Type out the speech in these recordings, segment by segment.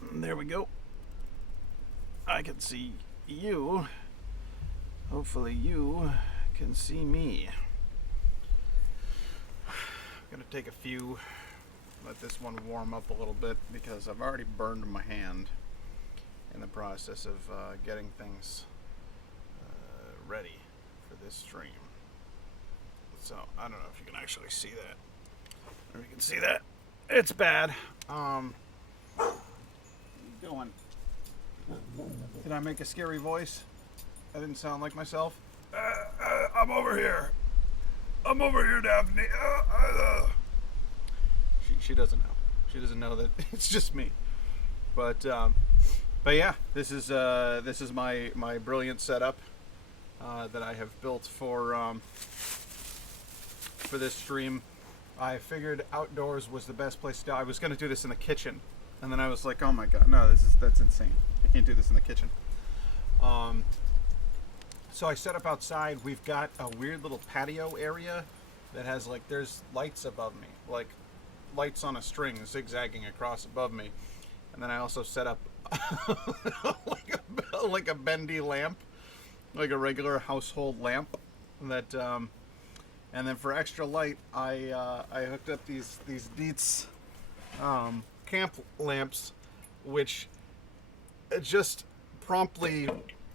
Alright, there we go. I can see you. Hopefully you can see me. I'm gonna take a few, let this one warm up a little bit because I've already burned my hand in the process of getting things ready for this stream. So I don't know if you can actually see that. Or you can see that. It's bad. Going. Did I make a scary voice? I didn't sound like myself. I'm over here. I'm over here, Daphne. She doesn't know. She doesn't know that it's just me. But yeah, this is my brilliant setup that I have built for this stream. I figured outdoors was the best place to do. I was going to do this in the kitchen, and then I was like, oh my god, no, that's insane. I can't do this in the kitchen. So I set up outside. We've got a weird little patio area that has there's lights above me, like lights on a string zigzagging across above me. And then I also set up like a bendy lamp, like a regular household lamp. That and then for extra light, I hooked up these Dietz camp lamps, which just promptly,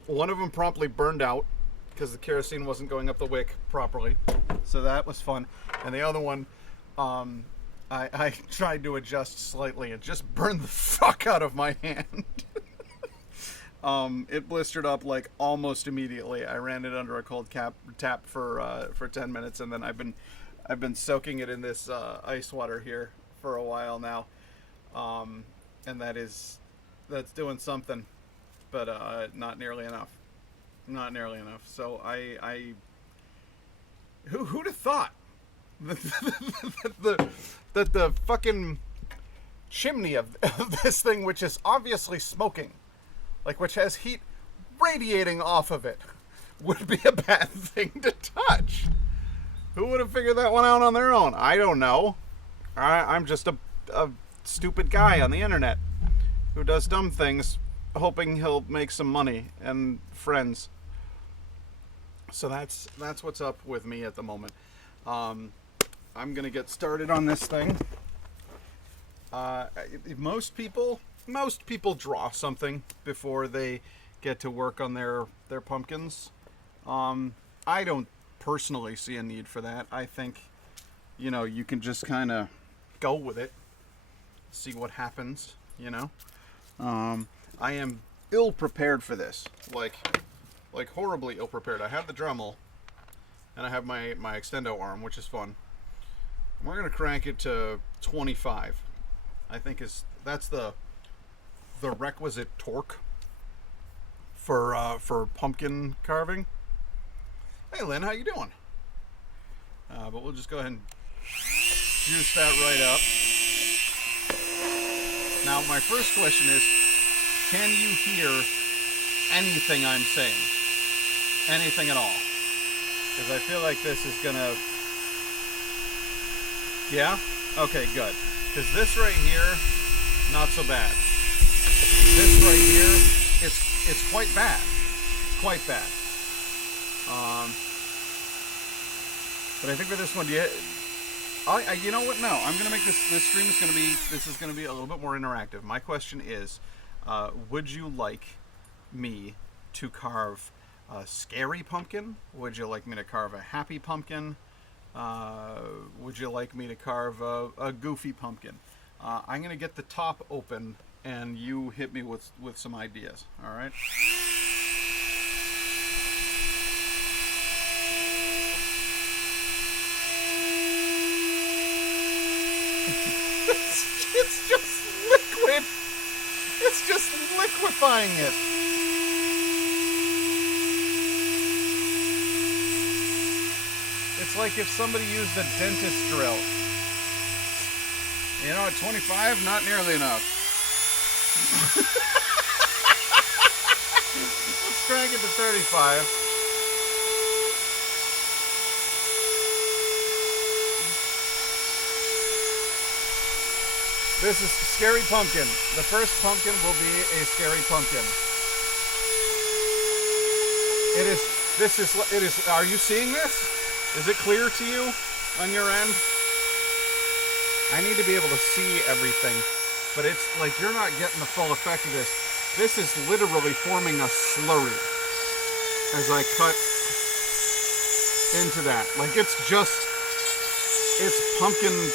one of them promptly burned out because the kerosene wasn't going up the wick properly. So that was fun. And the other one, I tried to adjust slightly and just burned the fuck out of my hand. It blistered up almost immediately. I ran it under a cold tap for 10 minutes, and then I've been soaking it in this ice water here for a while now, and that's doing something, but not nearly enough. Not nearly enough. So who'd have thought that the fucking chimney of this thing, which is obviously smoking, which has heat radiating off of it, would be a bad thing to touch. Who would have figured that one out on their own? I don't know. I'm just a stupid guy on the internet who does dumb things, hoping he'll make some money and friends. So that's what's up with me at the moment. I'm gonna get started on this thing. Most people draw something before they get to work on their pumpkins. I don't personally see a need for that. I think, you can just kind of go with it, see what happens, I am ill prepared for this, like horribly ill prepared. I have the Dremel, and I have my extendo arm, which is fun. We're gonna crank it to 25. I think that's the requisite torque for pumpkin carving. Hey Lynn, how you doing? But we'll just go ahead and juice that right up. Now my first question is, can you hear anything I'm saying? Anything at all? Because I feel like this is gonna... Yeah? Okay, good. Because this right here, not so bad. This right here, it's quite bad. It's quite bad. But I think for this one, you know what? No, I'm gonna make this stream is gonna be a little bit more interactive. My question is, would you like me to carve a scary pumpkin? Would you like me to carve a happy pumpkin? Would you like me to carve a goofy pumpkin? I'm gonna get the top open, and you hit me with some ideas. All right. It's just liquid. It's just liquefying it. It's like if somebody used a dentist drill. At 25, not nearly enough. Let's crank it to 35. This is Scary Pumpkin. The first pumpkin will be a scary pumpkin. It is, are you seeing this? Is it clear to you on your end? I need to be able to see everything, but it's like you're not getting the full effect of this. This is literally forming a slurry as I cut into that. Like it's pumpkin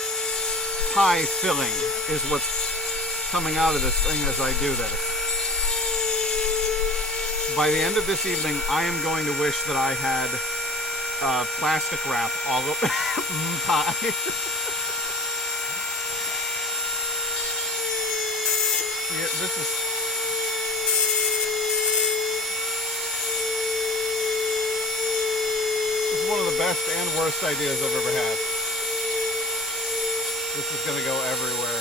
pie filling is what's coming out of this thing as I do this. By the end of this evening, I am going to wish that I had plastic wrap all over pie. Yeah, this is one of the best and worst ideas I've ever had. This is going to go everywhere.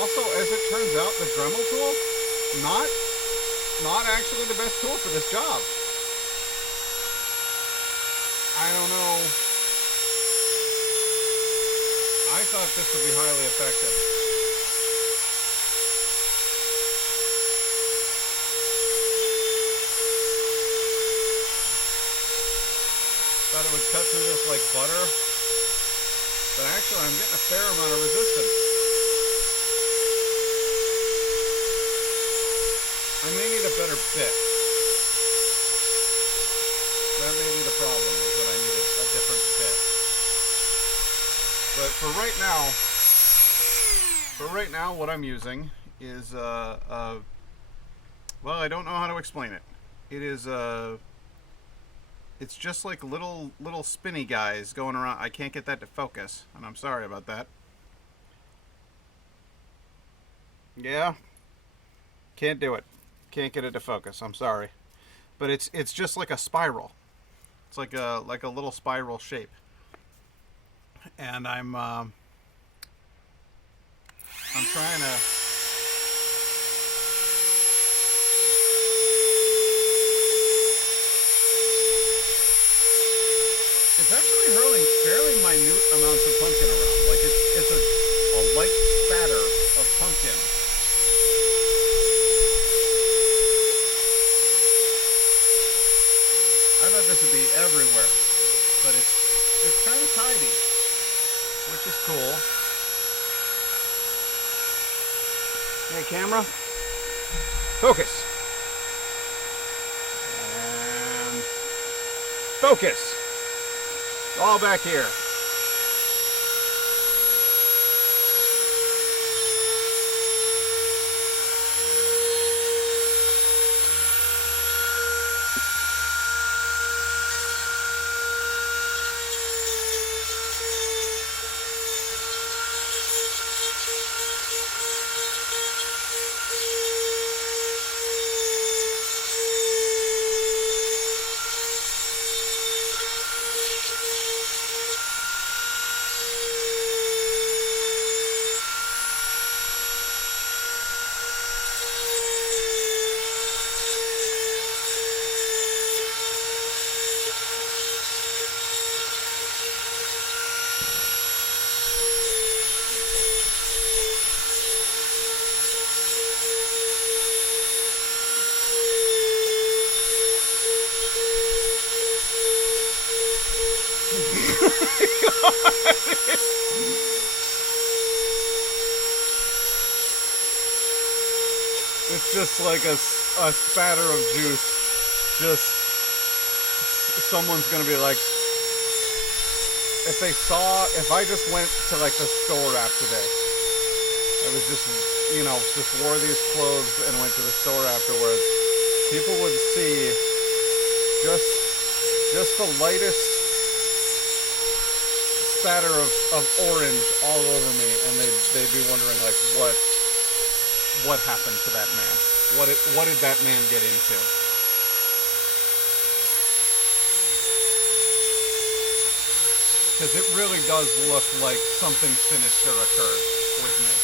Also, as it turns out, the Dremel tool, not actually the best tool for this job. I don't know. I thought this would be highly effective. Thought it would cut through this like butter, but actually I'm getting a fair amount of resistance. I may need a better bit. That may be the problem, is that I need a different bit. But for right now, what I'm using is well, I don't know how to explain it. It is it's just like little spinny guys going around. I can't get that to focus, and I'm sorry about that. Yeah, can't do it. Can't get it to focus. I'm sorry, but it's just like a spiral. It's like a little spiral shape, and I'm trying to. It's actually hurling fairly minute amounts of pumpkin around. Like it's a light spatter of pumpkin. I thought this would be everywhere, but it's kind of tidy, which is cool. Hey, camera, focus, and focus. All back here. It's just like a spatter of juice. Just someone's gonna be like, if I just went to like the store after this, I was just, just wore these clothes and went to the store afterwards, people would see just the lightest spatter of orange all over me, and they'd be wondering like, what happened to that man? What did that man get into? Because it really does look like something sinister occurred with me.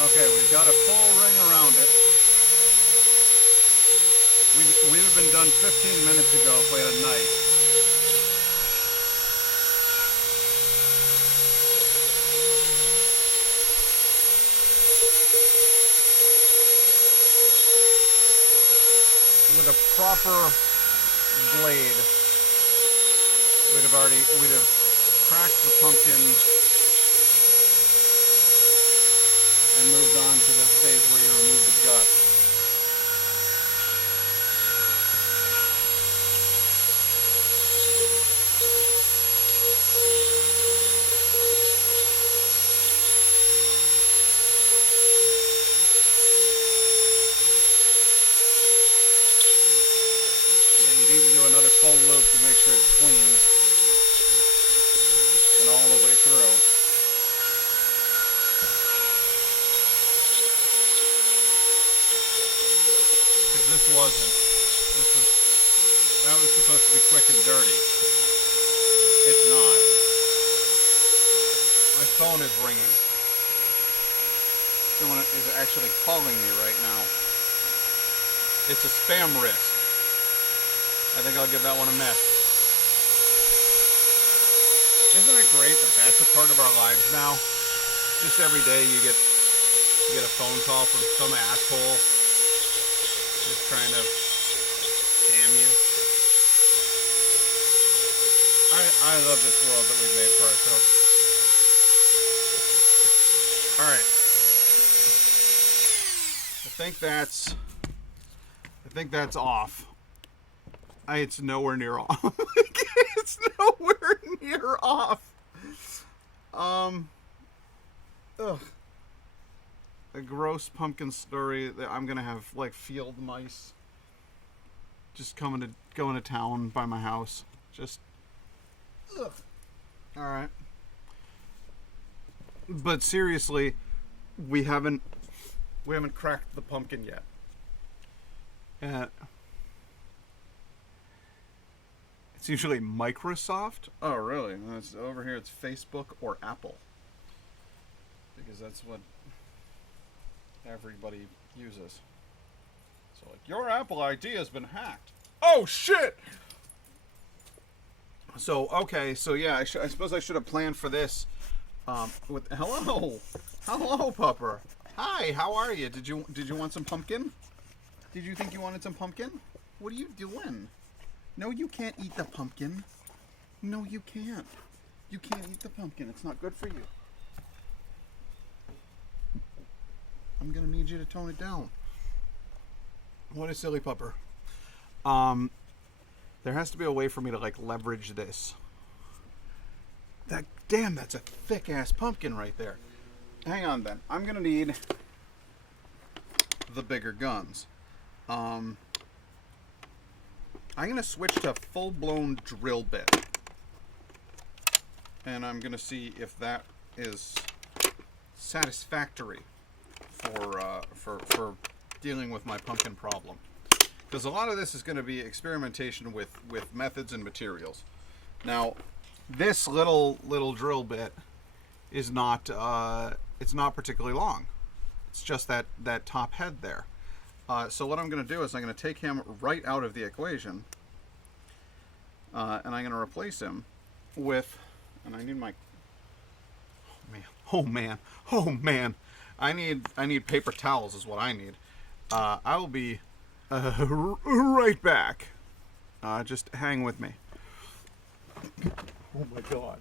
Okay, we've got a full ring around it. We'd have been done 15 minutes ago if we had a knife. With a proper blade, we'd have cracked the pumpkin and moved on to the phase where you remove the gut. Another full loop to make sure it's clean and all the way through. Because this wasn't. That was supposed to be quick and dirty. It's not. My phone is ringing. Someone is actually calling me right now. It's a spam risk. I think I'll give that one a miss. Isn't it great that that's a part of our lives now? Just every day you get a phone call from some asshole just trying to scam you. I love this world that we've made for ourselves. Alright. I think that's off. It's nowhere near off. It's nowhere near off. A gross pumpkin story that I'm gonna have like field mice just going to town by my house. Just ugh. All right. But seriously, we haven't cracked the pumpkin yet. It's usually Microsoft. Oh, really? That's, over here it's Facebook or Apple. Because that's what everybody uses. So, like, your Apple ID has been hacked. Oh, shit! So, okay, so yeah, I suppose I should have planned for this. Hello, Pupper. Hi, how are you? Did you want some pumpkin? Did you think you wanted some pumpkin? What are you doing? No, you can't eat the pumpkin. No, you can't. You can't eat the pumpkin. It's not good for you. I'm gonna need you to tone it down. What a silly pupper. There has to be a way for me to like leverage this. Damn, that's a thick ass pumpkin right there. Hang on then. I'm gonna need the bigger guns. I'm gonna switch to full-blown drill bit, and I'm gonna see if that is satisfactory for dealing with my pumpkin problem. Because a lot of this is going to be experimentation with methods and materials. Now, this little drill bit is not it's not particularly long. It's just that top head there. So what I'm going to do is I'm going to take him right out of the equation, and I'm going to replace him with, and I need my, oh man, I need paper towels is what I need. I will be right back. Just hang with me. Oh my God.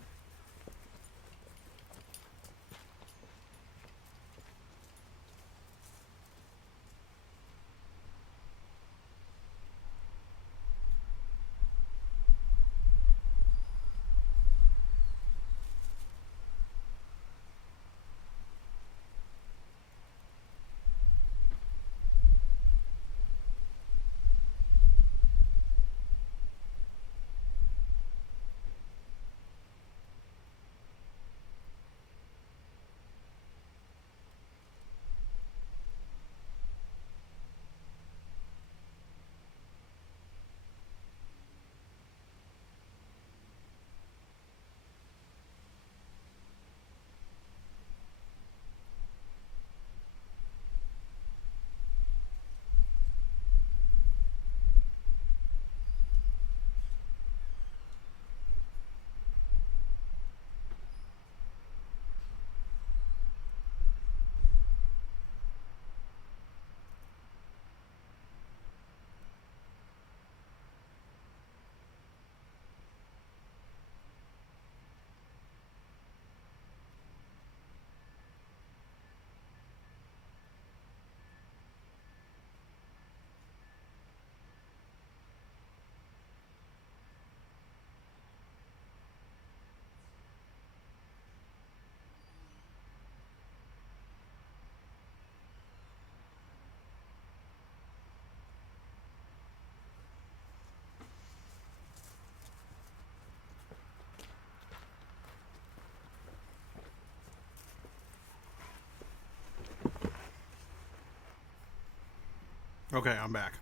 Okay, I'm back.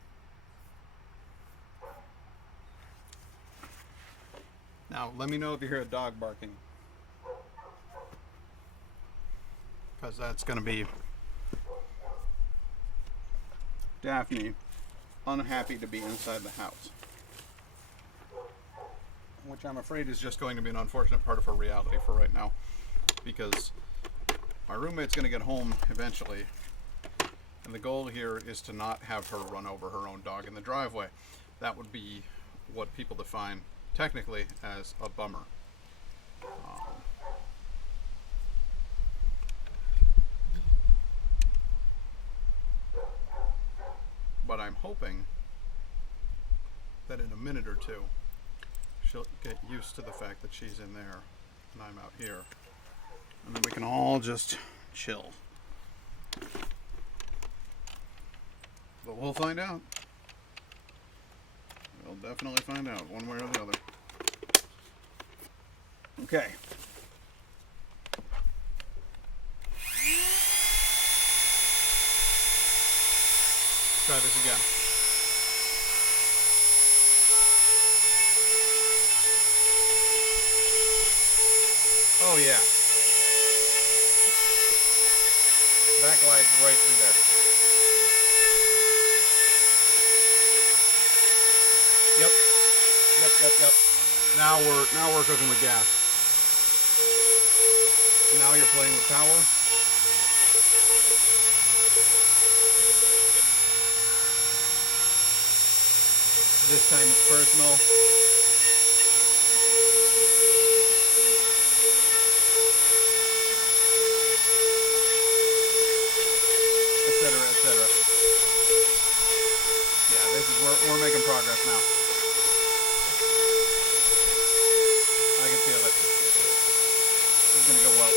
Now, let me know if you hear a dog barking. Because that's going to be Daphne unhappy to be inside the house. Which I'm afraid is just going to be an unfortunate part of her reality for right now. Because my roommate's going to get home eventually. And the goal here is to not have her run over her own dog in the driveway. That would be what people define technically as a bummer. But I'm hoping that in a minute or two, she'll get used to the fact that she's in there and I'm out here. And then we can all just chill. But we'll find out. We'll definitely find out, one way or the other. Okay. Try this again. Oh yeah. That glides right through there. Yep. Now we're cooking with gas. Now you're playing with power. This time it's personal. Etc. etc. Yeah, this is we're making progress now. I can feel it. It's gonna go well.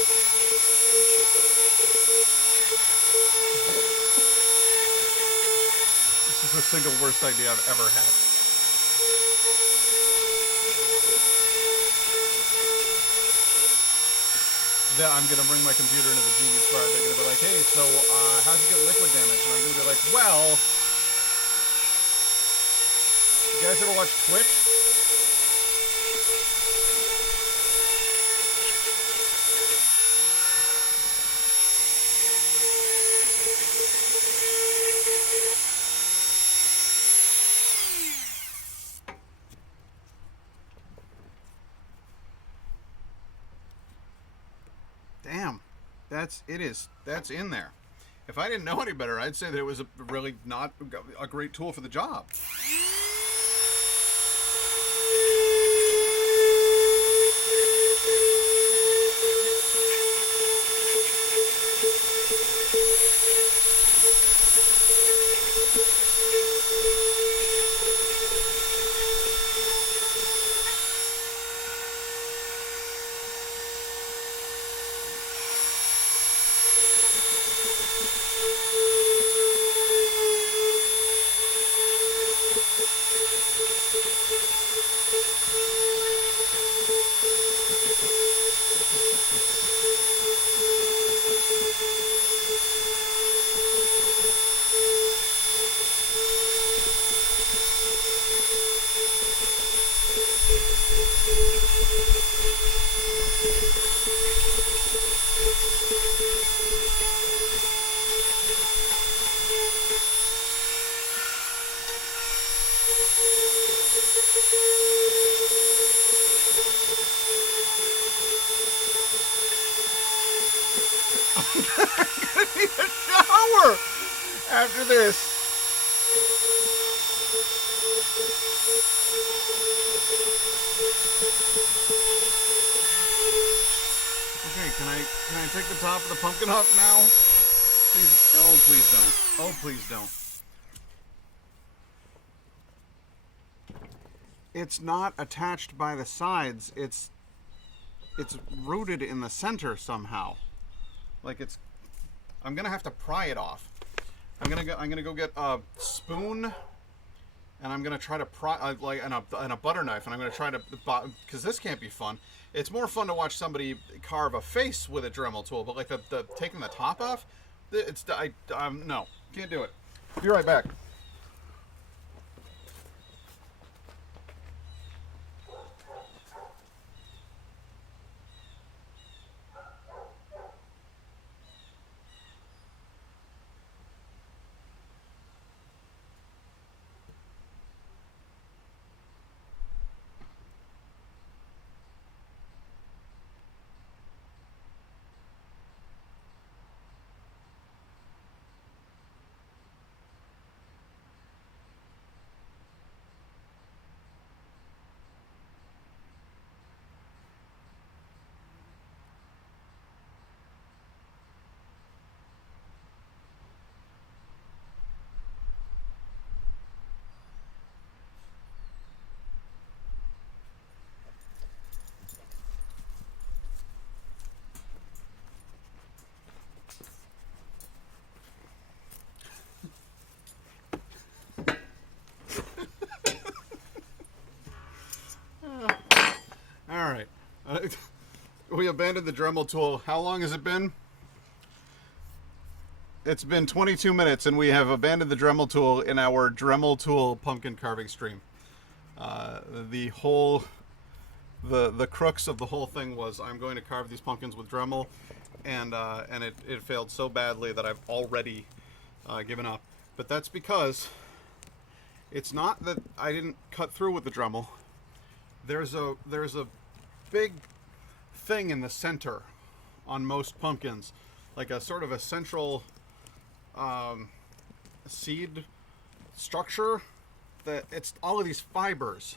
This is the single worst idea I've ever had. I'm gonna bring my computer into the Genius Bar. They're gonna be like, "Hey, so how'd you get liquid damage?" And I'm gonna be like, "Well, you guys ever watch Twitch?" Damn, that's in there. If I didn't know any better, I'd say that it was really not a great tool for the job. I need a shower after this. Okay, can I take the top of the pumpkin off now? Please, oh please don't. Oh please don't. It's not attached by the sides. It's rooted in the center somehow. Like I'm gonna have to pry it off. I'm gonna go get a spoon, and I'm gonna try to pry and a butter knife, and I'm gonna try to, because this can't be fun. It's more fun to watch somebody carve a face with a Dremel tool, but like the taking the top off, no, can't do it. Be right back. we abandoned the Dremel tool. How long has it been? It's been 22 minutes, and we have abandoned the Dremel tool in our Dremel tool pumpkin carving stream. The crux of the whole thing was I'm going to carve these pumpkins with Dremel, and it failed so badly that I've already given up. But that's because it's not that I didn't cut through with the Dremel. There's a big thing in the center on most pumpkins, like a sort of a central seed structure, that it's all of these fibers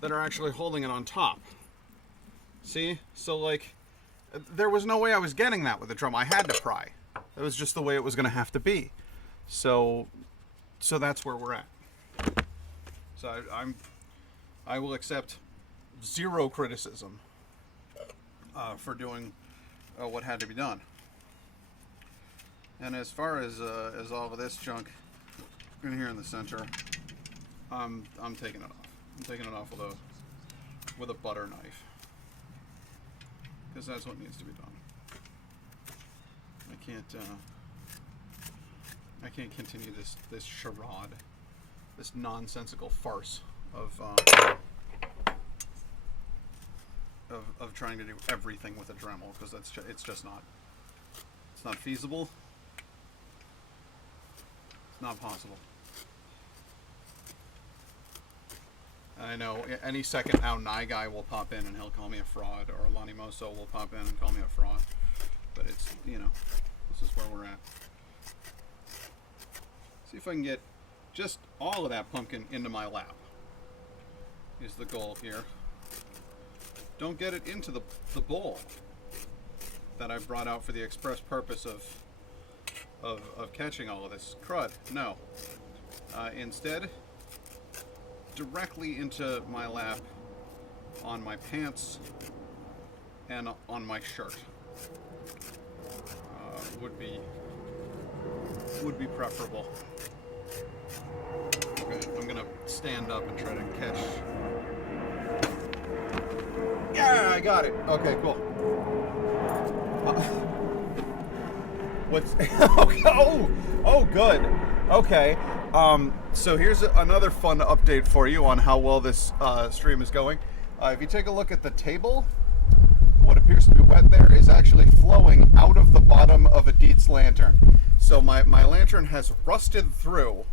that are actually holding it on top. See? So like, there was no way I was getting that with the drum. I had to pry. It was just the way it was going to have to be. So that's where we're at. So I will accept zero criticism for doing what had to be done. And as far as all of this junk in here in the center, I'm taking it off. I'm taking it off with a butter knife, because that's what needs to be done. I can't continue this charade, this nonsensical farce of trying to do everything with a Dremel, because it's just not feasible. It's not possible. I know any second now Nye Guy will pop in and he'll call me a fraud, or Lonnie Moso will pop in and call me a fraud. But it's, you know, this is where we're at. See if I can get just all of that pumpkin into my lap is the goal here. Don't get it into the bowl that I brought out for the express purpose of catching all of this crud. No. Instead, directly into my lap, on my pants, and on my shirt. Would be preferable. Okay, I'm gonna stand up and try to catch. Yeah, I got it. Okay, cool. What's oh good. Okay. So here's another fun update for you on how well this stream is going. If you take a look at the table, what appears to be wet there is actually flowing out of the bottom of Adit's lantern. So my lantern has rusted through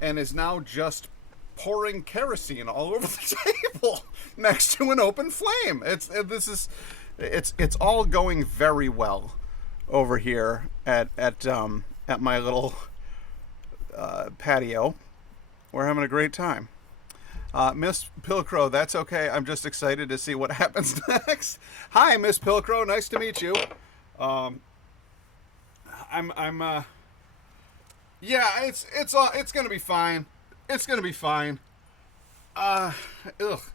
and is now just pouring kerosene all over the table next to an open flame. It's all going very well over here at my little patio. We're having a great time. Miss Pilcrow, that's okay. I'm just excited to see what happens next. Hi, Miss Pilcrow. Nice to meet you. Yeah, it's gonna be fine. It's gonna be fine. Hang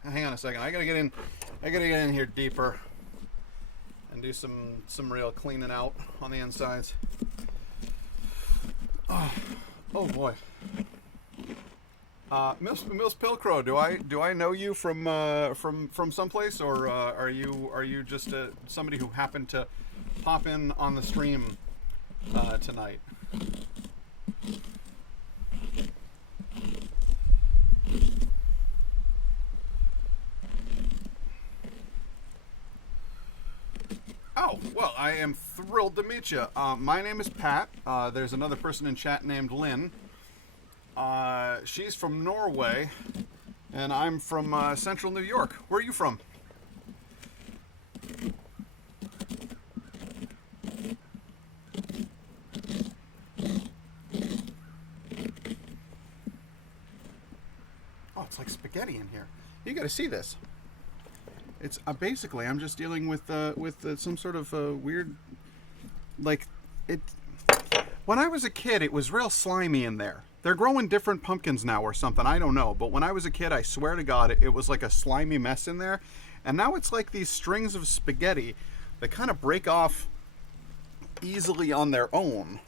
on a second. I gotta get in here deeper and do some real cleaning out on the insides. Oh boy. Miss Pilcrow, do I know you from someplace, or are you just somebody who happened to pop in on the stream tonight? Oh, well, I am thrilled to meet you. My name is Pat. There's another person in chat named Lynn. She's from Norway, and I'm from central New York. Where are you from? Oh, it's like spaghetti in here. You got to see this. It's basically I'm just dealing with some sort of weird, like it. When I was a kid, it was real slimy in there. They're growing different pumpkins now or something. I don't know. But when I was a kid, I swear to God, it was like a slimy mess in there. And now it's like these strings of spaghetti that kind of break off easily on their own.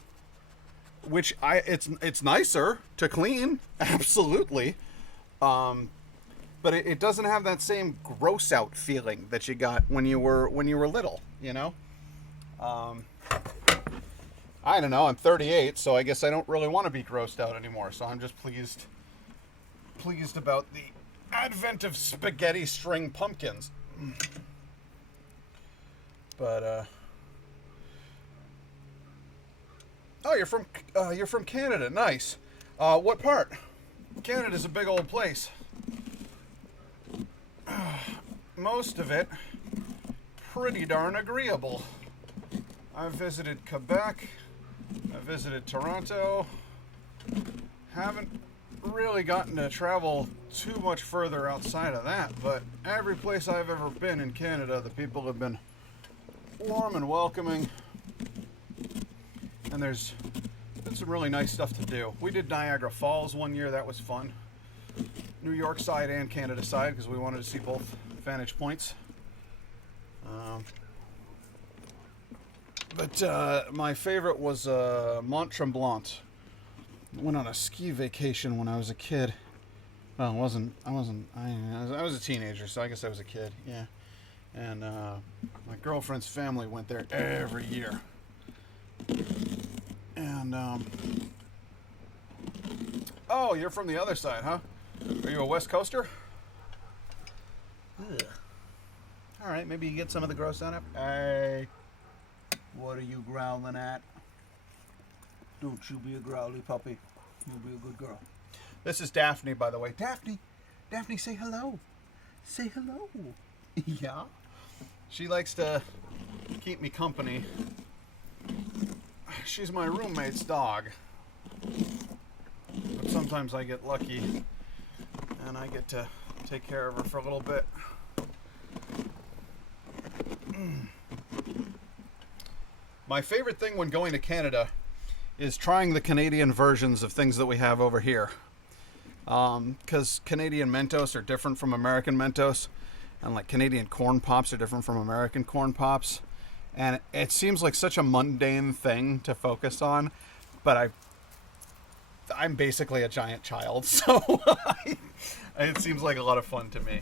Which it's nicer to clean, absolutely. but it doesn't have that same gross out feeling that you got when you were little, you know. I don't know. I'm 38, so I guess I don't really want to be grossed out anymore. So I'm just pleased about the advent of spaghetti string pumpkins. But oh, you're from Canada. Nice. What part? Canada's a big old place. Most of it pretty darn agreeable. I've visited Quebec. I visited Toronto. Haven't really gotten to travel too much further outside of that, but every place I've ever been in Canada, the people have been warm and welcoming, and there's been some really nice stuff to do. We did Niagara Falls one year. That was fun. New York side and Canada side, because we wanted to see both vantage points. But my favorite was Mont Tremblant. Went on a ski vacation when I was a kid. Well, I was a teenager, so I guess I was a kid, yeah. And my girlfriend's family went there every year. And, oh, you're from the other side, huh? Are you a West Coaster? Ugh. All right, maybe you get some of the gross on it. Hey, what are you growling at? Don't you be a growly puppy. You'll be a good girl. This is Daphne, by the way. Daphne, say hello. Say hello. Yeah. She likes to keep me company. She's my roommate's dog. But sometimes I get lucky and I get to take care of her for a little bit. My favorite thing when going to Canada is trying the Canadian versions of things that we have over here. Because Canadian Mentos are different from American Mentos, and like Canadian corn pops are different from American corn pops. And it seems like such a mundane thing to focus on, but I'm basically a giant child, so it seems like a lot of fun to me.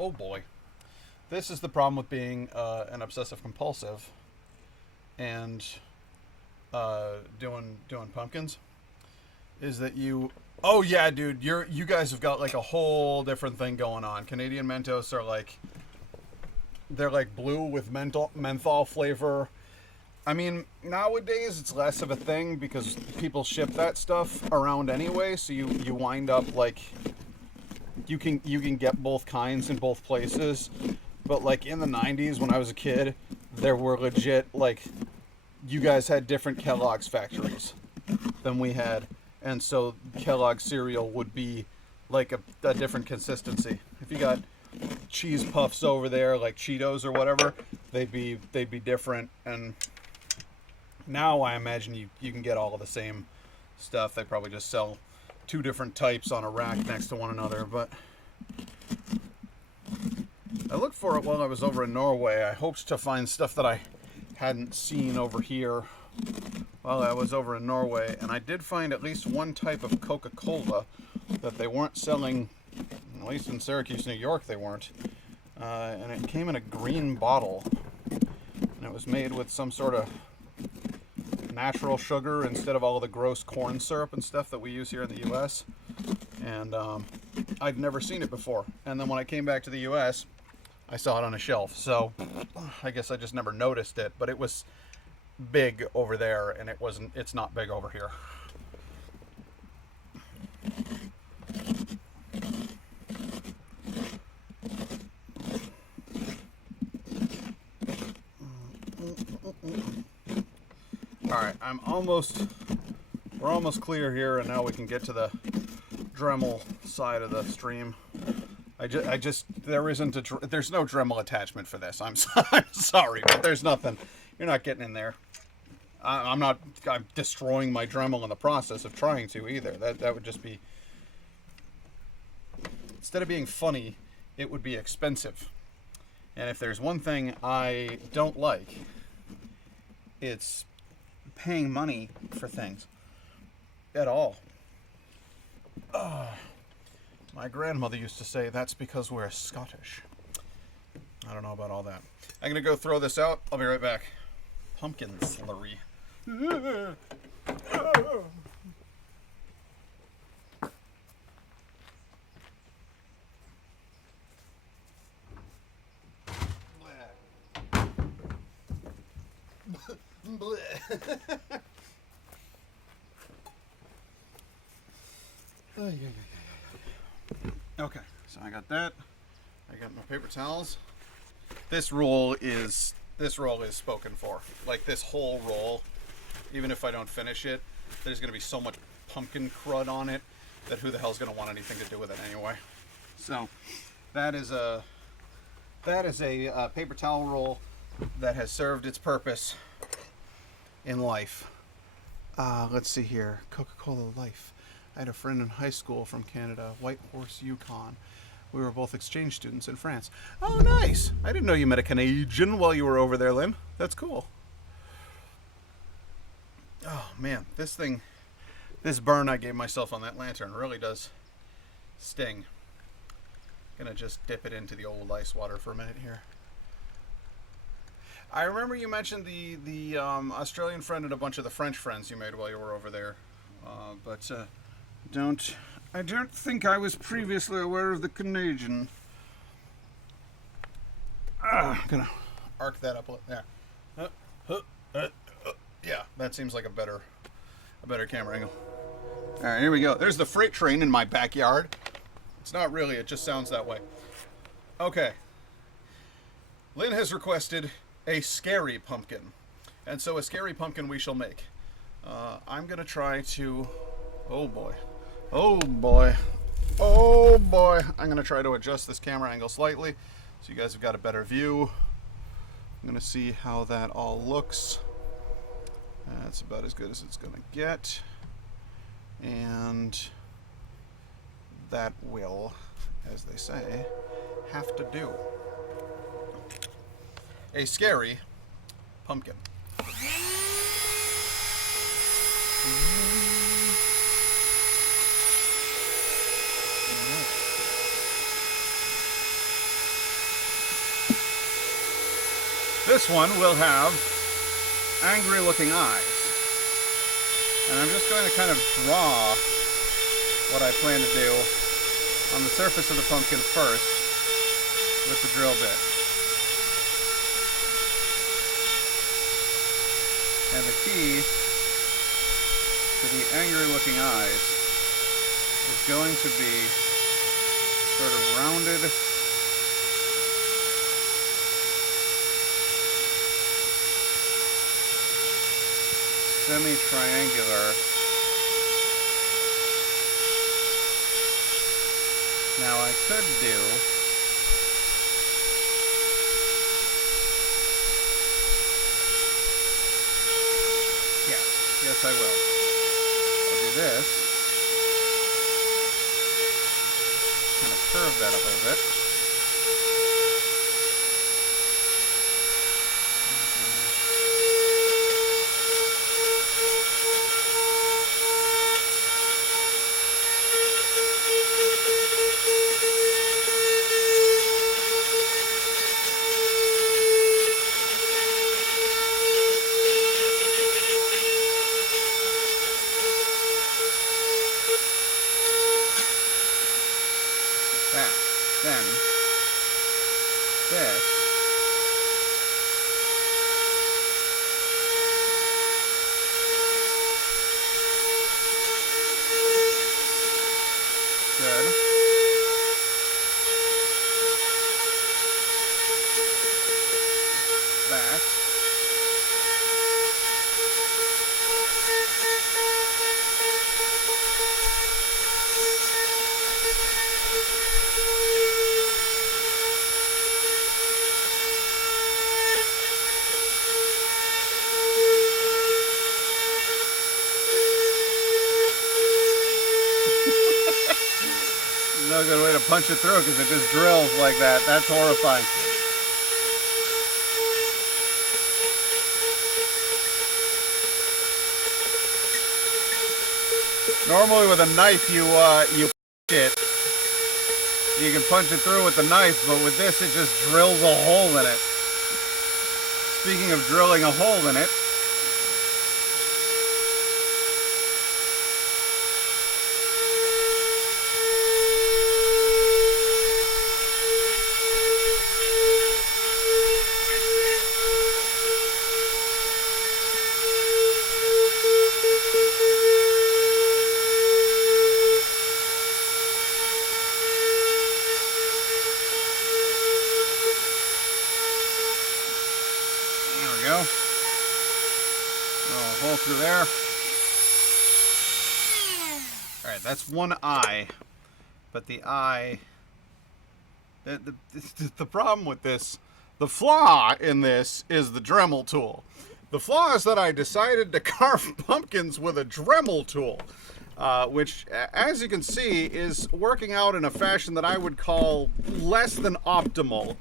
Oh boy. This is the problem with being an obsessive compulsive and doing pumpkins, is that oh yeah, dude, you guys have got like a whole different thing going on. Canadian Mentos are like, they're like blue with menthol flavor. I mean, nowadays it's less of a thing because people ship that stuff around anyway, so you wind up like you can get both kinds in both places. But like in the 90s when I was a kid, there were legit, like, you guys had different Kellogg's factories than we had, and so Kellogg's cereal would be like a different consistency. If you got cheese puffs over there like Cheetos or whatever, they'd be different. And now I imagine you can get all of the same stuff. They probably just sell two different types on a rack next to one another. But I looked for it while I was over in Norway. I hoped to find stuff that I hadn't seen over here while I was over in Norway, and I did find at least one type of Coca-Cola that they weren't selling, at least in Syracuse, New York they weren't, and it came in a green bottle, and it was made with some sort of natural sugar instead of all the gross corn syrup and stuff that we use here in the US, and I'd never seen it before. And then when I came back to the US, I saw it on a shelf, so I guess I just never noticed it, but it was big over there, and it's not big over here. Alright, we're almost clear here, and now we can get to the Dremel side of the stream. there's no Dremel attachment for this. I'm sorry, but there's nothing. You're not getting in there. I'm destroying my Dremel in the process of trying to either. That would just be, instead of being funny, it would be expensive. And if there's one thing I don't like, it's paying money for things at all. My grandmother used to say that's because we're Scottish. I don't know about all that. I'm going to go throw this out. I'll be right back. Pumpkin slurry. Okay, so I got that. I got my paper towels. This roll is spoken for. Like this whole roll, even if I don't finish it, there's going to be so much pumpkin crud on it that who the hell's going to want anything to do with it anyway. So that is a paper towel roll that has served its purpose in life. Let's see here. Coca-Cola Life. I had a friend in high school from Canada, White Horse, Yukon. We were both exchange students in France. Oh, nice. I didn't know you met a Canadian while you were over there, Lynn. That's cool. Oh, man. This burn I gave myself on that lantern really does sting. Gonna just dip it into the old ice water for a minute here. I remember you mentioned the Australian friend and a bunch of the French friends you made while you were over there. I don't think I was previously aware of the Canadian. I'm gonna arc that up there. Yeah, that seems like a better camera angle. All right, here we go. There's the freight train in my backyard. It's not really, it just sounds that way. Okay. Lynn has requested a scary pumpkin. And so a scary pumpkin we shall make. I'm going to try to... Oh boy. Oh boy. Oh boy. I'm going to try to adjust this camera angle slightly so you guys have got a better view. I'm going to see how that all looks. That's about as good as it's going to get. And that will, as they say, have to do. A scary pumpkin. This one will have angry looking eyes. And I'm just going to kind of draw what I plan to do on the surface of the pumpkin first with the drill bit. And the key to the angry looking eyes is going to be sort of rounded semi-triangular. Now I could do yes I will. I'll do this. Kind of curve that up a little bit. Then this good. Back. No good way to punch it through because it just drills like that. That's horrifying. Normally with a knife, you punch it. You can punch it through with the knife, but with this, it just drills a hole in it. Speaking of drilling a hole in it, go. Oh, hole through there. Alright, that's one eye. But the eye... The problem with this, the flaw in this is the Dremel tool. The flaw is that I decided to carve pumpkins with a Dremel tool. Which, as you can see, is working out in a fashion that I would call less than optimal.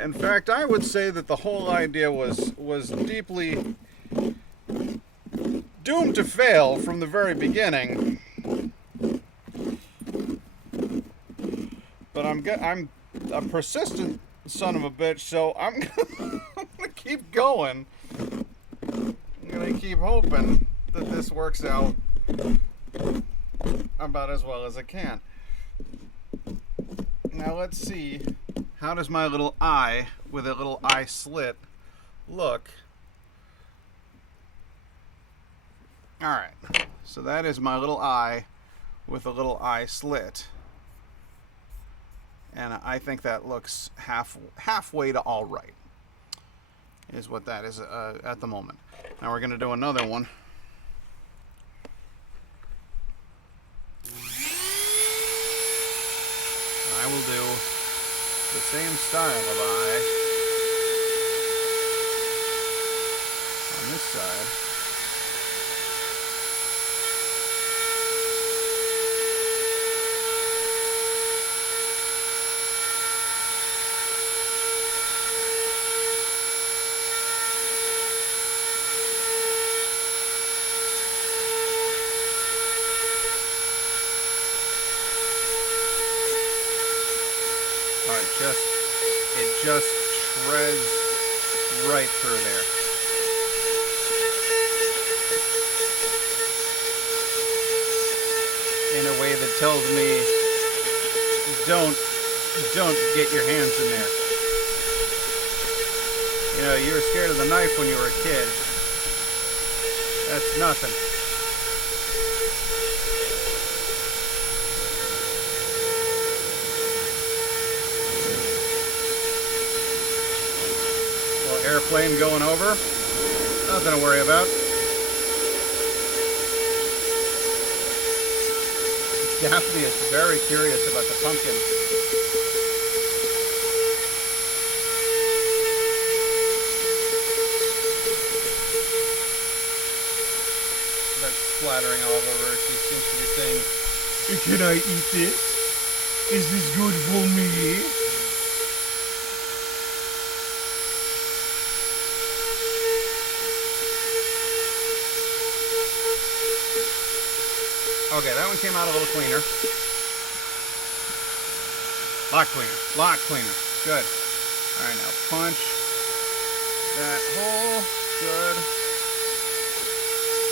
In fact, I would say that the whole idea was deeply doomed to fail from the very beginning. But I'm a persistent son of a bitch, so I'm gonna keep going. I'm gonna keep hoping that this works out about as well as it can. Now let's see, how does my little eye with a little eye slit look? Alright, so that is my little eye with a little eye slit. And I think that looks halfway to alright, is what that is at the moment. Now we're going to do another one. I will do the same style of eye on this side. It just shreds right through there. In a way that tells me, don't get your hands in there. You know, you were scared of the knife when you were a kid. That's nothing. Airplane going over. Nothing to worry about. Daphne is very curious about the pumpkin. That's splattering all over her. She seems to be saying, "Can I eat this? Is this good for me?" Okay, that one came out a little cleaner. Lot cleaner. Lot cleaner. Good. Alright, now punch that hole. Good.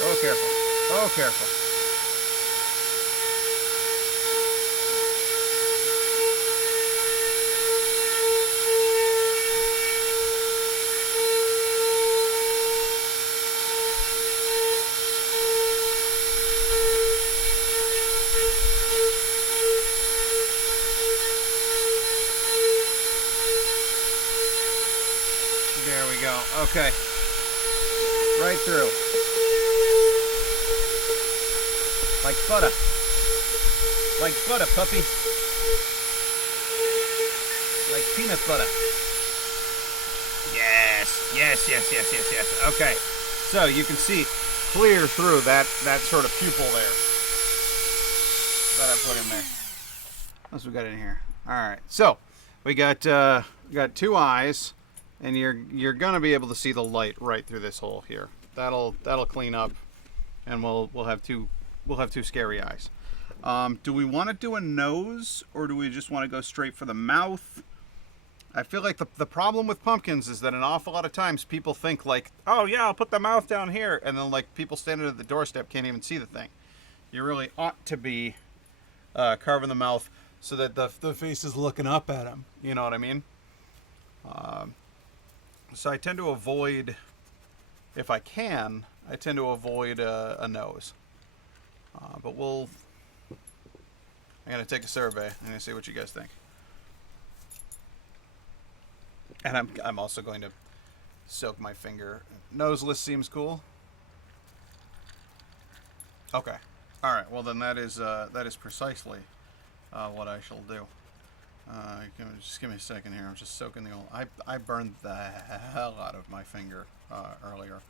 Oh, careful. Oh, careful. There we go. Okay. Right through. Like butter. Like butter, puppy. Like peanut butter. Yes. Yes, yes, yes, yes, yes. Okay. So you can see clear through that sort of pupil there that I put in there. What else we got in here? Alright. So we got two eyes. And you're gonna be able to see the light right through this hole here. That'll clean up, and we'll have two we'll have two scary eyes. Do we want to do a nose, or do we just want to go straight for the mouth? I feel like the problem with pumpkins is that an awful lot of times people think like, oh yeah, I'll put the mouth down here, and then like people standing at the doorstep can't even see the thing. You really ought to be carving the mouth so that the face is looking up at him. You know what I mean? So I tend to avoid, if I can, I tend to avoid a nose. But I'm going to take a survey. I'm going to see what you guys think. And I'm also going to soak my finger. Noseless seems cool. Okay. All right. Well, then that is precisely what I shall do. Just give me a second here. I'm just soaking the old. I burned the hell out of my finger earlier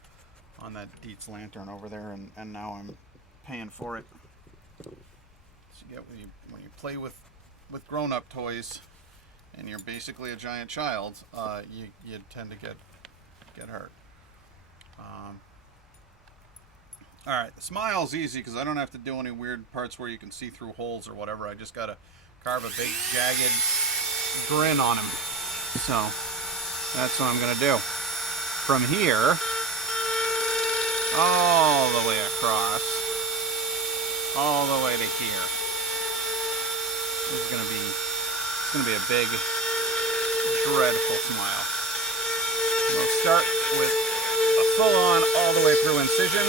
on that Dietz lantern over there, and now I'm paying for it. So you get when you play with grown-up toys, and you're basically a giant child, you tend to get hurt. All right, the smile's easy because I don't have to do any weird parts where you can see through holes or whatever. I just gotta carve a big jagged grin on him. So that's what I'm gonna do. From here, all the way across, all the way to here. This is gonna be a big, dreadful smile. We'll start with a full-on, all the way through incision.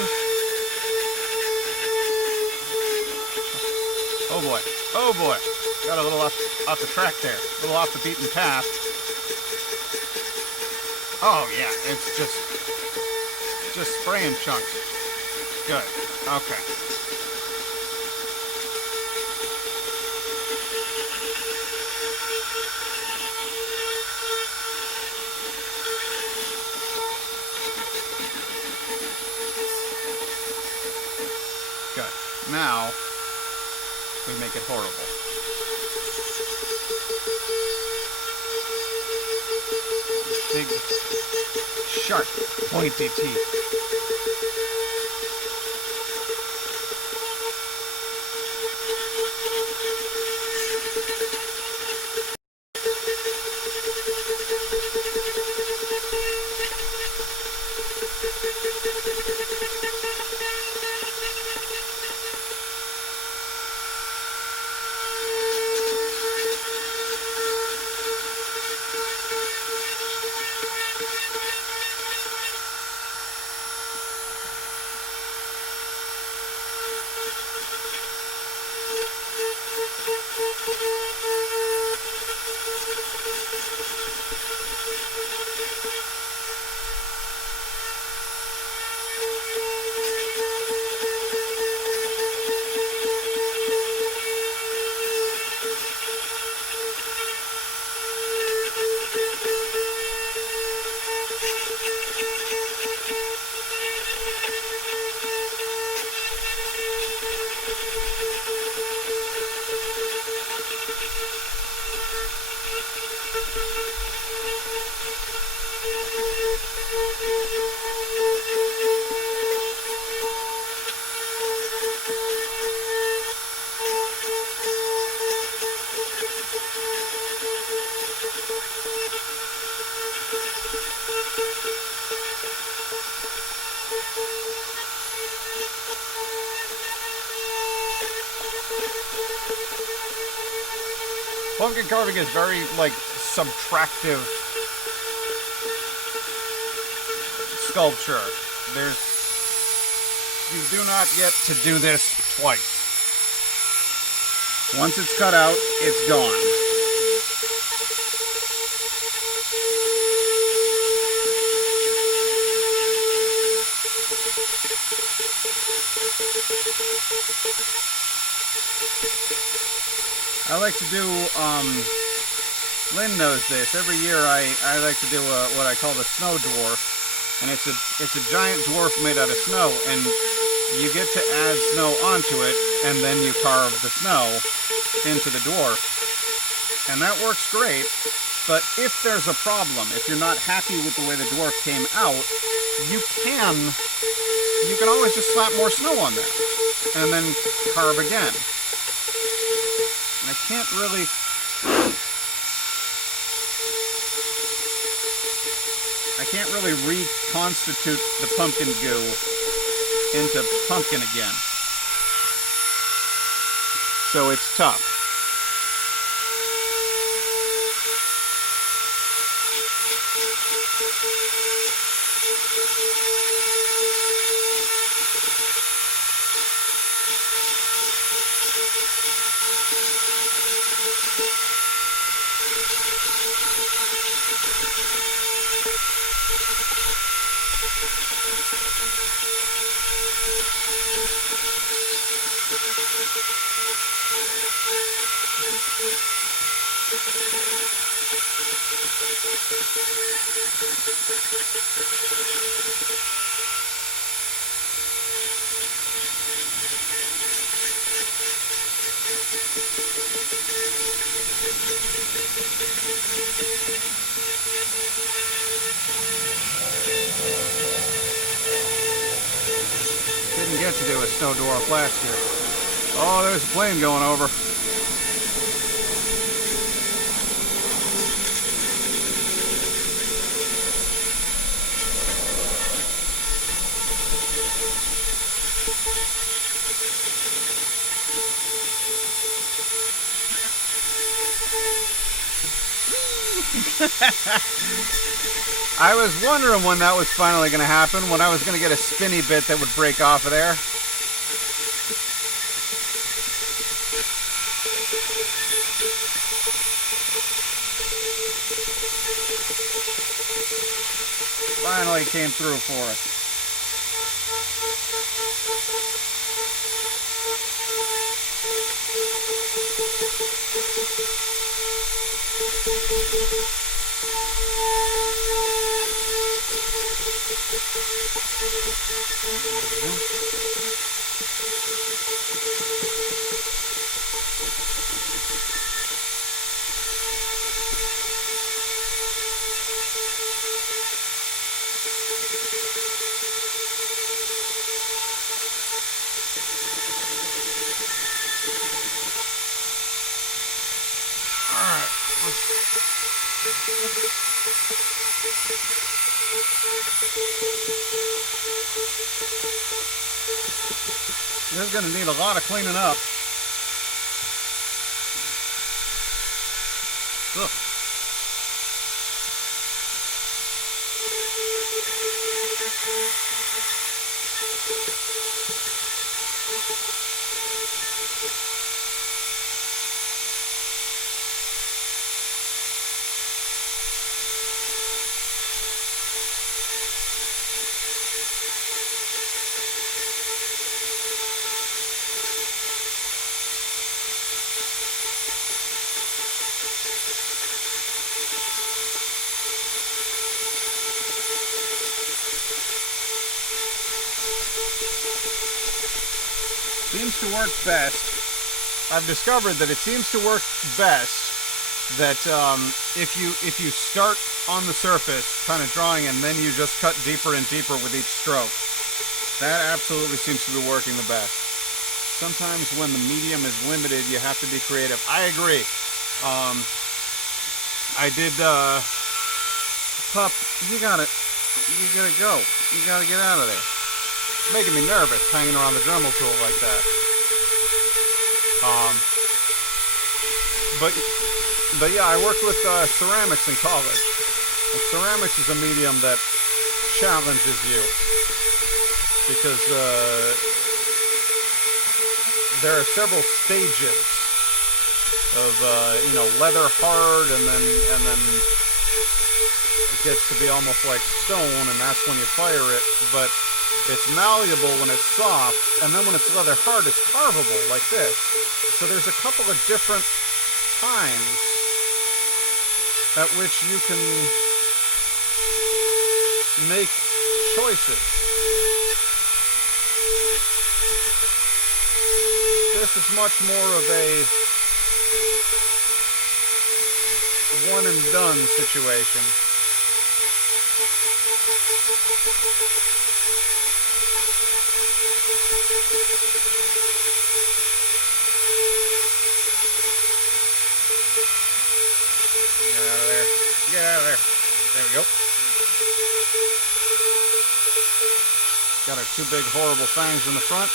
Oh boy, oh boy. Got a little off the track there, a little off the beaten path. Oh yeah, it's just spraying chunks. Good, okay. Good, now we make it horrible. Big, sharp, pointy teeth. Pumpkin carving is very, like, subtractive sculpture. You do not get to do this twice. Once it's cut out, it's gone. I like to do, Lynn knows this. Every year I like to do what I call the snow dwarf. And it's a giant dwarf made out of snow, and you get to add snow onto it, and then you carve the snow into the dwarf. And that works great, but if there's a problem, if you're not happy with the way the dwarf came out, you can always just slap more snow on there. and then carve again. I can't really... reconstitute the pumpkin goo into pumpkin again. So it's tough. Didn't get to do a snow dwarf last year. Oh, there's a plane going over. I was wondering when that was finally going to happen, when I was going to get a spinny bit that would break off of there. Finally came through for us. This is going to need a lot of cleaning up. Ugh. Seems to work best. I've discovered that it seems to work best that if you start on the surface kind of drawing and then you just cut deeper and deeper with each stroke. That absolutely seems to be working the best. Sometimes when the medium is limited, you have to be creative. I agree. I did Pup, you gotta go. You gotta get out of there. Making me nervous hanging around the Dremel tool like that. But yeah, I worked with ceramics in college. And ceramics is a medium that challenges you because there are several stages of leather hard, and then it gets to be almost like stone, and that's when you fire it. But it's malleable when it's soft, and then when it's leather hard, it's carvable like this. So there's a couple of different times at which you can make choices. This is much more of a one and done situation. Get out of there. Get out of there. There we go. Got our two big horrible fangs in the front.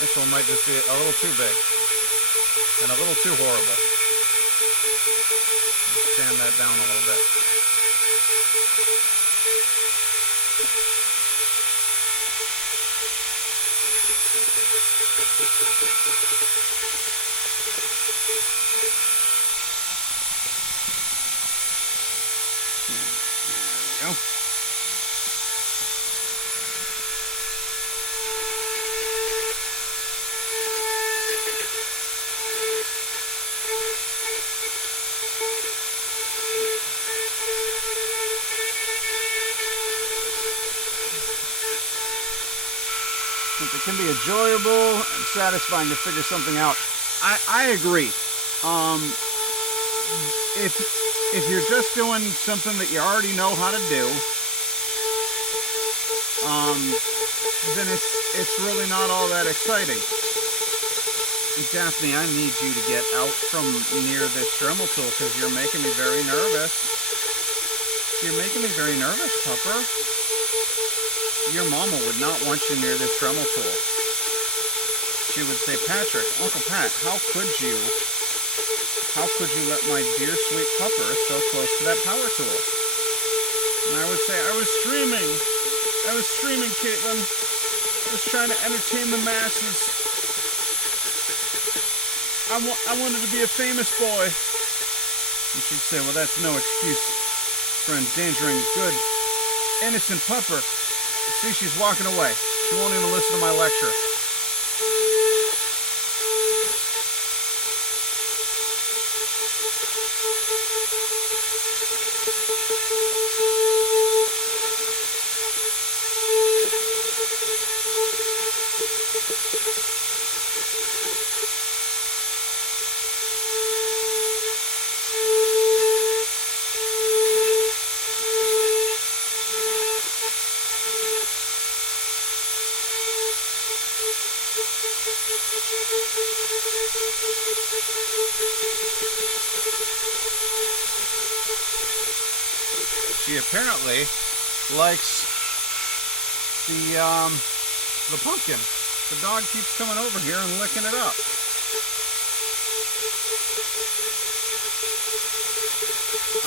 This one might just be a little too big and a little too horrible. Sand that down a little bit. There we go. It can be enjoyable and satisfying to figure something out. I agree. If you're just doing something that you already know how to do, then it's really not all that exciting. Daphne, I need you to get out from near this Dremel tool because you're making me very nervous. You're making me very nervous, Pupper. Your mama would not want you near this Dremel tool. She would say, Patrick, Uncle Pat, how could you let my dear sweet Pupper so close to that power tool? And I would say, I was streaming, Caitlin. I was trying to entertain the masses. I wanted to be a famous boy. And she'd say, well, that's no excuse for endangering good, innocent Pupper. See, she's walking away. She won't even listen to my lecture. She apparently likes the pumpkin. The dog keeps coming over here and licking it up.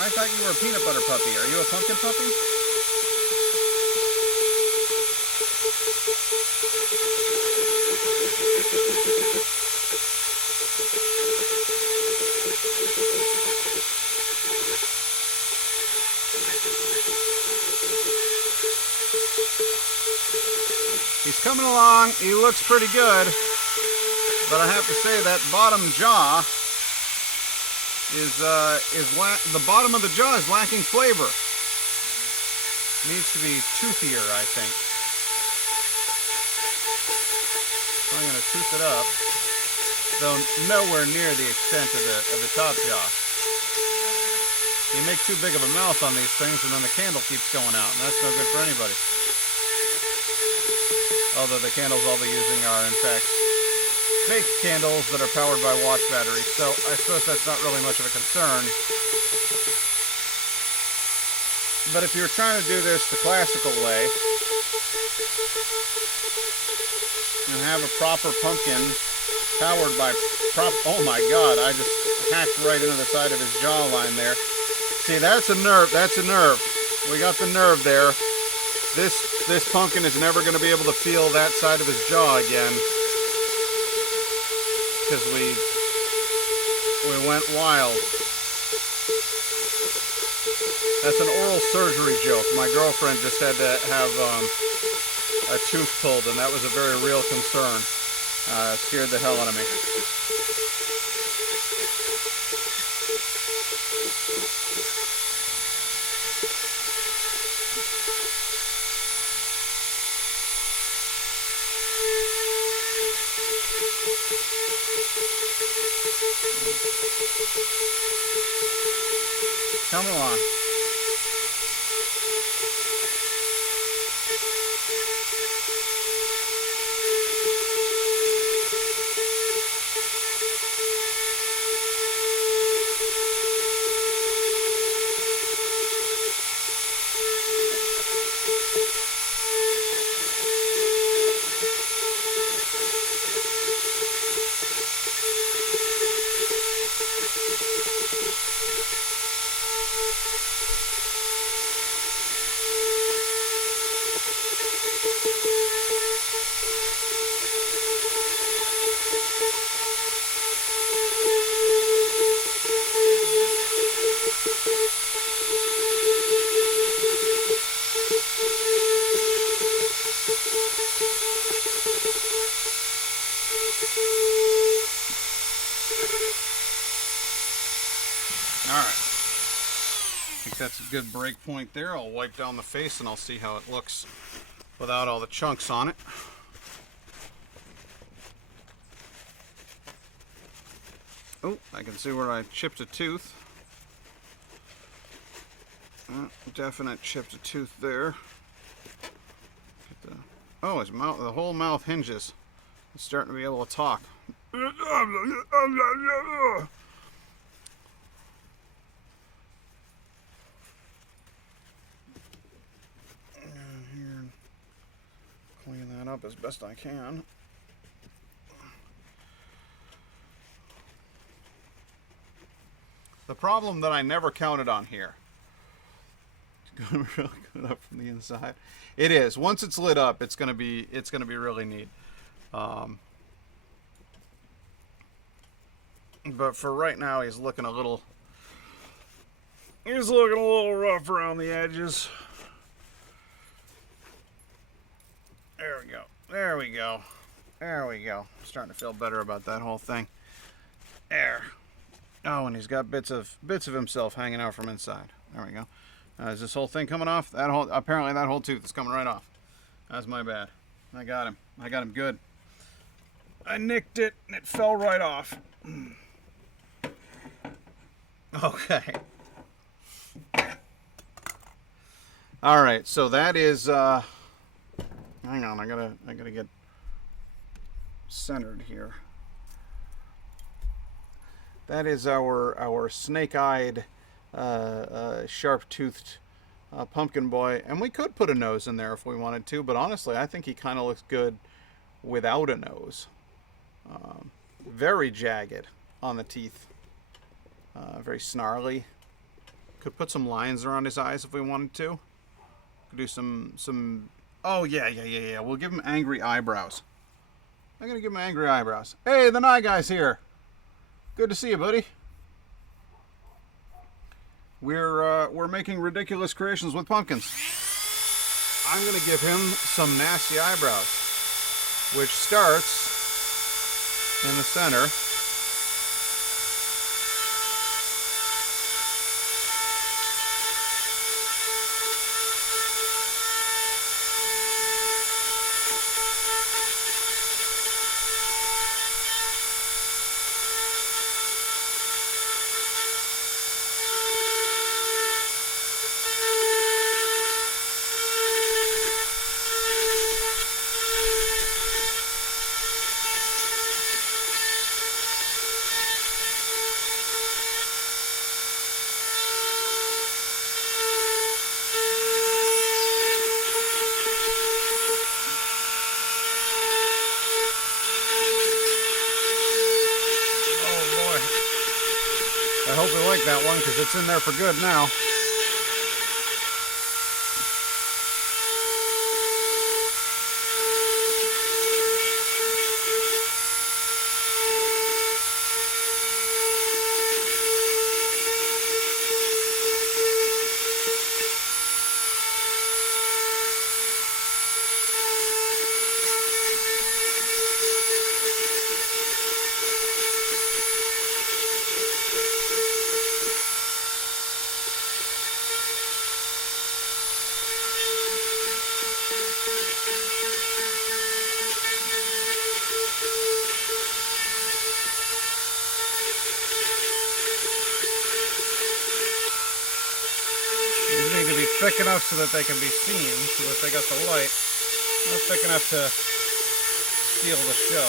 I thought you were a peanut butter puppy. Are you a pumpkin puppy? He's coming along. He looks pretty good, but I have to say that bottom jaw is the bottom of the jaw is lacking flavor. Needs to be toothier, I think. So I'm going to tooth it up, though nowhere near the extent of the top jaw. You make too big of a mouth on these things, and then the candle keeps going out, and that's no good for anybody. Although the candles I'll be using are, in fact, fake candles that are powered by watch batteries, so I suppose that's not really much of a concern. But if you're trying to do this the classical way, and have a proper pumpkin powered by oh my god, I just hacked right into the side of his jawline there. See, that's a nerve, that's a nerve. We got the nerve there. This pumpkin is never going to be able to feel that side of his jaw again. Because we went wild. That's an oral surgery joke. My girlfriend just had to have a tooth pulled, and that was a very real concern. It scared the hell out of me. Come along. that's a good break point there. I'll wipe down the face and I'll see how it looks without all the chunks on it. Oh, I can see where I chipped a tooth. Definite chipped a tooth there. Oh, his mouth, the whole mouth hinges. He's starting to be able to talk. Here, clean that up as best I can. The problem that I never counted on here. It's going to be really good up from the inside. It is. Once it's lit up, it's going to be really neat. But for right now, he's looking a little rough around the edges. There we go. There we go. There we go. I'm starting to feel better about that whole thing. There. Oh, and he's got bits of himself hanging out from inside. There we go. Is this whole thing coming off? Apparently that whole tooth is coming right off. That's my bad. I got him. I got him good. I nicked it and it fell right off. Okay. All right. So that is. Hang on. I gotta get centered here. That is our snake-eyed, sharp-toothed pumpkin boy, and we could put a nose in there if we wanted to. But honestly, I think he kind of looks good without a nose. Very jagged on the teeth. Very snarly. Could put some lines around his eyes if we wanted to. Could do some. Oh yeah. We'll give him angry eyebrows. I'm gonna give him angry eyebrows. Hey, the Nye Guy's here. Good to see you, buddy. We're making ridiculous creations with pumpkins. I'm gonna give him some nasty eyebrows, which starts in the center. I hope you like that one because it's in there for good now. Thick enough so that they can be seen, so that they got the light. Not thick enough to steal the show.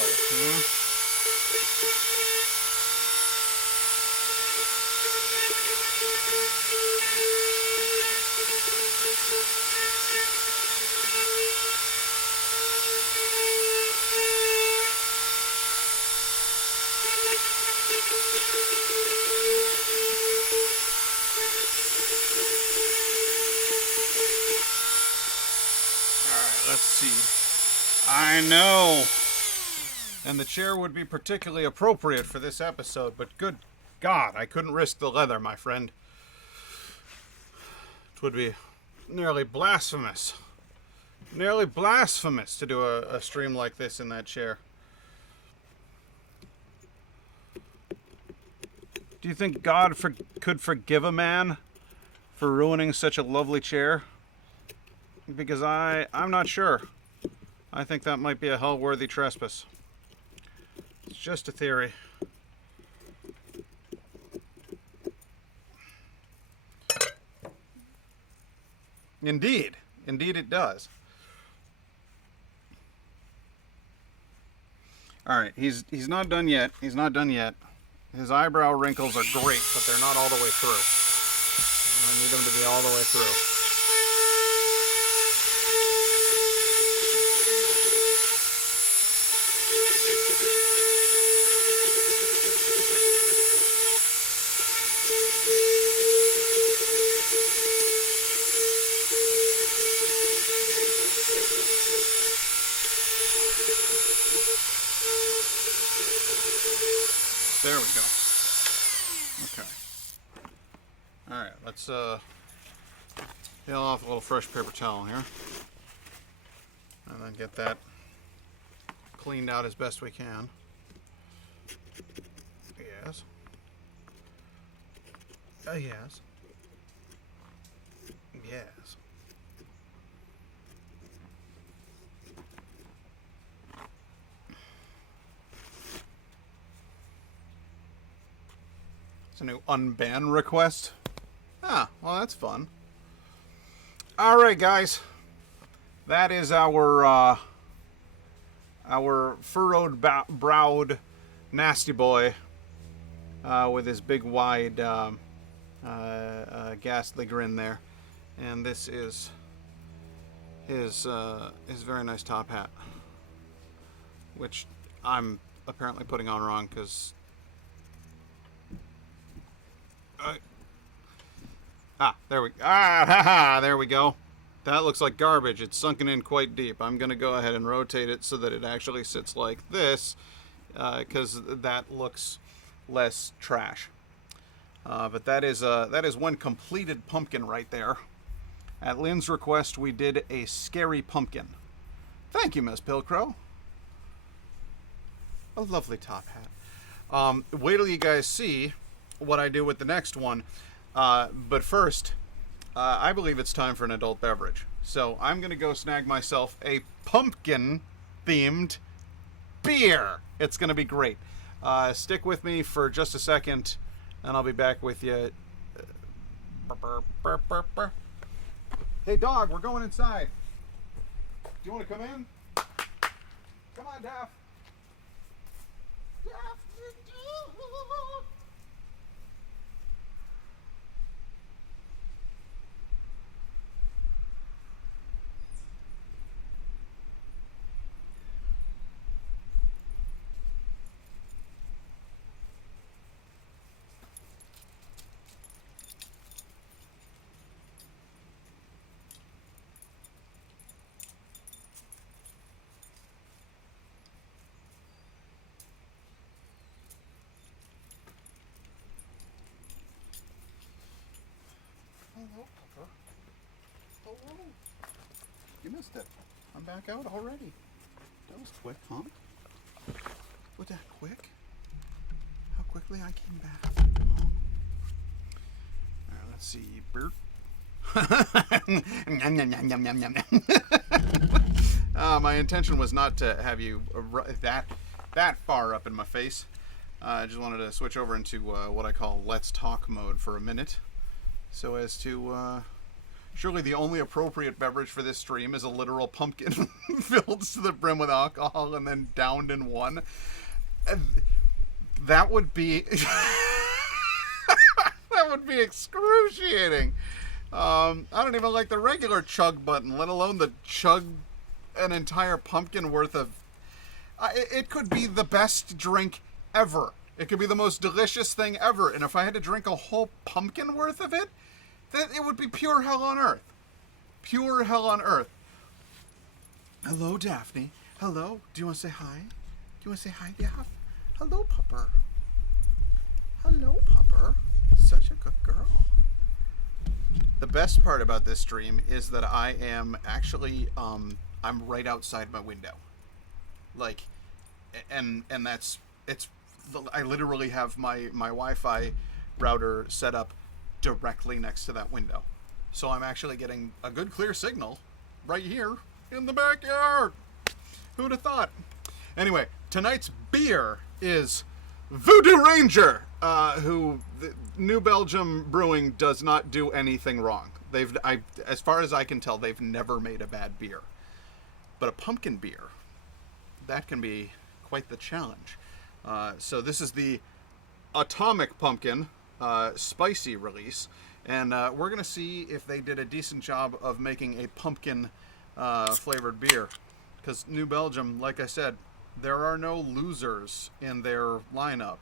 Let's see. I know. And the chair would be particularly appropriate for this episode, but good God, I couldn't risk the leather, my friend. It would be nearly blasphemous. Nearly blasphemous to do a stream like this in that chair. Do you think God could forgive a man for ruining such a lovely chair, because I'm not sure. I think that might be a hell-worthy trespass. It's just a theory. Indeed. Indeed it does. Alright, he's not done yet. He's not done yet. His eyebrow wrinkles are great, but they're not all the way through. I need them to be all the way through. There we go. Okay. Alright, let's peel off a little fresh paper towel here. And then get that cleaned out as best we can. Yes. Yes. Yes. It's a new unban request. Ah, well, that's fun. All right, guys. That is our furrowed browed nasty boy with his big wide ghastly grin there, and this is his very nice top hat, which I'm apparently putting on wrong because. There we go. That looks like garbage. It's sunken in quite deep. I'm going to go ahead and rotate it so that it actually sits like this, because that looks less trash. But that is one completed pumpkin right there. At Lynn's request, we did a scary pumpkin. Thank you, Miss Pilcrow. A lovely top hat. Wait till you guys see what I do with the next one. But first, I believe it's time for an adult beverage. So I'm going to go snag myself a pumpkin-themed beer. It's going to be great. Stick with me for just a second, and I'll be back with you. Hey, dog, we're going inside. Do you want to come in? Come on, Daff. Hello, Pepper. Hello. You missed it. I'm back out already. That was quick, huh? Was that quick? How quickly I came back. Oh. Alright, let's see. Bert. My intention was not to have you that far up in my face. I just wanted to switch over into what I call let's talk mode for a minute. So as to, surely the only appropriate beverage for this stream is a literal pumpkin filled to the brim with alcohol and then downed in one. That would be, that would be excruciating. I don't even like the regular chug button, let alone the chug an entire pumpkin worth of, it could be the best drink ever. It could be the most delicious thing ever. And if I had to drink a whole pumpkin worth of it, then it would be pure hell on earth. Pure hell on earth. Hello, Daphne. Hello. Do you want to say hi? Do you want to say hi, Daph? Hello, Pupper. Hello, Pupper. Such a good girl. The best part about this stream is that I am actually, I'm right outside my window. Like, and that's, I literally have my Wi-Fi router set up directly next to that window. So I'm actually getting a good clear signal right here in the backyard. Who'd have thought? Anyway, tonight's beer is Voodoo Ranger, who New Belgium Brewing does not do anything wrong. As far as I can tell, they've never made a bad beer. But a pumpkin beer, that can be quite the challenge. So this is the Atomic Pumpkin spicy release, and we're gonna see if they did a decent job of making a pumpkin flavored beer. Because New Belgium, like I said, there are no losers in their lineup.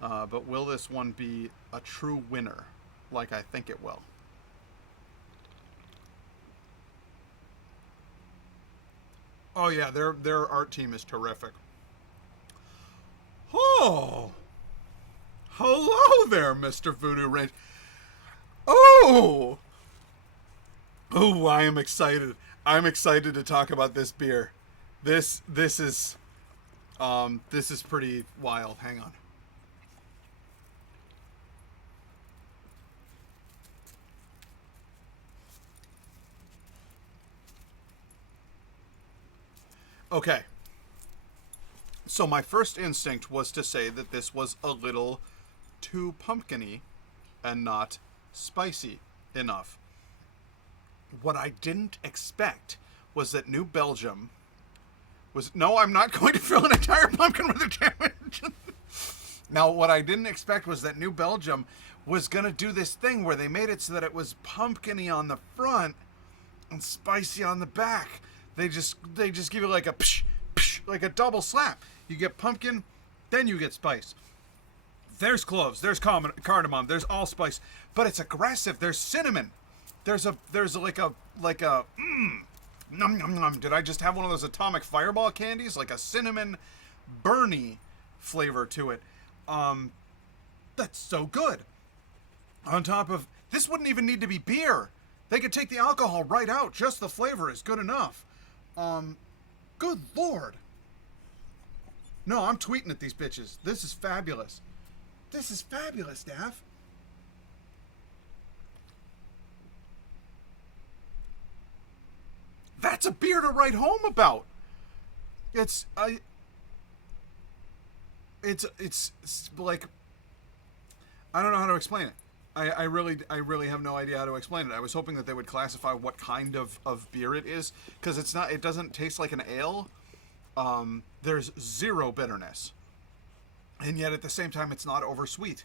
But will this one be a true winner, like I think it will? Oh yeah, their art team is terrific. Oh, hello there, Mr. Voodoo Range. Oh, oh, I am excited. I'm excited to talk about this beer. This is pretty wild. Hang on. Okay. So my first instinct was to say that this was a little too pumpkin-y and not spicy enough. What I didn't expect was that New Belgium was... No, I'm not going to fill an entire pumpkin with a damage. Now, what I didn't expect was that New Belgium was going to do this thing where they made it so that it was pumpkin-y on the front and spicy on the back. They just give you like a psh, psh, like a double slap. You get pumpkin, then you get spice. There's cloves, there's cardamom, there's allspice, but it's aggressive. There's cinnamon. There's like a nom nom nom. Did I just have one of those atomic fireball candies? Like a cinnamon burny flavor to it. That's so good. On top of this, wouldn't even need to be beer. They could take the alcohol right out. Just the flavor is good enough. Good Lord. No, I'm tweeting at these bitches. This is fabulous. This is fabulous, Daff. That's a beer to write home about. It's like, I don't know how to explain it. I really have no idea how to explain it. I was hoping that they would classify what kind of beer it is, because it doesn't taste like an ale. There's zero bitterness, and yet at the same time it's not oversweet.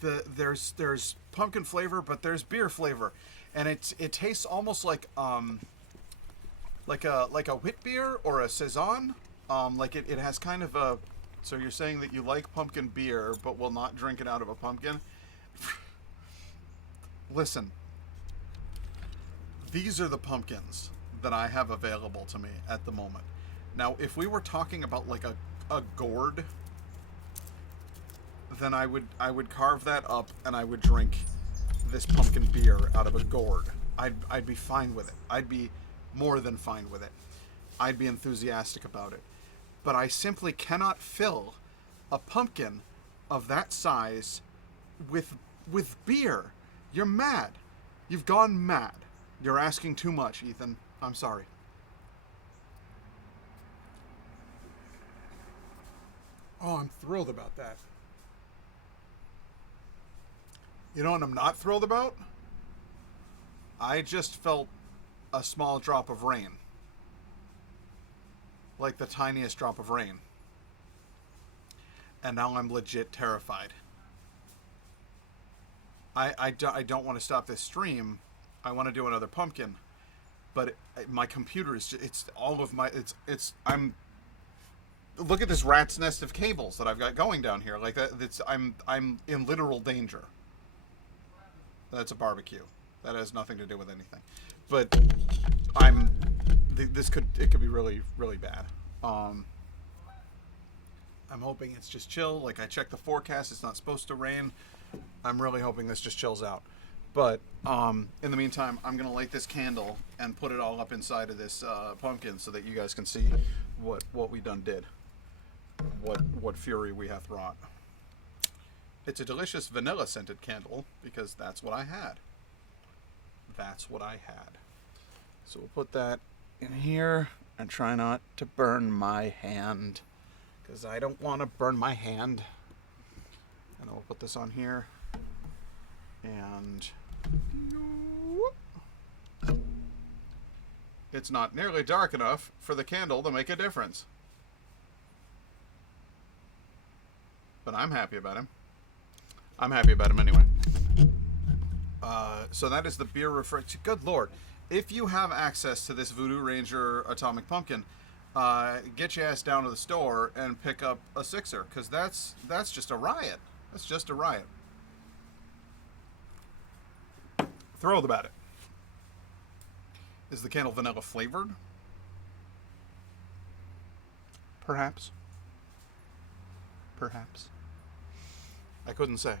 There's pumpkin flavor, but there's beer flavor, and it tastes almost like a wit beer or a saison. Like it has kind of a... So you're saying that you like pumpkin beer, but will not drink it out of a pumpkin? Listen, these are the pumpkins that I have available to me at the moment. Now, if we were talking about like a gourd, then I would carve that up and I would drink this pumpkin beer out of a gourd. I'd be fine with it. I'd be more than fine with it. I'd be enthusiastic about it. But I simply cannot fill a pumpkin of that size with beer. You're mad. You've gone mad. You're asking too much, Ethan. I'm sorry. Oh, I'm thrilled about that. You know what I'm not thrilled about? I just felt a small drop of rain. Like the tiniest drop of rain. And now I'm legit terrified. I don't want to stop this stream. I want to do another pumpkin. But my computer is just, it's all of my, I'm, look at this rat's nest of cables that I've got going down here. Like that, I'm in literal danger. That's a barbecue. That has nothing to do with anything. But it could be really, really bad. I'm hoping it's just chill. Like I checked the forecast, it's not supposed to rain. I'm really hoping this just chills out. But in the meantime, I'm gonna light this candle and put it all up inside of this pumpkin so that you guys can see what we done did. What fury we hath wrought. It's a delicious vanilla scented candle because that's what I had. that's what I had. So we'll put that in here and try not to burn my hand, because I don't want to burn my hand. And then we'll put this on here. And it's not nearly dark enough for the candle to make a difference. But I'm happy about him. I'm happy about him anyway. So that is the beer refrigerator. Good Lord. If you have access to this Voodoo Ranger Atomic Pumpkin, get your ass down to the store and pick up a sixer, because that's just a riot. That's just a riot. Thrilled about it. Is the candle vanilla flavored? Perhaps. Perhaps. I couldn't say.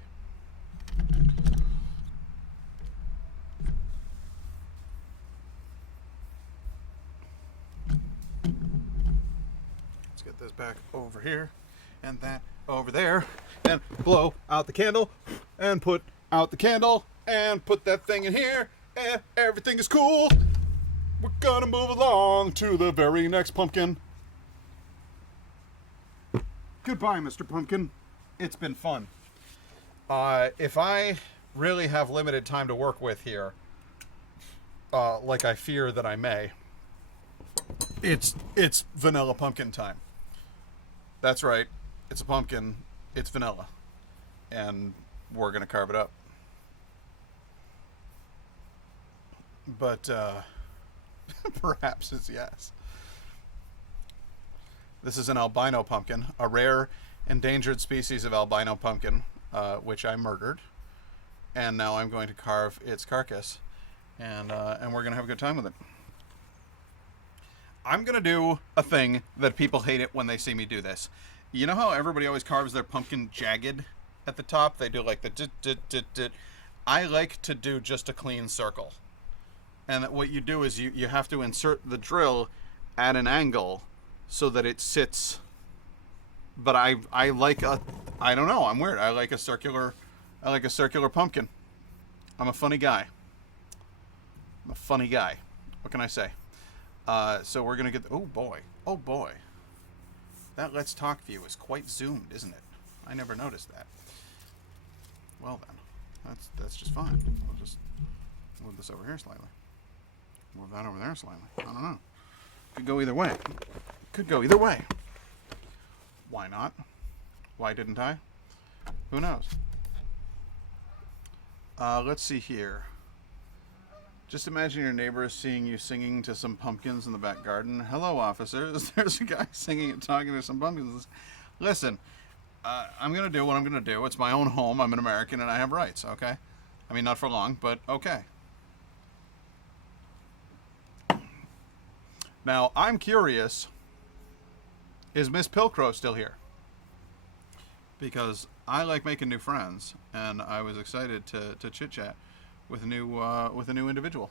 Let's get this back over here and that over there and blow out the candle and put out the candle and put that thing in here and everything is cool. We're gonna move along to the very next pumpkin. Goodbye, Mr. Pumpkin. It's been fun. If I really have limited time to work with here, like I fear that I may, it's vanilla pumpkin time. That's right. It's a pumpkin. It's vanilla. And we're going to carve it up. But perhaps it's yes. This is an albino pumpkin, a rare endangered species of albino pumpkin, which I murdered. And now I'm going to carve its carcass. And we're going to have a good time with it. I'm going to do a thing that people hate it when they see me do this. You know how everybody always carves their pumpkin jagged at the top? They do like the dit. I like to do just a clean circle. And what you do is you have to insert the drill at an angle so that it sits. But I like a, I don't know, I'm weird. I like a circular pumpkin. I'm a funny guy. What can I say? So we're going to get... Oh, boy. That Let's Talk view is quite zoomed, isn't it? I never noticed that. Well, then. That's just fine. I'll just move this over here slightly. Move that over there slightly. I don't know. Could go either way. Why not? Why didn't I? Who knows? Let's see here. Just imagine your neighbors seeing you singing to some pumpkins in the back garden. Hello, officers. There's a guy singing and talking to some pumpkins. Listen, I'm going to do what I'm going to do. It's my own home. I'm an American and I have rights, okay? I mean, not for long, but okay. Now, I'm curious, is Miss Pilcrow still here? Because I like making new friends, and I was excited to chit-chat with a new individual.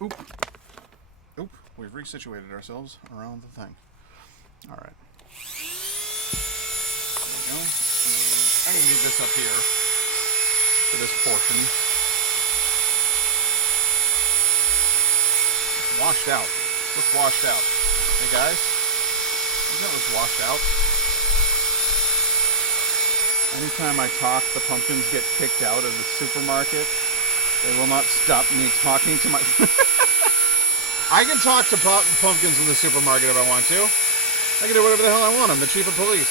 Oop. We've resituated ourselves around the thing. All right. There we go. I'm gonna leave this up here for this portion. It's washed out. Looks washed out. Hey guys. That was washed out. Anytime I talk, the pumpkins get kicked out of the supermarket. They will not stop me talking to my... I can talk to pumpkins in the supermarket if I want to. I can do whatever the hell I want. I'm the chief of police.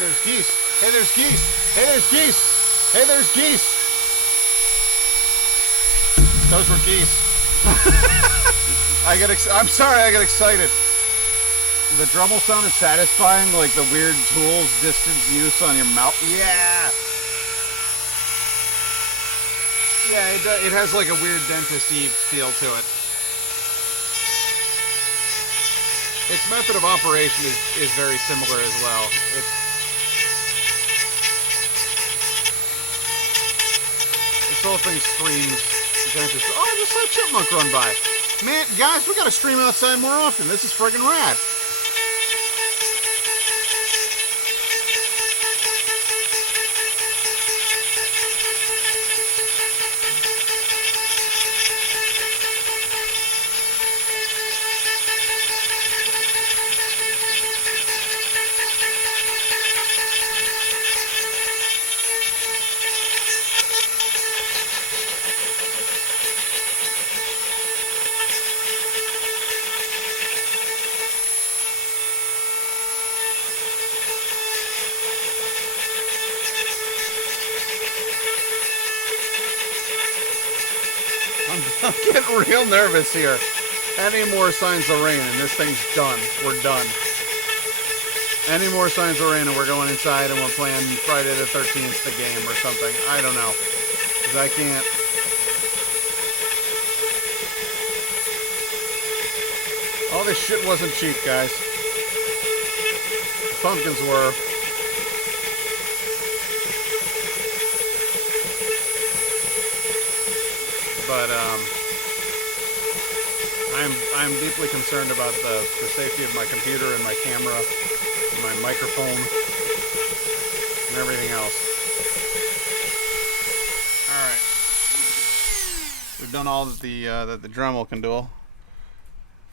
there's geese. Hey, there's geese. Hey, there's geese. Hey, there's geese. Those were geese. I'm sorry, I got excited. The Dremel sounded satisfying, like the weird tools distance use on your mouth. Yeah. Yeah, it has like a weird dentist-y feel to it. Its method of operation is very similar as well. This whole thing screams dentist. Oh, I just saw a chipmunk run by. Man, guys, we gotta stream outside more often. This is friggin' rad. I'm getting real nervous here. Any more signs of rain and this thing's done. We're done. Any more signs of rain and we're going inside and we're playing Friday the 13th the game or something. I don't know. Because I can't. All this shit wasn't cheap, guys. The pumpkins were. But I'm deeply concerned about the safety of my computer and my camera, and my microphone, and everything else. All right, we've done all that the Dremel can do.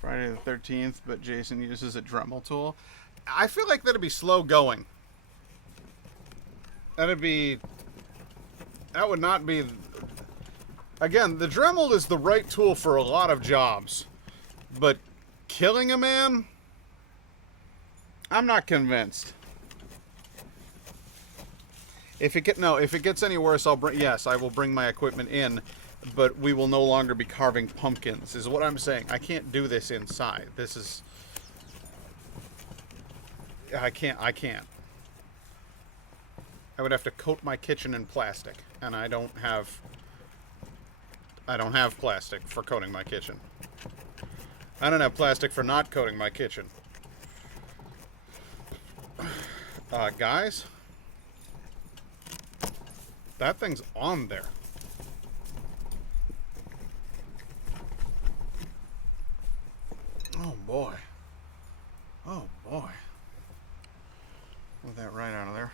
Friday the 13th, but Jason uses a Dremel tool. I feel like that'd be slow going. That would not be. Again, the Dremel is the right tool for a lot of jobs, but killing a man, I'm not convinced. If it gets any worse, I will bring my equipment in, but we will no longer be carving pumpkins. Is what I'm saying. I can't do this inside. I can't. I would have to coat my kitchen in plastic, and I don't have plastic for coating my kitchen. I don't have plastic for not coating my kitchen. Guys, that thing's on there. Oh boy. Oh boy. Move that right out of there.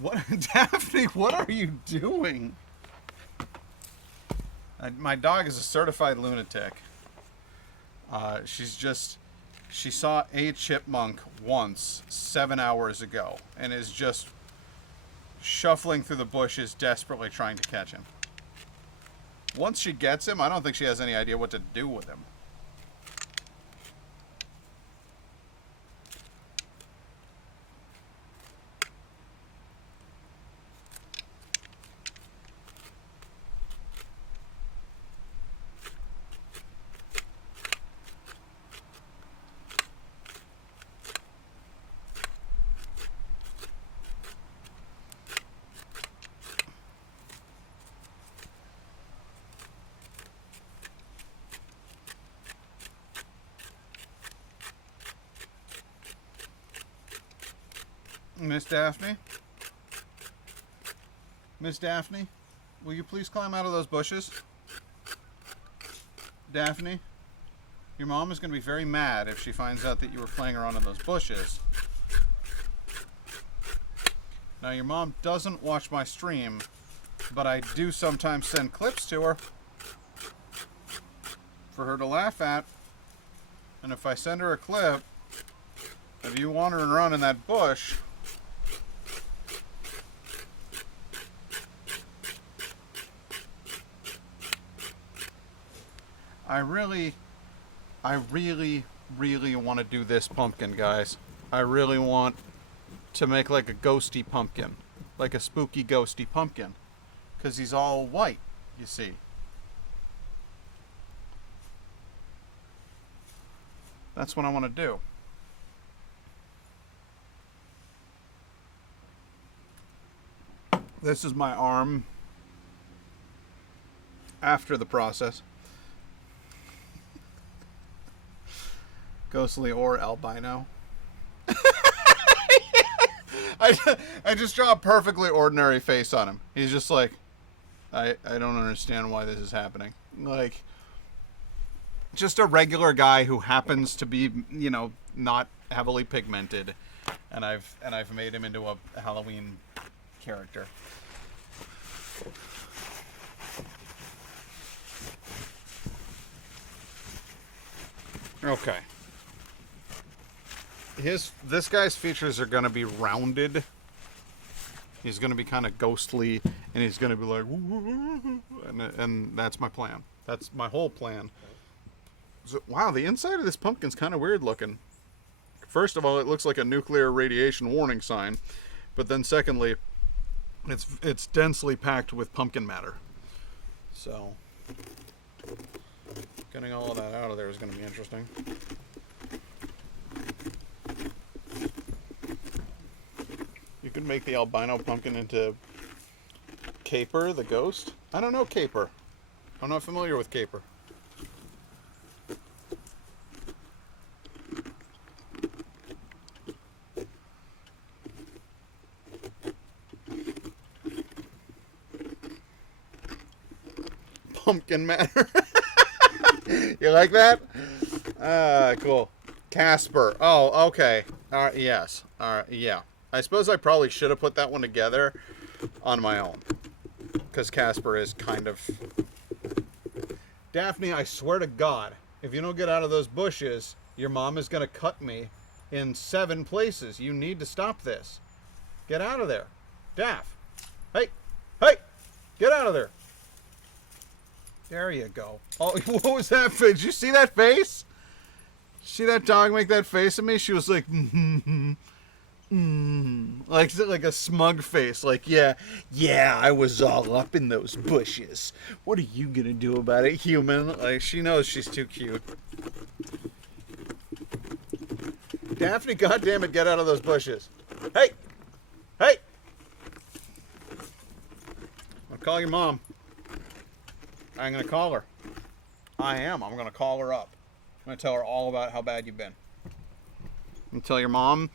What, Daphne, what are you doing? My dog is a certified lunatic. She saw a chipmunk once 7 hours ago and is just shuffling through the bushes desperately trying to catch him. Once she gets him, I don't think she has any idea what to do with him. Miss Daphne? Miss Daphne? Will you please climb out of those bushes? Daphne? Your mom is going to be very mad if she finds out that you were playing around in those bushes. Now, your mom doesn't watch my stream, but I do sometimes send clips to her for her to laugh at. And if I send her a clip of you wandering around in that bush, I really want to do this pumpkin, guys. I really want to make like a ghosty pumpkin, like a spooky ghosty pumpkin, because he's all white, you see. That's what I want to do. This is my arm after the process. Ghostly or albino. I just draw a perfectly ordinary face on him. He's just like, I don't understand why this is happening. Like, just a regular guy who happens to be, you know, not heavily pigmented, and I've made him into a Halloween character. Okay. This guy's features are going to be rounded. He's going to be kind of ghostly, and he's going to be like, and that's my plan. That's my whole plan. So, wow, the inside of this pumpkin's kind of weird looking. First of all, it looks like a nuclear radiation warning sign, but then secondly, it's densely packed with pumpkin matter. So, getting all of that out of there is going to be interesting. You could make the albino pumpkin into Caper, the ghost. I don't know Caper. I'm not familiar with Caper. Pumpkin matter. You like that? Cool. Casper. Oh, okay. Yes. Yeah. I suppose I probably should have put that one together on my own, because Casper is kind of... Daphne, I swear to God, if you don't get out of those bushes, your mom is going to cut me in 7 places. You need to stop this. Get out of there. Daph. Hey. Hey. Get out of there. There you go. Oh, what was that face? Did you see that face? See that dog make that face at me? She was like, like a smug face. Like, yeah, I was all up in those bushes. What are you gonna do about it, human? Like, she knows she's too cute. Daphne, goddammit, get out of those bushes. Hey! Hey! I'll call your mom. I'm gonna call her. I am. I'm gonna call her up. I'm gonna tell her all about how bad you've been. And tell your mom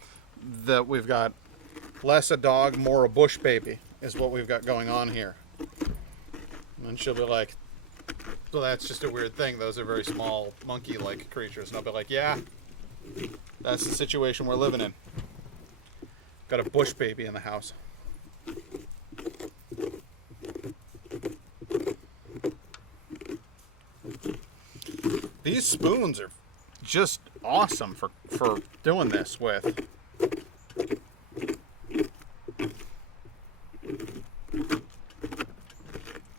that we've got less a dog, more a bush baby is what we've got going on here. And she'll be like, well, that's just a weird thing. Those are very small monkey-like creatures. And I'll be like, yeah, that's the situation we're living in. Got a bush baby in the house. These spoons are just awesome for doing this with.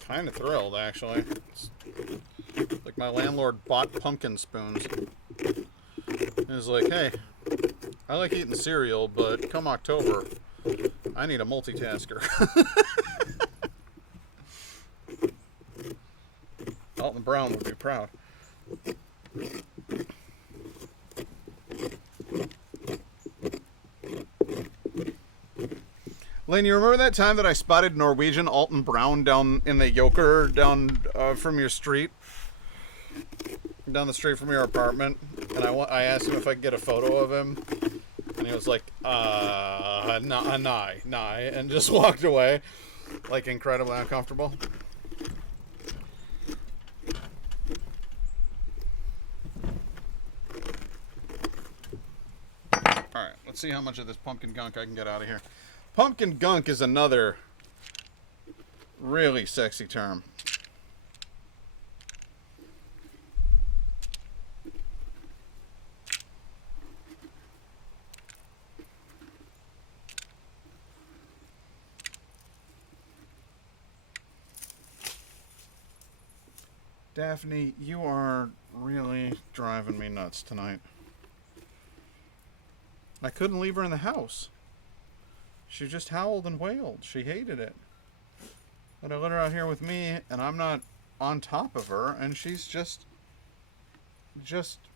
Kind of thrilled, actually. It's like my landlord bought pumpkin spoons. He was like, hey, I like eating cereal, but come October, I need a multitasker. Alton Brown would be proud. Lane, you remember that time that I spotted Norwegian Alton Brown down in the Yoker down from your street? Down the street from your apartment? And I asked him if I could get a photo of him. And he was like, nah, and just walked away. Like, incredibly uncomfortable. Alright, let's see how much of this pumpkin gunk I can get out of here. Pumpkin gunk is another really sexy term. Daphne, you are really driving me nuts tonight. I couldn't leave her in the house. She just howled and wailed. She hated it. But I let her out here with me, and I'm not on top of her, and she's just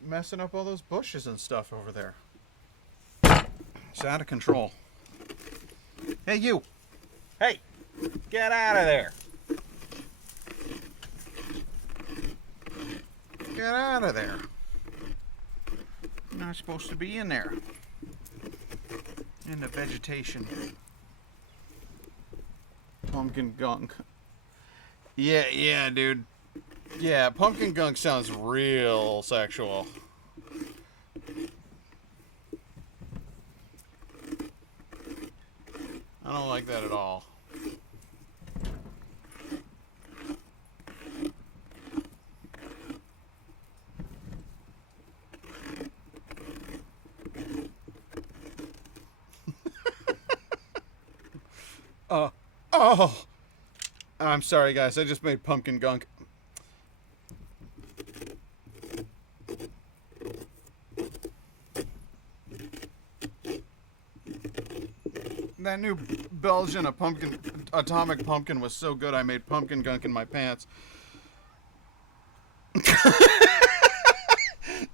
messing up all those bushes and stuff over there. It's out of control. Hey, you! Hey! Get out of there! Get out of there! You're not supposed to be in there. In the vegetation. Pumpkin gunk. Yeah, dude. Yeah, pumpkin gunk sounds real sexual. I don't like that at all. Oh! I'm sorry, guys. I just made pumpkin gunk. That new Belgian atomic pumpkin was so good I made pumpkin gunk in my pants.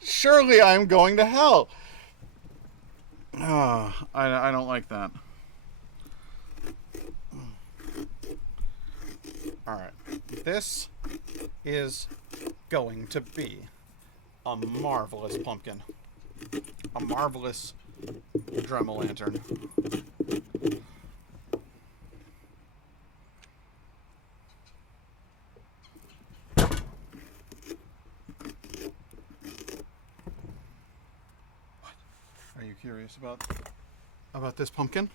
Surely I'm going to hell. Oh, I don't like that. Alright. This is going to be a marvelous pumpkin. A marvelous Drem-O-Lantern. Are you curious about this pumpkin?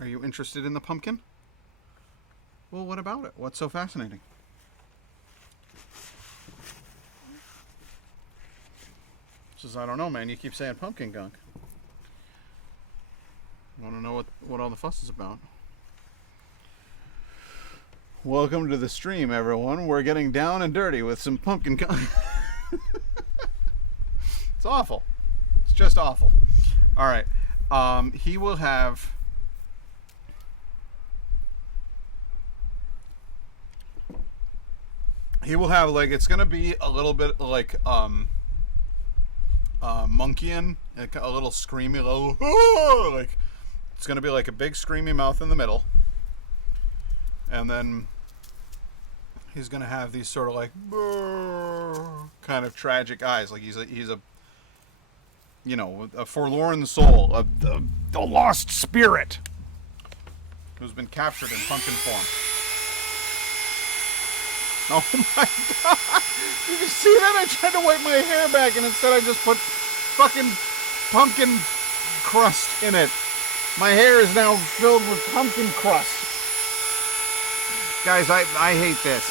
Are you interested in the pumpkin? Well, what about it? What's so fascinating? Says, I don't know, man. You keep saying pumpkin gunk. I want to know what all the fuss is about. Welcome to the stream, everyone. We're getting down and dirty with some pumpkin gunk. It's awful. It's just awful. All right. He will have... He will have, like, it's going to be a little bit like, monkeyin, a little screamy, like, it's going to be like a big screamy mouth in the middle. And then he's going to have these sort of like, kind of tragic eyes. Like he's a, you know, a forlorn soul, a lost spirit who's been captured in pumpkin form. Oh my god! Did you see that? I tried to wipe my hair back and instead I just put fucking pumpkin crust in it. My hair is now filled with pumpkin crust. Guys, I hate this.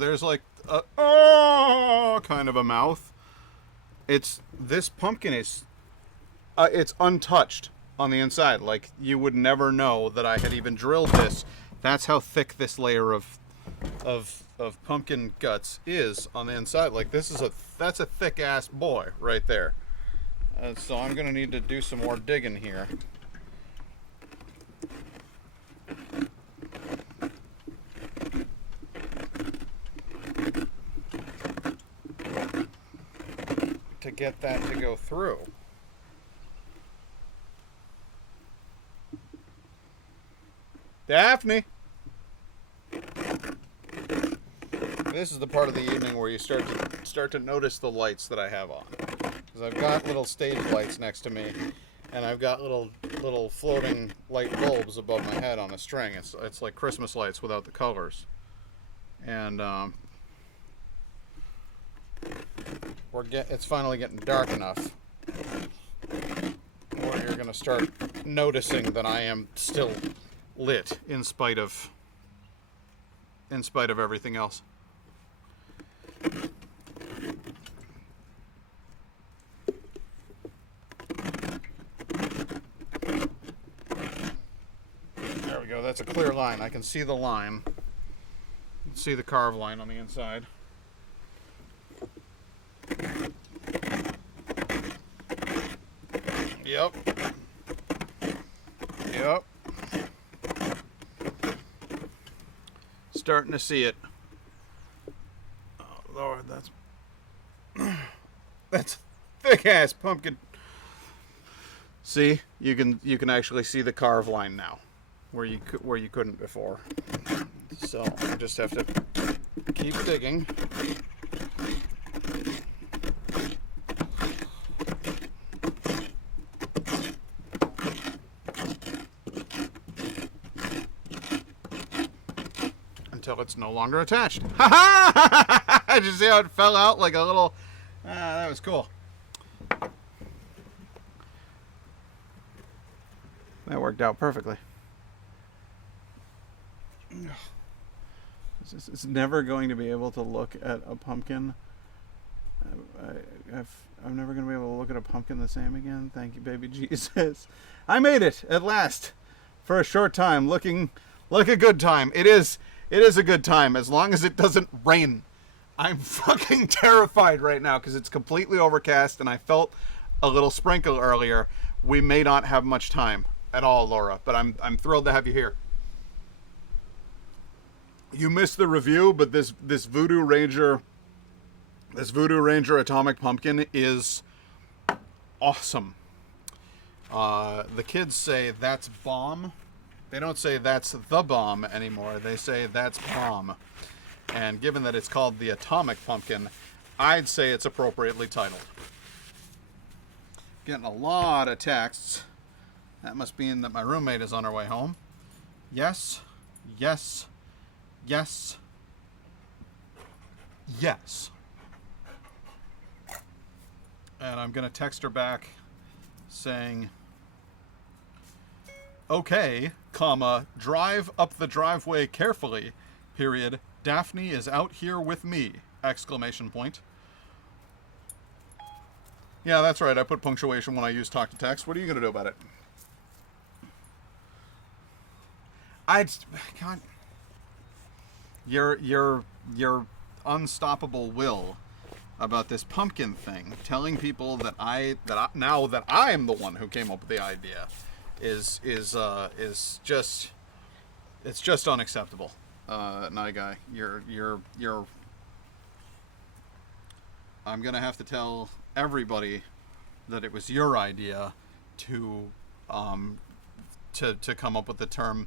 there's like a oh kind of a mouth. This pumpkin is it's untouched on the inside. Like, you would never know that I had even drilled this. That's how thick this layer of pumpkin guts is on the inside. Like, that's a thick ass boy right there. So I'm gonna need to do some more digging here. To get that to go through. Daphne! This is the part of the evening where you start to notice the lights that I have on. Because I've got little stage lights next to me, and I've got little floating light bulbs above my head on a string. It's like Christmas lights without the colors. And it's finally getting dark enough where you're gonna start noticing that I am still lit in spite of everything else. There we go. That's a clear line. I can see the line. You can see the carve line on the inside. Yep. Yep. Starting to see it. Oh Lord, that's thick ass pumpkin. See, you can actually see the carve line now, where you couldn't before. So I just have to keep digging. Until it's no longer attached. Ha ha! Did you see how it fell out like a little... that was cool. That worked out perfectly. It's never going to be able to look at a pumpkin. I'm never going to be able to look at a pumpkin the same again. Thank you, baby Jesus. I made it at last. For a short time, looking like a good time. It is a good time as long as it doesn't rain. I'm fucking terrified right now because it's completely overcast and I felt a little sprinkle earlier. We may not have much time at all, Laura, but I'm thrilled to have you here. You missed the review, but this Voodoo Ranger Atomic Pumpkin is awesome. The kids say that's bomb. They don't say that's the bomb anymore. They say that's bomb. And given that it's called the Atomic Pumpkin, I'd say it's appropriately titled. Getting a lot of texts. That must mean that my roommate is on her way home. Yes, yes, yes, yes. And I'm going to text her back saying, okay, comma, drive up the driveway carefully, period. Daphne is out here with me, exclamation point. Yeah, that's right. I put punctuation when I use talk to text. What are you going to do about it? God, your unstoppable will about this pumpkin thing, telling people that now that I am the one who came up with the idea, is just, it's just unacceptable. Nye guy, you're I'm gonna have to tell everybody that it was your idea to come up with the term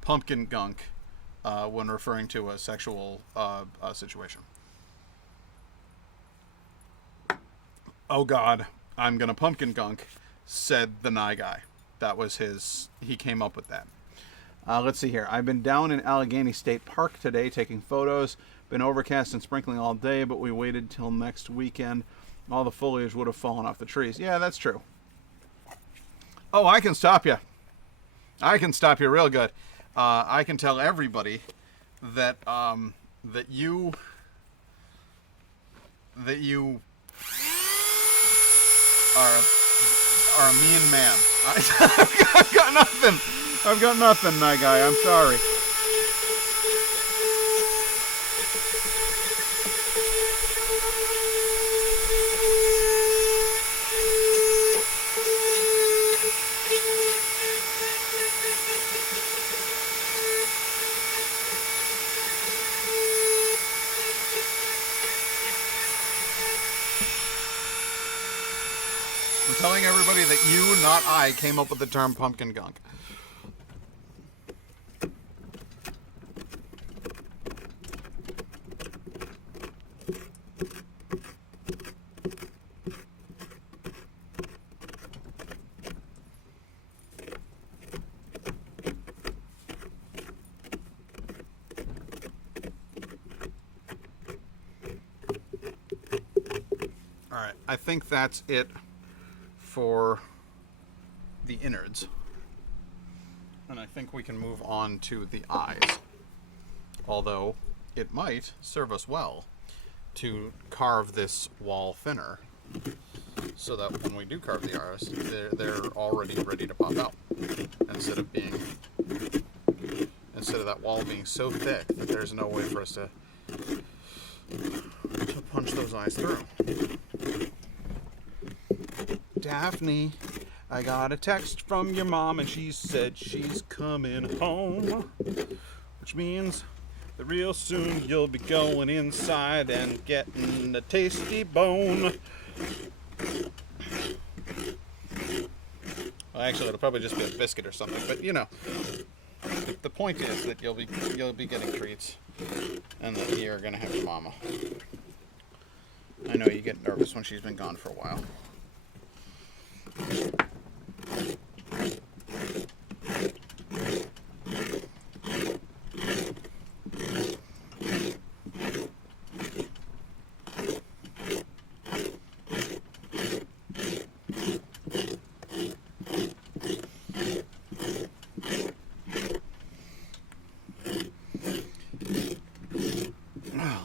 pumpkin gunk when referring to a sexual situation. Oh God, I'm gonna pumpkin gunk, said the Nye guy. That was he came up with that. Let's see here. I've been down in Allegheny State Park today taking photos. Been overcast and sprinkling all day, but we waited till next weekend. All the foliage would have fallen off the trees. Yeah, that's true. Oh, I can stop you. I can stop you real good. I can tell everybody that that you are a mean man. I've got nothing. I've got nothing, my guy. I'm sorry. I'm telling everybody that you, not I, came up with the term pumpkin gunk. Alright, I think that's it for the innards. And I think we can move on to the eyes. Although it might serve us well to carve this wall thinner so that when we do carve the eyes, they're already ready to pop out. Instead of that wall being so thick that there's no way for us to punch those eyes through. Daphne, I got a text from your mom and she said she's coming home, which means that real soon you'll be going inside and getting a tasty bone. Well, actually, it'll probably just be a biscuit or something, but you know, the point is that you'll be getting treats, and that you're gonna have your mama. I know you get nervous when she's been gone for a while.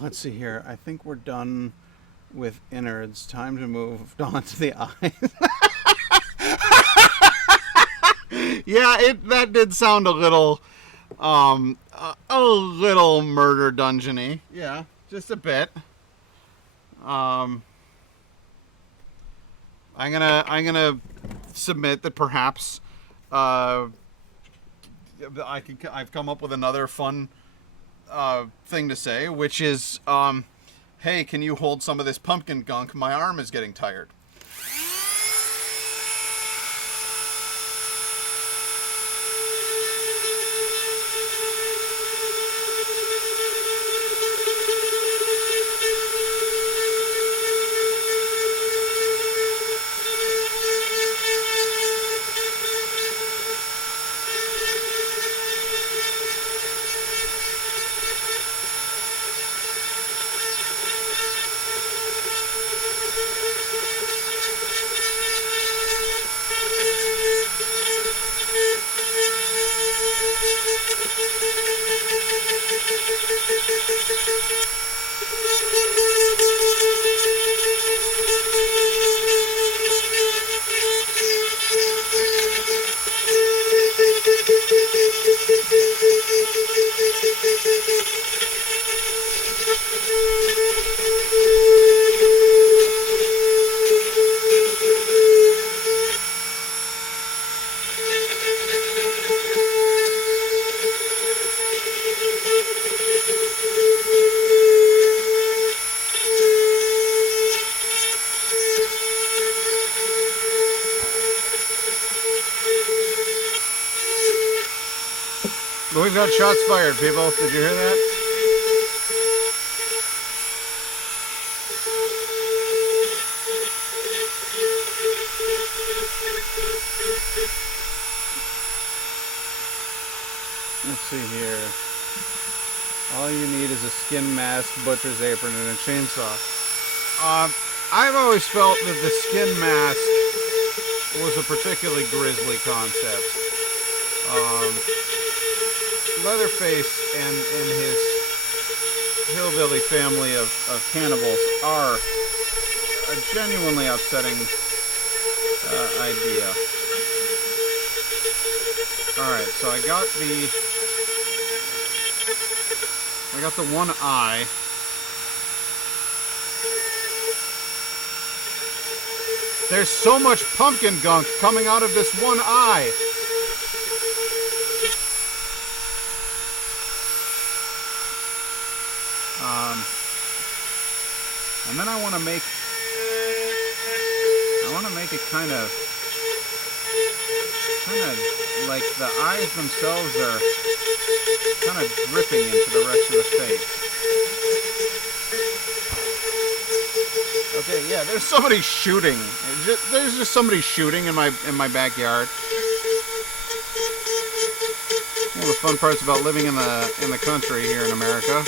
Let's see here. I think we're done with innards. Time to move on to the eyes. Yeah, that did sound a little murder dungeony. Yeah, just a bit. I'm gonna submit that perhaps I've come up with another fun thing to say, which is, hey, can you hold some of this pumpkin gunk? My arm is getting tired. We've got shots fired, people. Did you hear that? Let's see here. All you need is a skin mask, butcher's apron, and a chainsaw. I've always felt that the skin mask was a particularly grisly concept. Leatherface and hillbilly family of cannibals are a genuinely upsetting idea. Alright, so I got the one eye. There's so much pumpkin gunk coming out of this one eye. And then I want to make it kind of like the eyes themselves are kind of dripping into the rest of the face. Okay, yeah, there's somebody shooting. There's just somebody shooting in my backyard. One of the fun parts about living in the country here in America.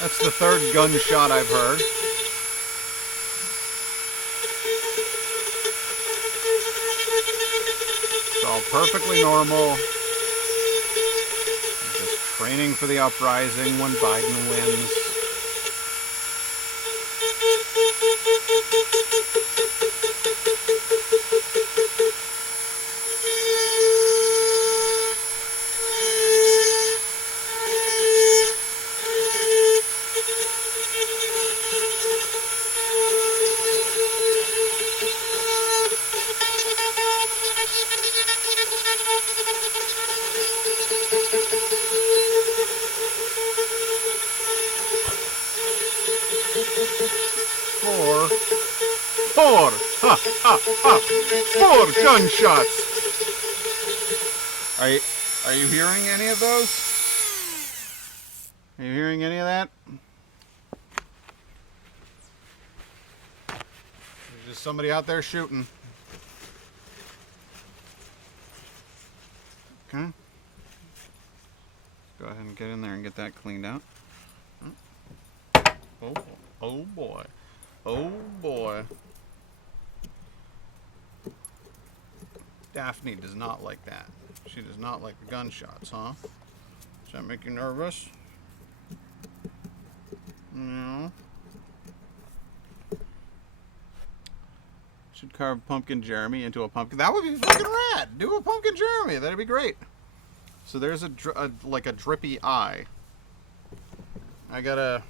That's the third gunshot I've heard. It's all perfectly normal. Just training for the uprising when Biden wins. Four gunshots. Are you hearing any of those? Are you hearing any of that? There's just somebody out there shooting. Okay. Go ahead and get in there and get that cleaned out. Oh boy. Oh boy. Daphne does not like that. She does not like the gunshots, huh? Does that make you nervous? No. Should carve pumpkin Jeremy into a pumpkin. That would be fucking rad. Do a pumpkin Jeremy. That'd be great. So there's like a drippy eye. I could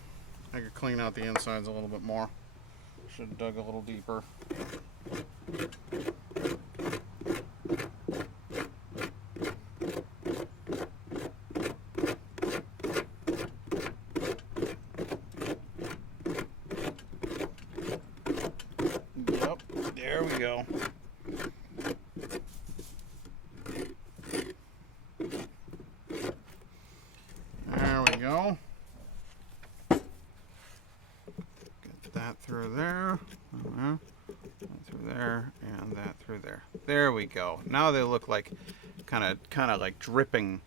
clean out the insides a little bit more. Should have dug a little deeper. Yep, there we go. There we go. That through there, that through there, and that through there. There we go. Now they look like kind of like dripping,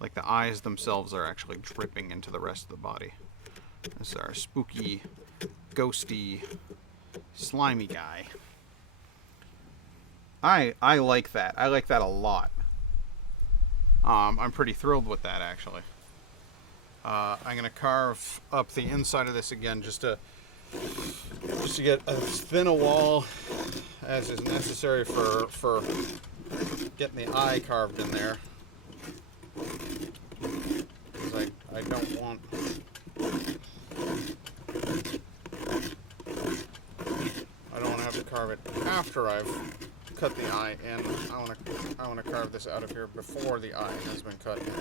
like the eyes themselves are actually dripping into the rest of the body. This is our spooky, ghosty, slimy guy. I like that. I like that a lot. I'm pretty thrilled with that actually. I'm gonna carve up the inside of this again just to get as thin a wall as is necessary for getting the eye carved in there. Because I don't want to have to carve it after I've cut the eye in. I want to carve this out of here before the eye has been cut in.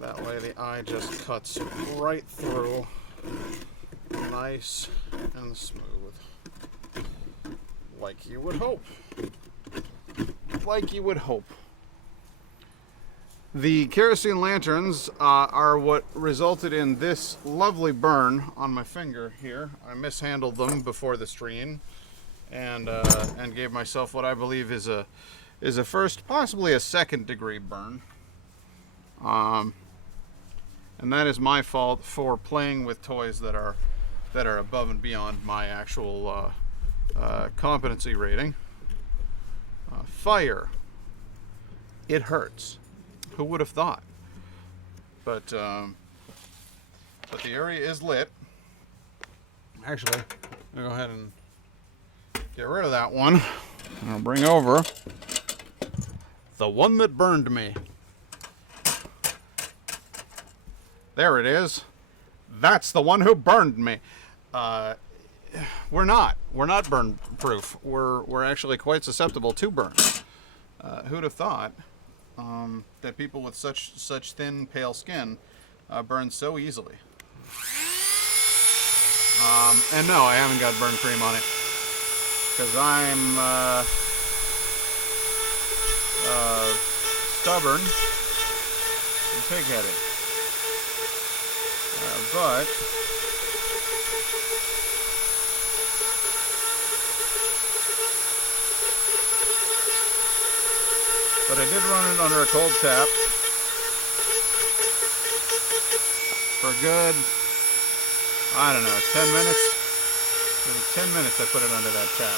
That way the eye just cuts right through. Nice and smooth. Like you would hope. Like you would hope. The kerosene lanterns are what resulted in this lovely burn on my finger here. I mishandled them before the stream, and gave myself what I believe is a first, possibly a second-degree burn. And that is my fault for playing with toys that are above and beyond my actual competency rating. Fire. It hurts. Who would have thought? But the area is lit. Actually, I'm gonna go ahead and get rid of that one. I'll bring over the one that burned me. There it is. That's the one who burned me. We're not burn proof. We're actually quite susceptible to burn. Who'd have thought that people with such thin, pale skin burn so easily? And no, I haven't got burn cream on it because I'm stubborn and pig-headed. But I did run it under a cold tap for a good, I don't know, 10 minutes. Maybe 10 minutes I put it under that tap.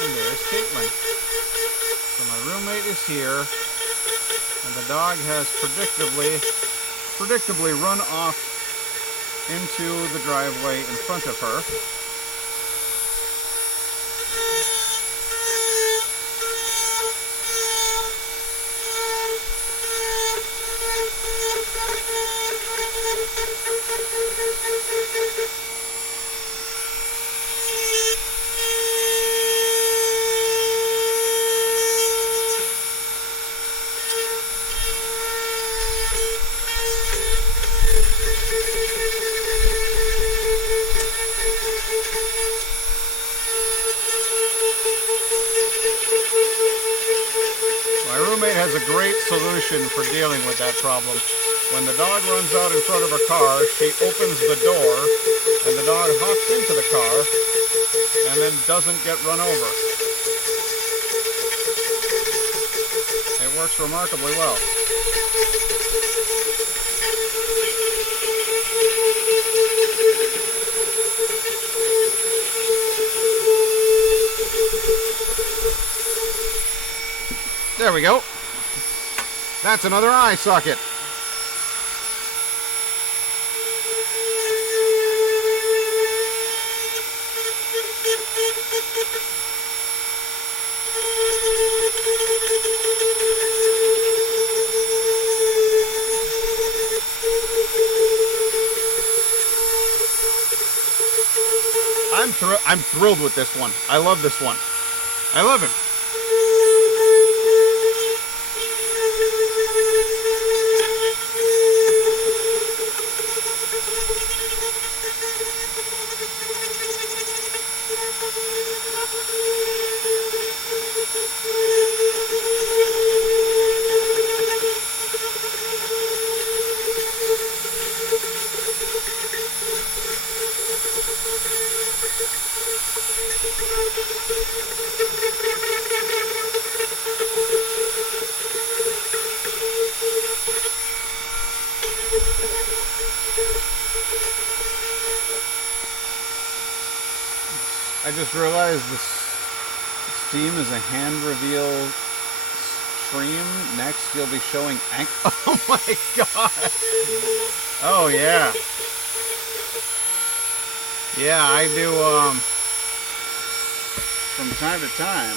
And there's Caitlin. So my roommate is here, and the dog has predictably run off into the driveway in front of her. Has a great solution for dealing with that problem. When the dog runs out in front of her car, she opens the door and the dog hops into the car and then doesn't get run over. It works remarkably well. There we go. That's another eye socket. I'm thrilled with this one. I love this one. I love him. I just realized this Steam is a hand reveal stream. Next, you'll be showing oh my god! Oh yeah, yeah. I do from time to time.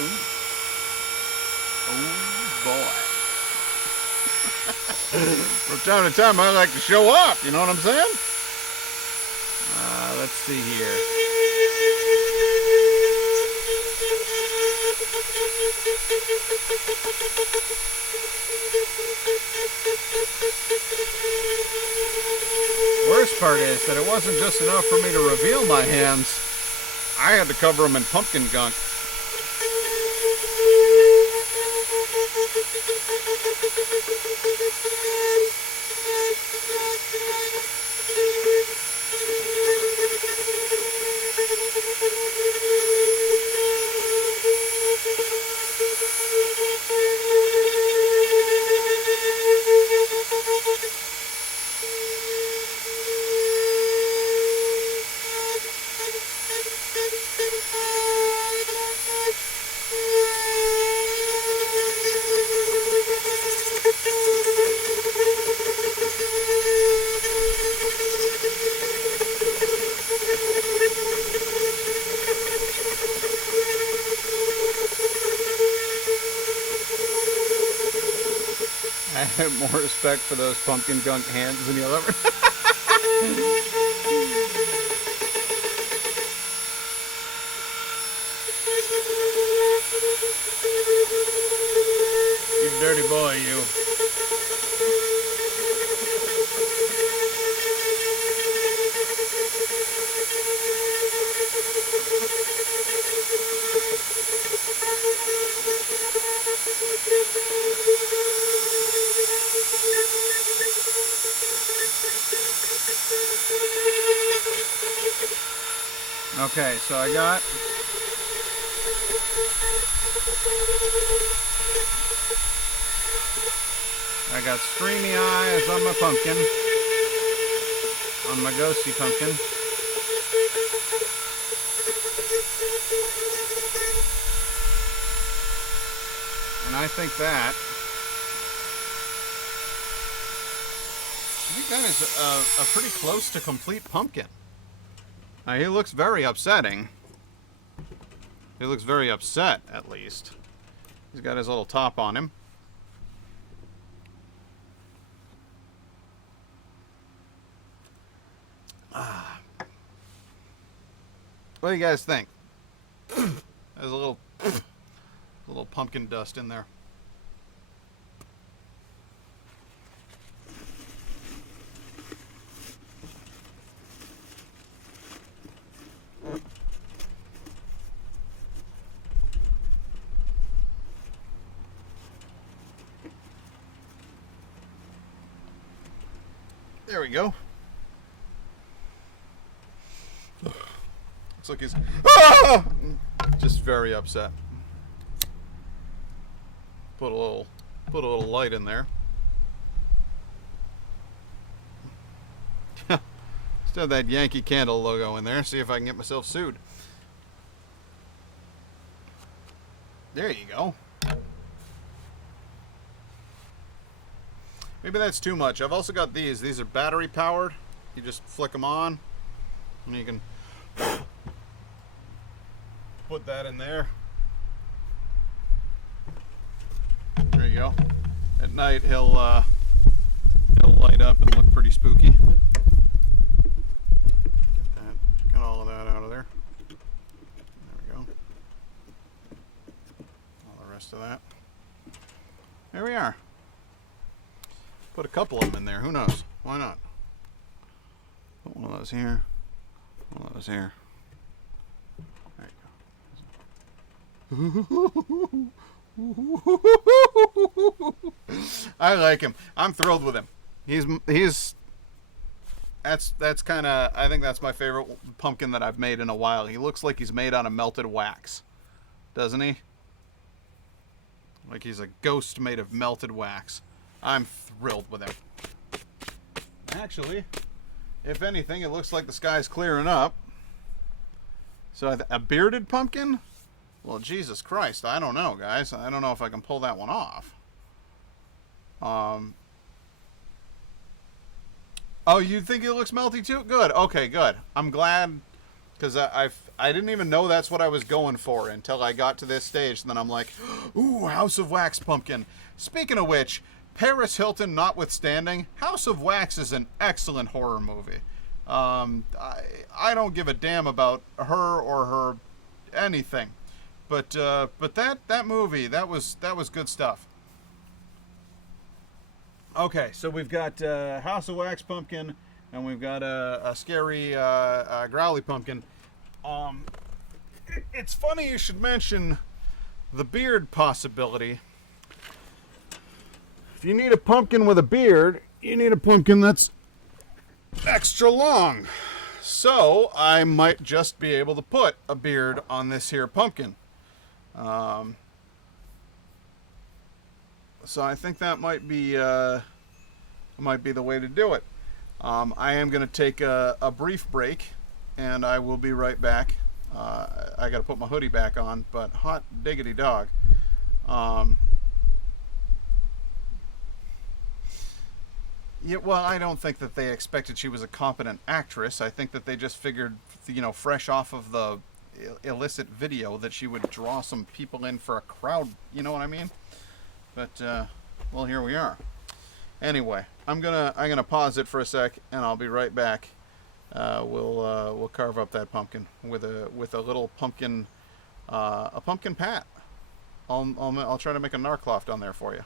Ooh. Oh boy! From time to time, I like to show up. You know what I'm saying? Let's see here. Worst part is that it wasn't just enough for me to reveal my hands. I had to cover them in pumpkin gunk. I have more respect for those pumpkin gunk hands than you'll ever. You dirty boy, you. Okay, so I got streamy eyes on my pumpkin, on my ghosty pumpkin. And I think that is a pretty close to complete pumpkin. Now, he looks very upsetting. He looks very upset, at least. He's got his little top on him. What do you guys think? There's a little pumpkin dust in there. There we go. Looks like he's just very upset. Put a little light in there. Still have that Yankee Candle logo in there. See if I can get myself sued. There you go. Maybe that's too much. I've also got these. These are battery powered. You just flick them on, and you can put that in there. There you go. At night, he'll light up and look pretty spooky. Get all of that out of there. There we go. All the rest of that. There we are. Put a couple of them in there. Who knows? Why not? Put one of those here. One of those here. There you go. I like him. I'm thrilled with him. That's kind of, I think that's my favorite pumpkin that I've made in a while. He looks like he's made out of melted wax, doesn't he? Like he's a ghost made of melted wax. I'm thrilled with him. Actually, if anything, it looks like the sky's clearing up. So a bearded pumpkin? Well, Jesus Christ, I don't know, guys. I don't know if I can pull that one off. Oh, you think it looks melty too? Good. Okay, good. I'm glad, because I didn't even know that's what I was going for until I got to this stage. And then I'm like, ooh, House of Wax pumpkin. Speaking of which, Paris Hilton notwithstanding, House of Wax is an excellent horror movie. I don't give a damn about her or her anything, but that movie, that was good stuff. Okay, so we've got House of Wax pumpkin, and we've got a scary growly pumpkin. It's funny you should mention the beard possibility. If you need a pumpkin with a beard, you need a pumpkin that's extra long. So I might just be able to put a beard on this here pumpkin. So I think that might be the way to do it. I am going to take a brief break, and I will be right back. I got to put my hoodie back on, but hot diggity dog. Yeah, well, I don't think that they expected she was a competent actress. I think that they just figured, fresh off of the illicit video, that she would draw some people in for a crowd. You know what I mean? But well, here we are. Anyway, I'm gonna pause it for a sec, and I'll be right back. We'll carve up that pumpkin with a little pumpkin, a pumpkin pat. I'll try to make a narcloth on there for you.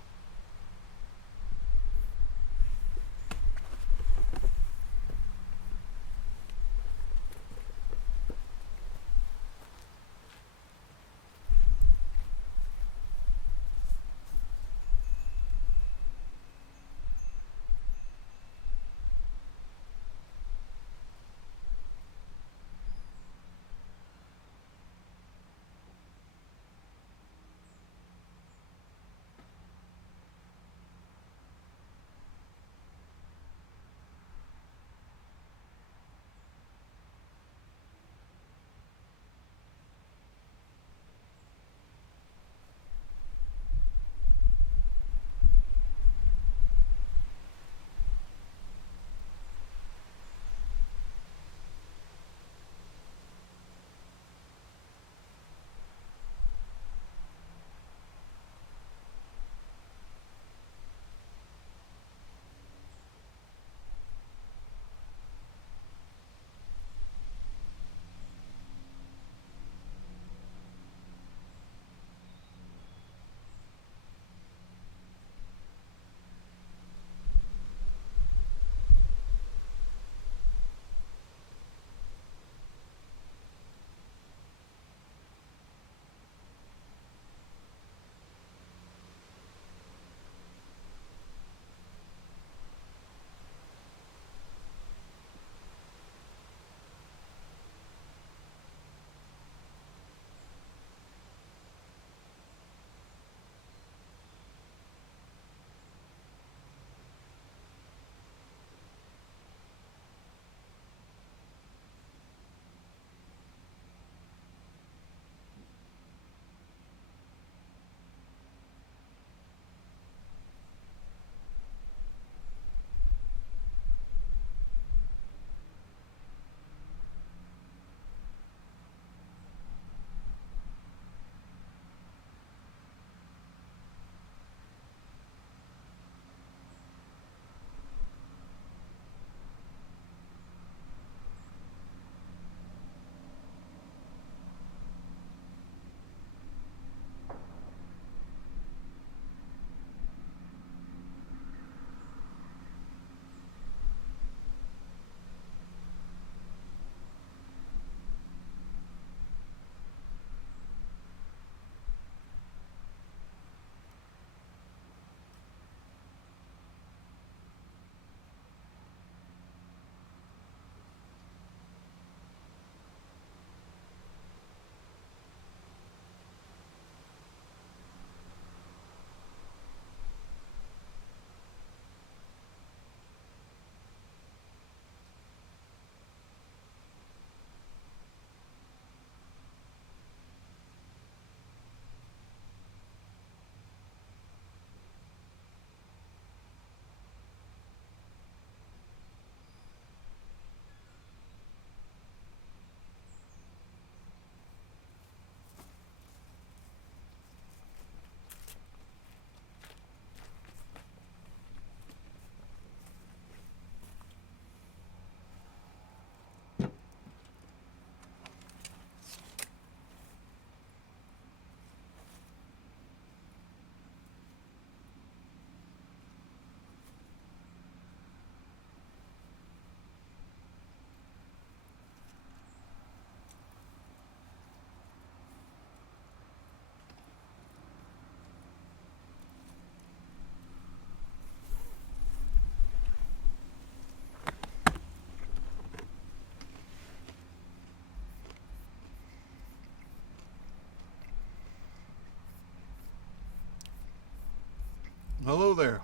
Hello there.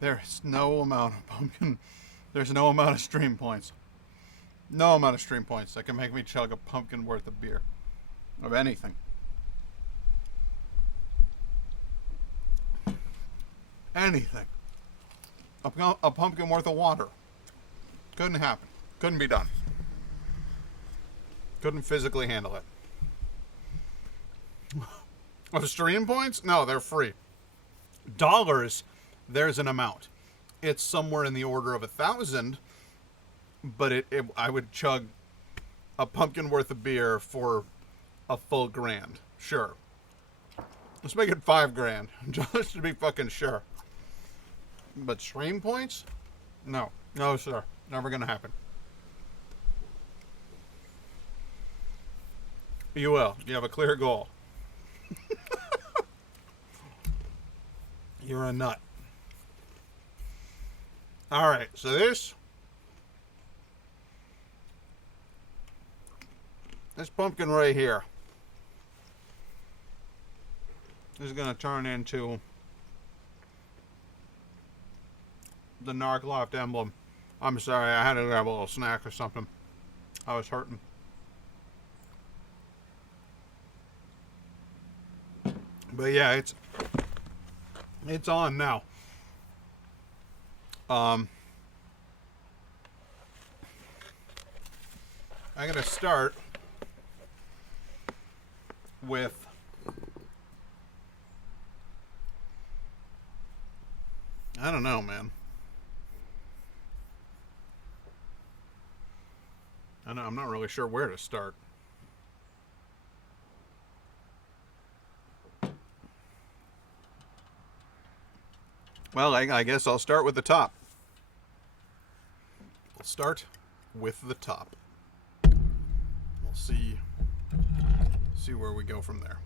There's no amount of pumpkin. There's no amount of stream points. No amount of stream points that can make me chug a pumpkin worth of beer. Of anything. Anything. A pumpkin worth of water. Couldn't happen. Couldn't be done. Couldn't physically handle it. Of stream points? No, they're free. Dollars, there's an amount. It's somewhere in the order of 1,000, but I would chug a pumpkin worth of beer for a full grand. Sure. Let's make it 5 grand, just to be fucking sure. But stream points? No. No, sir. Never gonna happen. You will. You have a clear goal. You're a nut. Alright, so this pumpkin right here is going to turn into the Narcloft emblem. I'm sorry, I had to grab a little snack or something. I was hurting. But yeah, it's on now. I'm gonna start with I don't know, man. I'm not really sure where to start. Well, I guess I'll start with the top. We'll start with the top. We'll see where we go from there.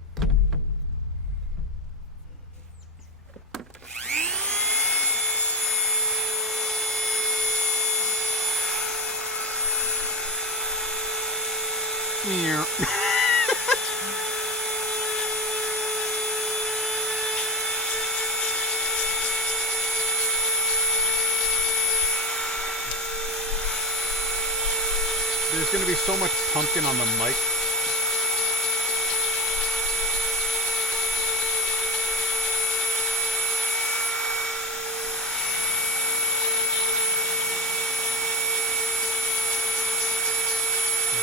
Yeah. There's going to be so much pumpkin on the mic.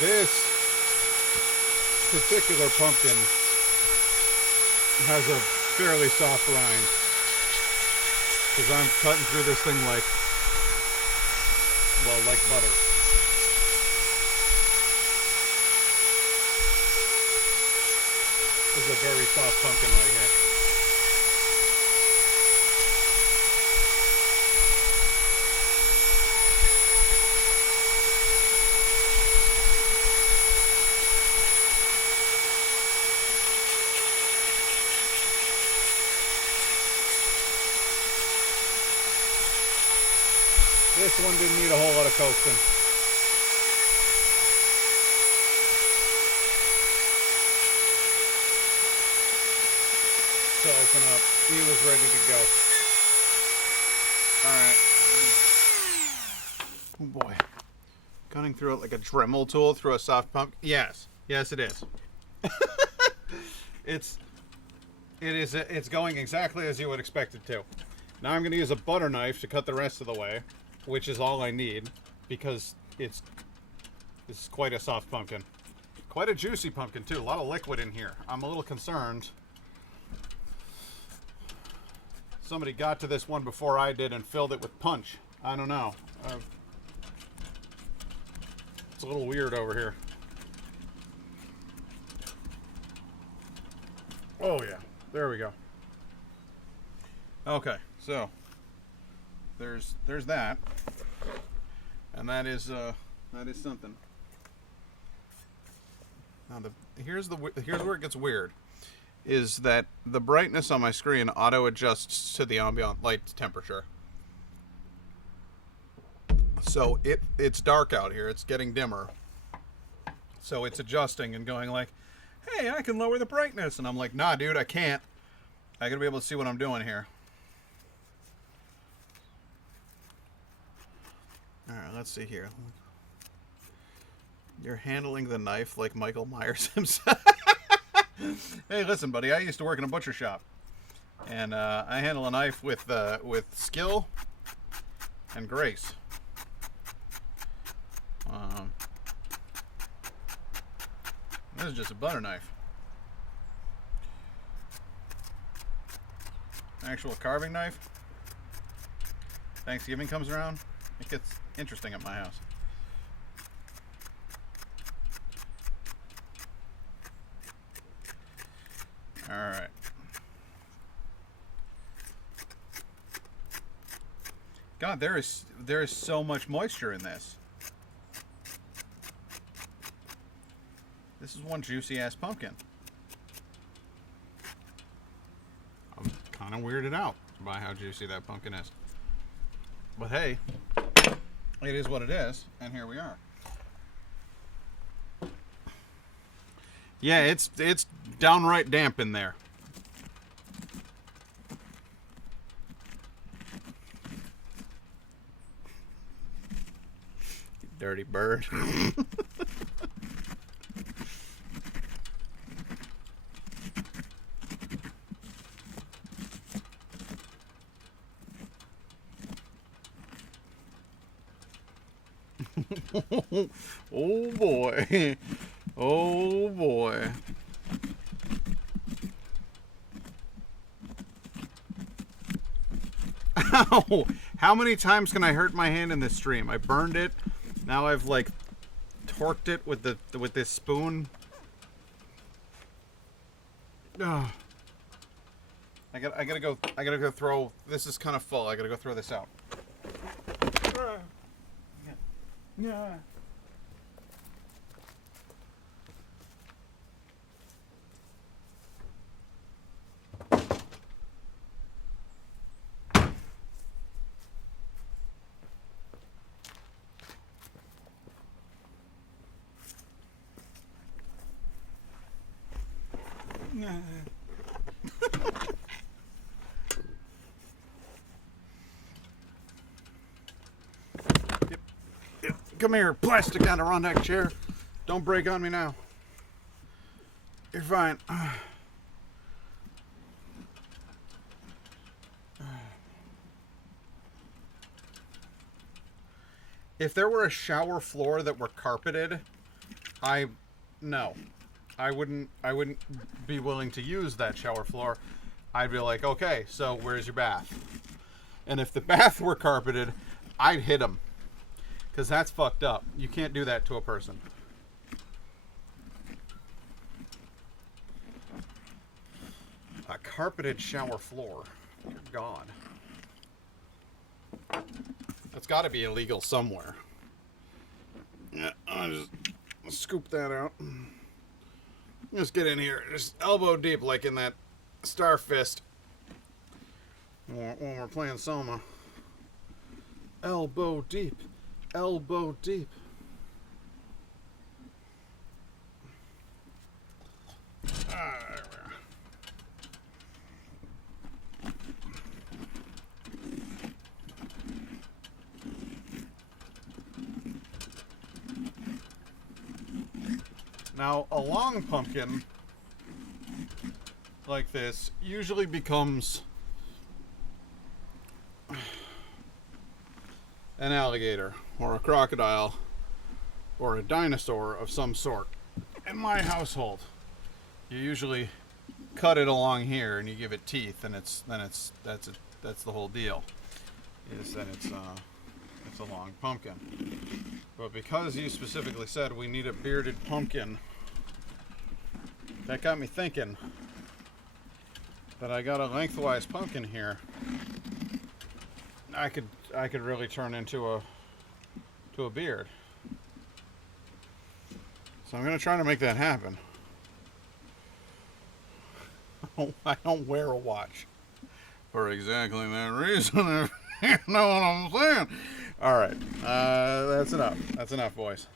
This particular pumpkin has a fairly soft rind because I'm cutting through this thing like butter. This is a very soft pumpkin right here. This one didn't need a whole lot of coaxing. To open up. He was ready to go. Alright. Oh boy. Cutting through it like a Dremel tool through a soft pump. Yes. Yes, it is. It's going exactly as you would expect it to. Now I'm going to use a butter knife to cut the rest of the way, which is all I need because it's quite a soft pumpkin. Quite a juicy pumpkin too. A lot of liquid in here. I'm a little concerned. Somebody got to this one before I did and filled it with punch. I don't know. It's a little weird over here. Oh yeah, there we go. Okay, so there's that, and that is something. Now here's where it gets weird. Is that the brightness on my screen auto adjusts to the ambient light temperature. So it's dark out here. It's getting dimmer. So it's adjusting and going like, hey, I can lower the brightness. And I'm like, nah, dude, I can't. I gotta be able to see what I'm doing here. Alright, let's see here. You're handling the knife like Michael Myers himself. Hey, listen, buddy, I used to work in a butcher shop. And I handle a knife with skill and grace. This is just a butter knife. Actual carving knife. Thanksgiving comes around, it gets interesting at my house. All right. God, there is so much moisture in this. This is one juicy ass pumpkin. I'm kind of weirded out by how juicy that pumpkin is. But hey, it is what it is, and here we are. Yeah, it's downright damp in there. You dirty bird. Oh boy. Oh boy. Ow! How many times can I hurt my hand in this stream? I burned it. Now I've like torqued it with this spoon. Ugh. I gotta go throw, this is kind of full. I gotta go throw this out. Yeah. Yep. Come here, plastic Adirondack chair. Don't break on me now. You're fine. If there were a shower floor that were carpeted, no. I wouldn't be willing to use that shower floor. I'd be like, okay, so where's your bath? And if the bath were carpeted, I'd hit them. Because that's fucked up. You can't do that to a person. A carpeted shower floor. Dear God. That's got to be illegal somewhere. Yeah, I'll just scoop that out. Just get in here, just elbow deep, like in that Star Fist when we're playing Soma. Elbow deep, elbow deep. Now, a long pumpkin like this usually becomes an alligator or a crocodile or a dinosaur of some sort. In my household, you usually cut it along here and you give it teeth, and that's the whole deal. Is that it's a long pumpkin. But because you specifically said we need a bearded pumpkin, that got me thinking that I got a lengthwise pumpkin here. I could really turn into a beard. So I'm gonna try to make that happen. I don't wear a watch for exactly that reason. If you know what I'm saying. All right, that's enough. That's enough, boys.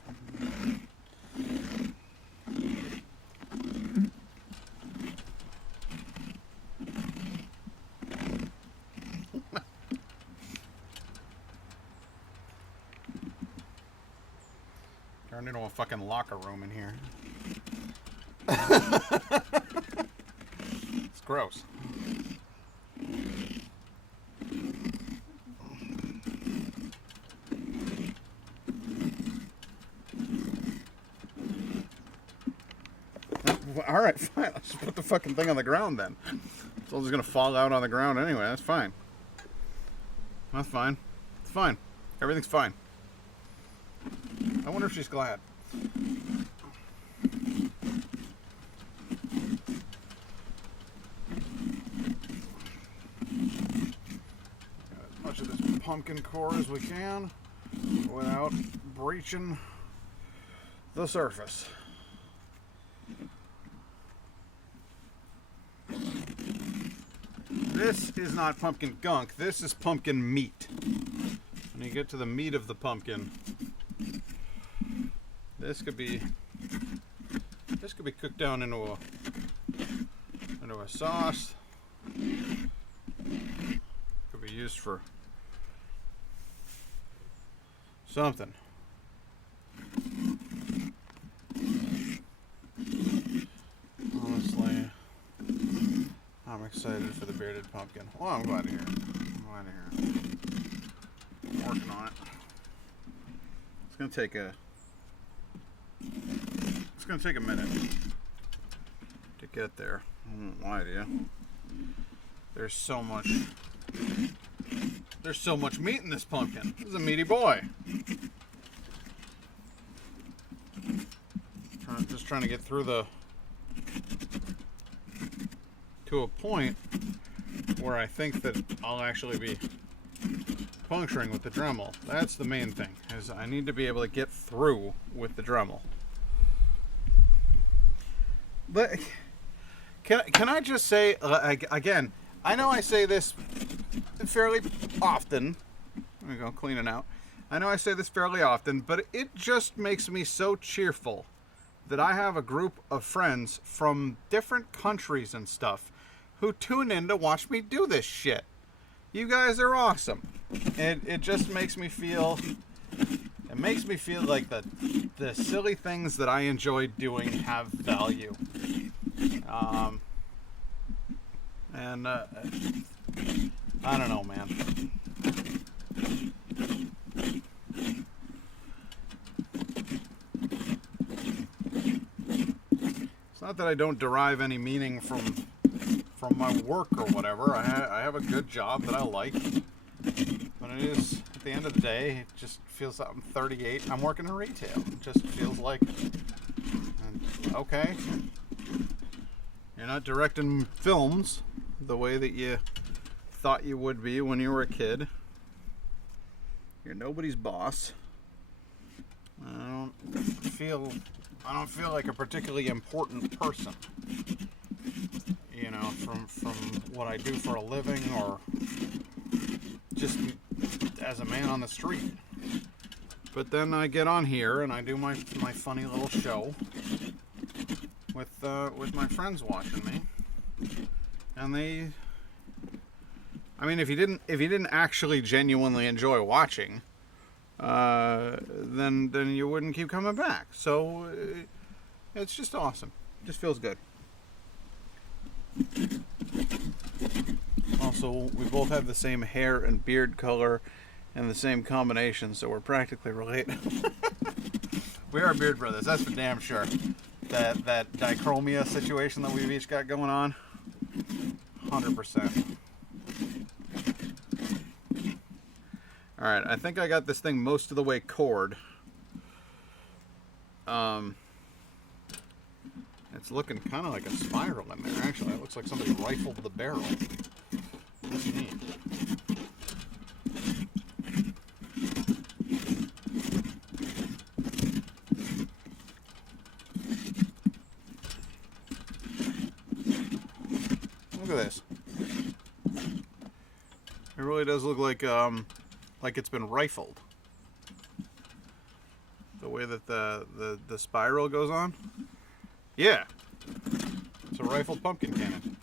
Turned into a fucking locker room in here. It's gross. Alright, fine. Let's just put the fucking thing on the ground then. It's all just gonna fall out on the ground anyway. That's fine. That's fine. It's fine. Everything's fine. I wonder if she's glad. As much of this pumpkin core as we can without breaching the surface. This is not pumpkin gunk. This is pumpkin meat. When you get to the meat of the pumpkin, this could be cooked down into a sauce. Could be used for something. Honestly, I'm excited for the bearded pumpkin. Well, I'm glad to hear it. I'm glad to hear it. I'm working on it. It's gonna take a minute to get there. I won't lie to you. There's so much meat in this pumpkin. This is a meaty boy. Just trying to get through to a point where I think that I'll actually be puncturing with the Dremel. That's the main thing, is I need to be able to get through with the Dremel. But can I just say, again, I know I say this fairly often. There we go, cleaning out. I know I say this fairly often, but it just makes me so cheerful that I have a group of friends from different countries and stuff who tune in to watch me do this shit. You guys are awesome. It just makes me feel... It makes me feel like the silly things that I enjoy doing have value. I don't know, man. It's not that I don't derive any meaning from my work or whatever. I have a good job that I like. But it is, at the end of the day, it just feels like I'm 38. I'm working in retail. It just feels like, okay, you're not directing films the way that you thought you would be when you were a kid. You're nobody's boss. I don't feel like a particularly important person. You know, from what I do for a living or just as a man on the street. But then I get on here and I do my funny little show with my friends watching me, and if you didn't actually genuinely enjoy watching, then you wouldn't keep coming back. So it's just awesome. It just feels good. Also, we both have the same hair and beard color and the same combination, so we're practically related. We are beard brothers, that's for damn sure. That dichromia situation that we've each got going on, 100%. Alright, I think I got this thing most of the way cored. It's looking kind of like a spiral in there, actually. It looks like somebody rifled the barrel. That's neat. Look at this. It really does look like it's been rifled. The way that the spiral goes on. Yeah. It's a rifled pumpkin cannon.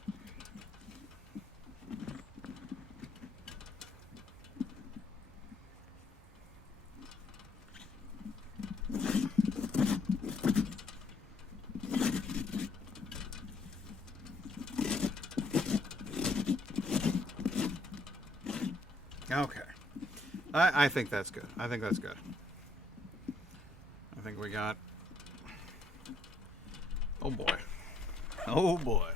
Okay. I think that's good. I think that's good. I think we got... Oh, boy. Oh, boy.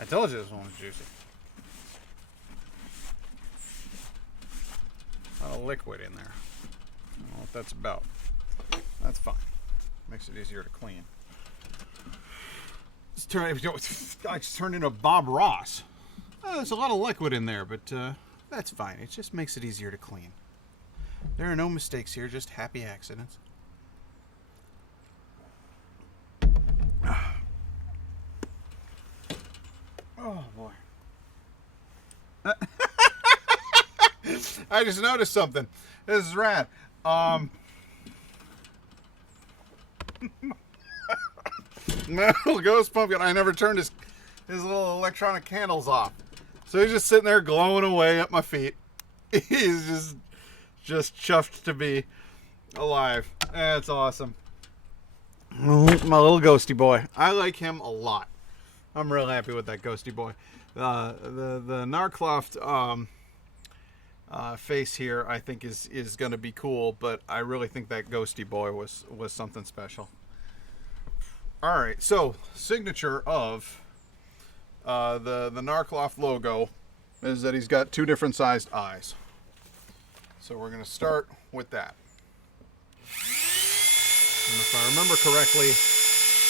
I told you this one was juicy. A lot of liquid in there. I don't know what that's about. That's fine. Makes it easier to clean. I just turned into Bob Ross. There's a lot of liquid in there, but that's fine. It just makes it easier to clean. There are no mistakes here, just happy accidents. Oh, boy. I just noticed something. This is rad. Metal Ghost Pumpkin. I never turned his little electronic candles off. So he's just sitting there glowing away at my feet. He's just chuffed to be alive. That's awesome. My little ghosty boy. I like him a lot. I'm real happy with that ghosty boy. The Narcloft face here, I think is going to be cool, but I really think that ghosty boy was something special. All right, so signature of the Narcloft logo is that he's got 2 different sized eyes. So we're going to start with that. And if I remember correctly,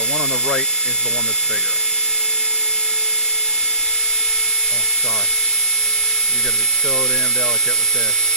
the one on the right is the one that's bigger. Oh, God. You got to be so damn delicate with this.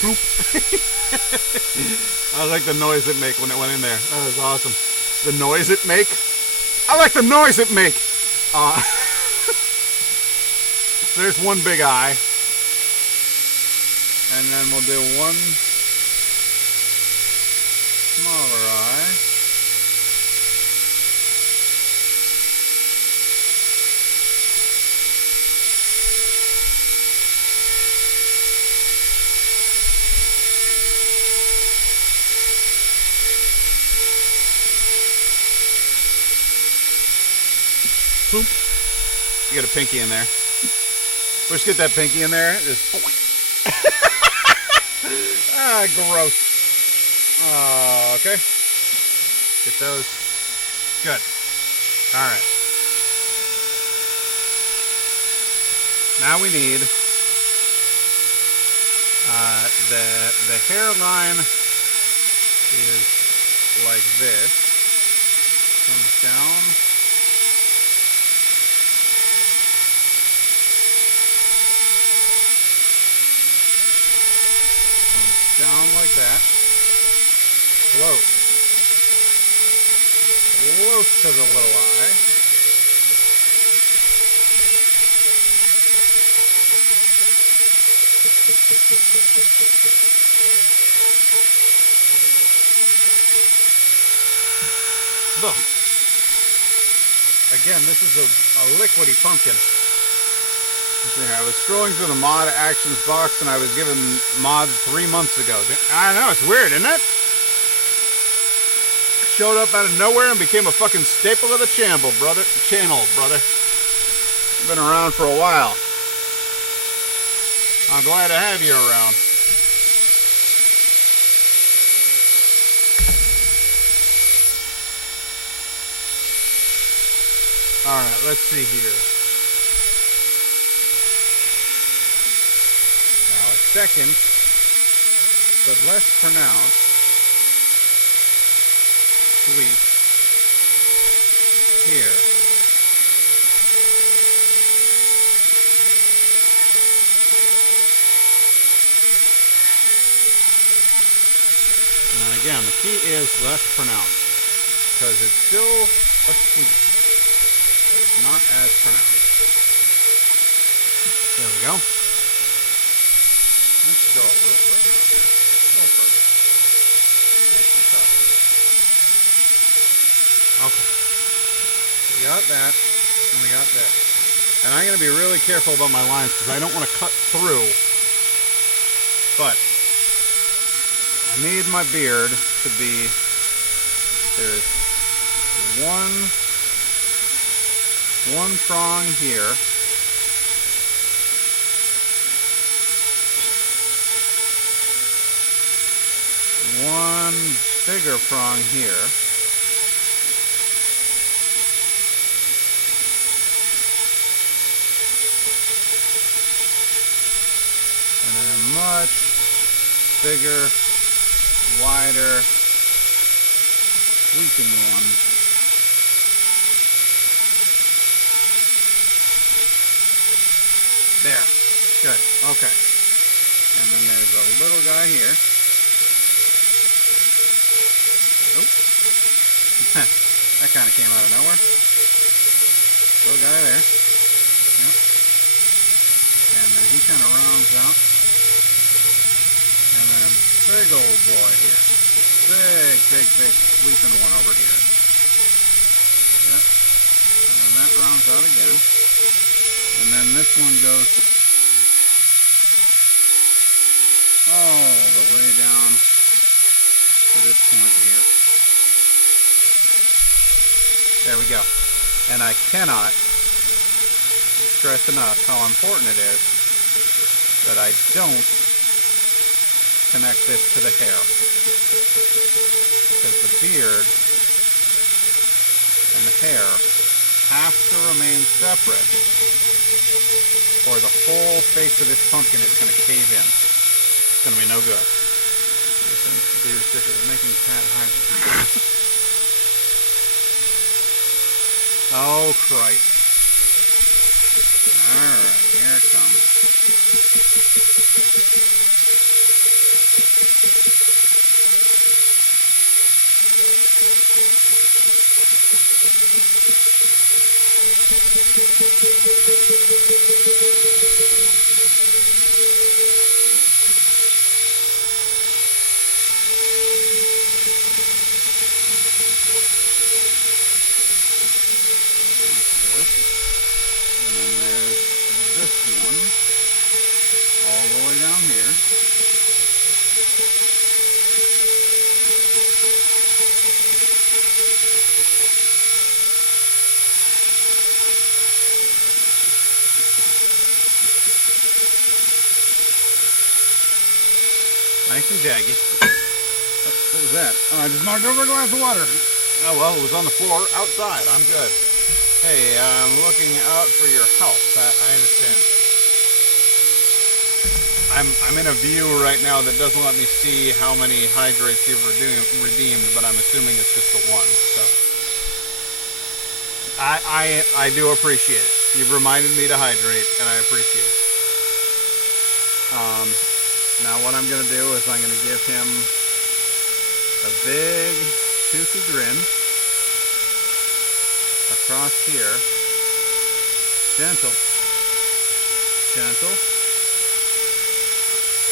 Poop. I like the noise it make when it went in there. That was awesome. The noise it make? I like the noise it make. There's one big eye. And then we'll do one smaller eye. Boop. You got a pinky in there. Let's get that pinky in there. Just gross. Okay. Get those. Good. All right. Now we need the hairline is like this. Comes down. Down like that. Close. Close to the little eye. Look. Again, this is a liquidy pumpkin. I was scrolling through the mod actions box and I was given mods 3 months ago. I know, it's weird, isn't it? Showed up out of nowhere and became a fucking staple of the channel, brother. Been around for a while. I'm glad to have you around. Alright, let's see here. Second, but less pronounced, sweep here. And again, the key is less pronounced, because it's still a sweep, but it's not as pronounced. There we go. Let's go a little further on there. A little further. Just a touch. Okay. So we got that, and we got this. And I'm going to be really careful about my lines because I don't want to cut through. But I need my beard to be, there's one prong here. One bigger prong here. And then a much bigger, wider, sweeping one. There. Good. Okay. And then there's a little guy here. Oh. That kind of came out of nowhere. Little guy there. Yep. And then he kind of rounds out. And then a big old boy here. Big sweeping one over here. Yep. And then that rounds out again. And then this one goes all the way down to this point here. There we go. And I cannot stress enough how important it is that I don't connect this to the hair. Because the beard and the hair have to remain separate or the whole face of this pumpkin is going to cave in. It's going to be no good. This beard sticker is making Pat hide. Oh, Christ. Alright, here it comes. And then there's this one all the way down here. Nice and jaggy. What was that? Oh, I just knocked over a glass of water. Oh well, it was on the floor outside. I'm good. Hey, I'm looking out for your health. I understand. I'm in a view right now that doesn't let me see how many hydrates you've redeemed, but I'm assuming it's just the one. So I do appreciate it. You've reminded me to hydrate, and I appreciate it. Now what I'm going to do is I'm going to give him a big toothy grin across here. Gentle. Gentle.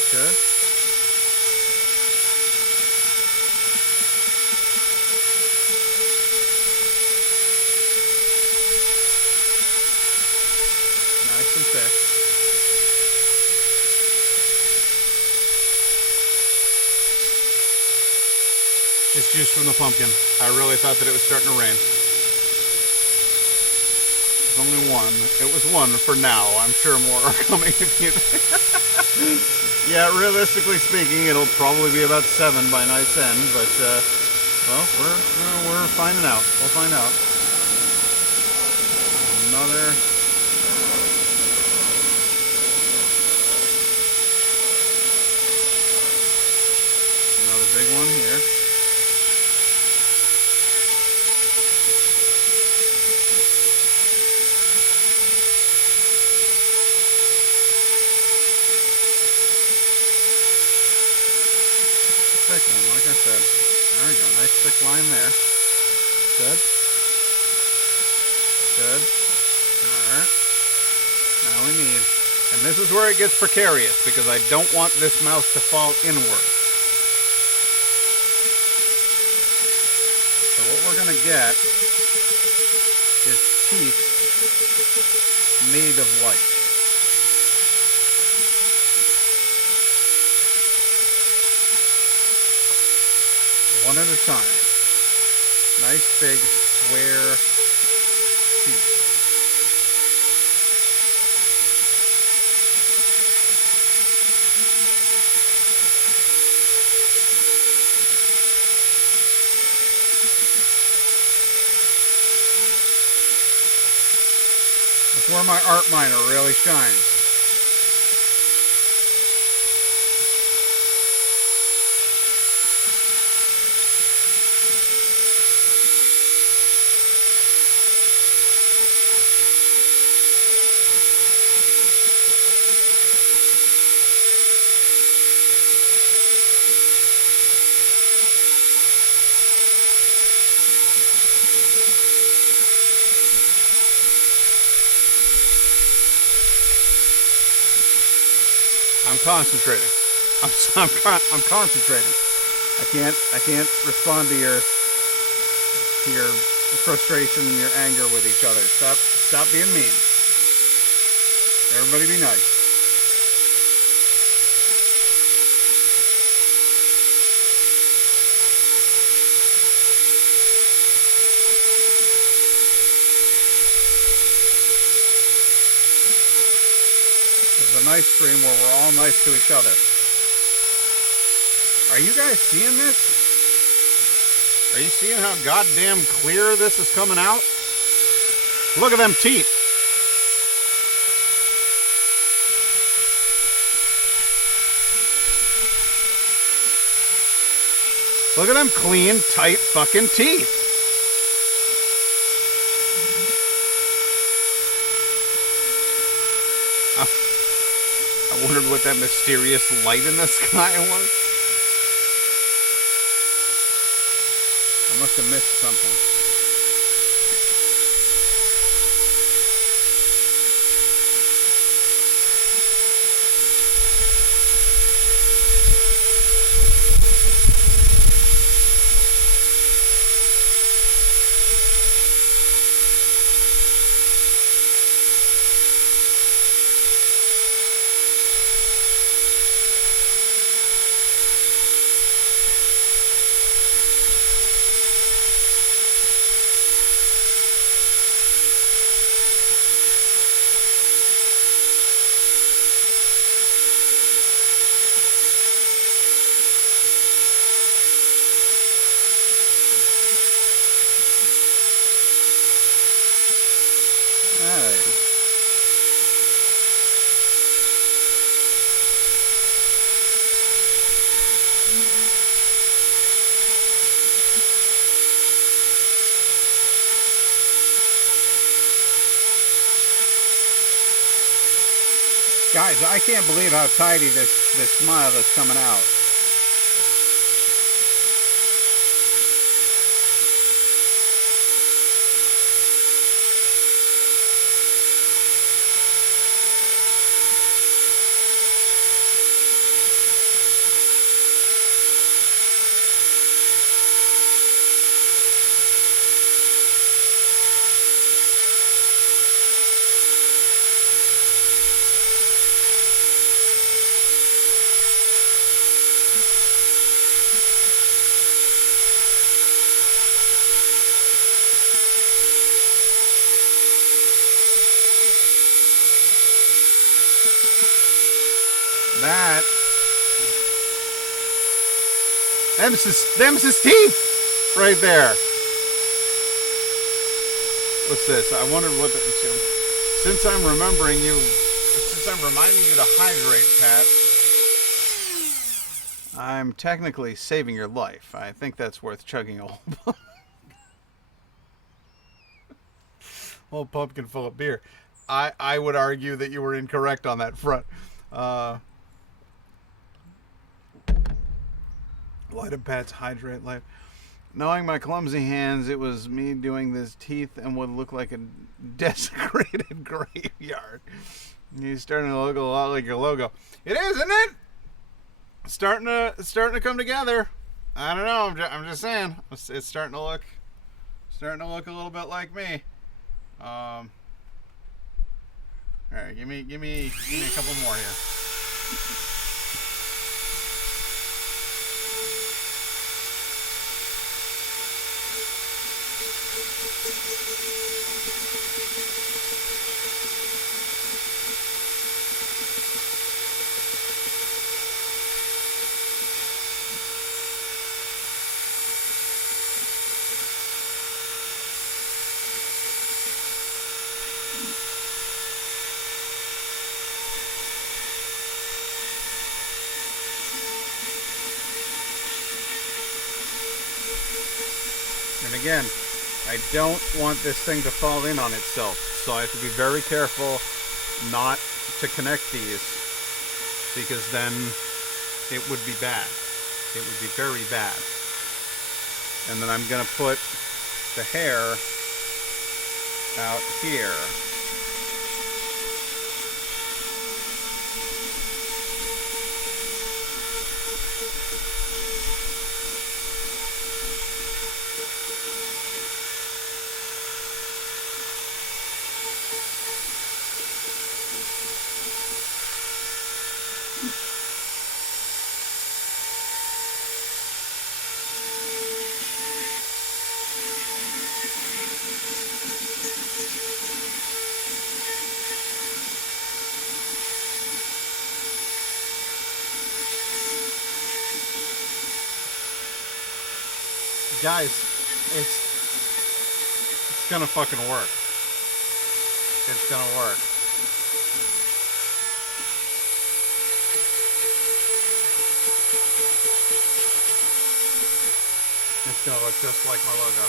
Good. Nice and thick. Just juice from the pumpkin. I really thought that it was starting to rain. There's only one. It was one for now. I'm sure more are coming if you... Yeah, realistically speaking, it'll probably be about 7 by night's end, but, well, we're finding out. We'll find out. Another big one here. Thick one, like I said. There we go, nice thick line there. Good. Good. Alright. Now we need And this is where it gets precarious, because I don't want this mouse to fall inward. So what we're going to get is teeth made of light. One at a time. Nice big square teeth. That's where my art miner really shines. I'm concentrating. I'm concentrating. I can't respond to your frustration and your anger with each other. Stop being mean. Everybody be nice. It's a nice stream where we're all nice to each other. Are you guys seeing this? Are you seeing how goddamn clear this is coming out? Look at them teeth. Look at them clean, tight fucking teeth. I wondered what that mysterious light in the sky was. I must have missed something. Guys, I can't believe how tidy this smile is coming out. Them's his teeth right there. What's this? I wondered what the, since I'm reminding you to hydrate, Pat, I'm technically saving your life. I think that's worth chugging a whole pumpkin full of beer. I would argue that you were incorrect on that front. Light of Pat's hydrate light. Knowing my clumsy hands, it was me doing this teeth and would look like a desecrated graveyard. He's starting to look a lot like your logo. It is, isn't it? It's starting to come together. I don't know. I'm just saying. It's starting to look a little bit like me. All right, give me a couple more here. And again, I don't want this thing to fall in on itself, so I have to be very careful not to connect these, because then it would be bad. It would be very bad. And then I'm going to put the hair out here. Guys, it's gonna fucking work. It's gonna work. It's gonna look just like my logo.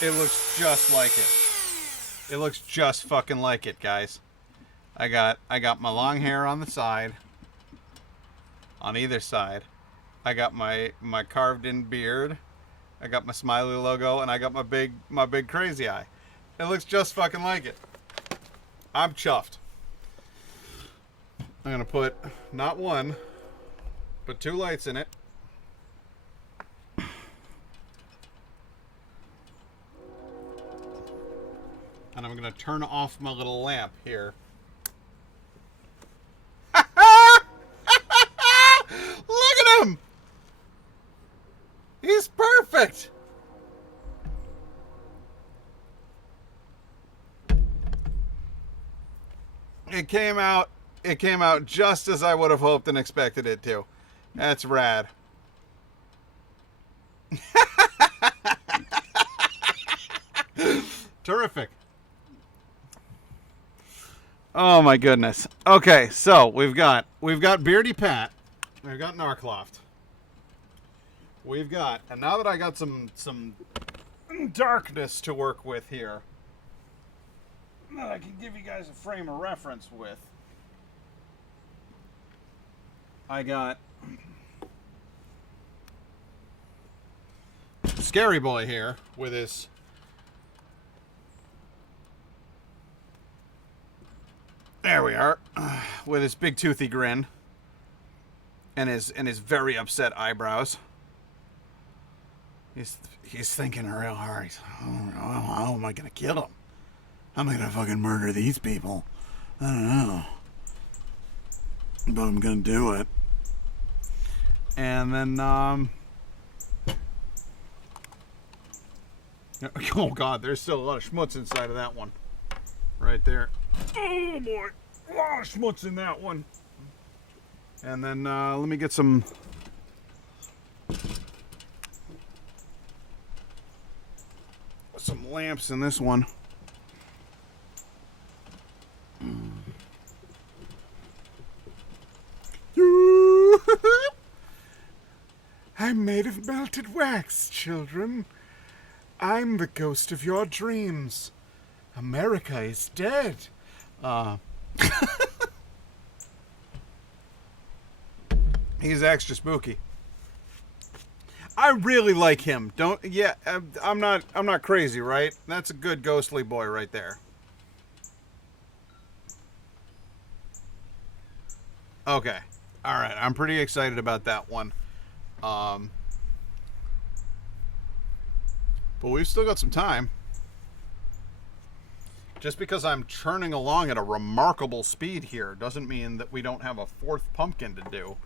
It looks just like it. It looks just fucking like it, guys. I got my long hair on the side, on either side. I got my carved in beard. I got my smiley logo, and I got my big crazy eye. It looks just fucking like it. I'm chuffed. I'm gonna put not one, but 2 lights in it. And I'm going to turn off my little lamp here. Look at him! He's perfect! It came out just as I would have hoped and expected it to. That's rad. Terrific. Oh my goodness. Okay, so we've got Beardy Pat, we've got Narcloft, we've got, and now that I got some darkness to work with here, that I can give you guys a frame of reference with, I got Scary Boy here with his there we are, with his big toothy grin and his very upset eyebrows. He's thinking real hard. He's, how am I gonna kill him? How am I gonna fucking murder these people? I don't know, but I'm gonna do it. And then oh god, there's still a lot of schmutz inside of that one, right there. Oh boy, a lot of schmutz in that one. And then let me get some lamps in this one. melted wax, children. I'm the ghost of your dreams. America is dead. He's extra spooky. I really like him. I'm not crazy, right? That's a good ghostly boy right there. Okay. All right. I'm pretty excited about that one. But we've still got some time. Just because I'm churning along at a remarkable speed here doesn't mean that we don't have a fourth pumpkin to do.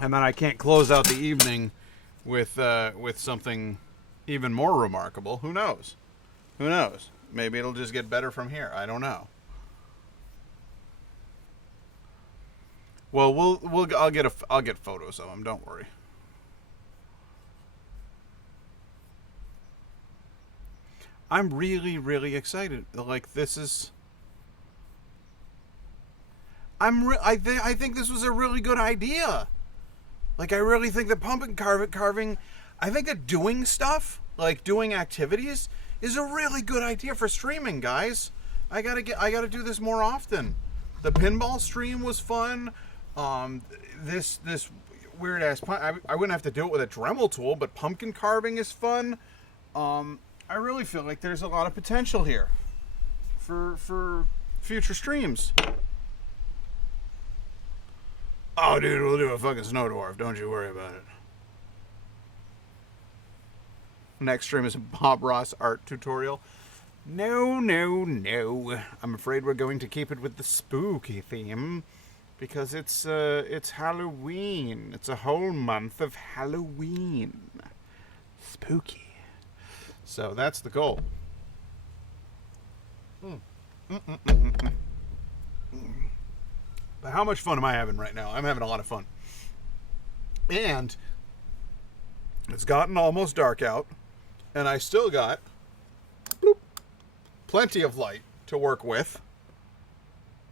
And then I can't close out the evening with something even more remarkable. Who knows? Who knows? Maybe it'll just get better from here. I don't know. Well, I'll get photos of them. Don't worry. I'm really, really excited. Like, this is... I think this was a really good idea. Like, I really think that pumpkin carving... I think that doing stuff, like doing activities, is a really good idea for streaming, guys. I gotta do this more often. The pinball stream was fun. This weird ass... I wouldn't have to do it with a Dremel tool, but pumpkin carving is fun. I really feel like there's a lot of potential here for future streams. Oh, dude, we'll do a fucking snow dwarf. Don't you worry about it. Next stream is a Bob Ross art tutorial. No. I'm afraid we're going to keep it with the spooky theme because it's Halloween. It's a whole month of Halloween. Spooky. So that's the goal. But how much fun am I having right now? I'm having a lot of fun. And it's gotten almost dark out, and I still got plenty of light to work with.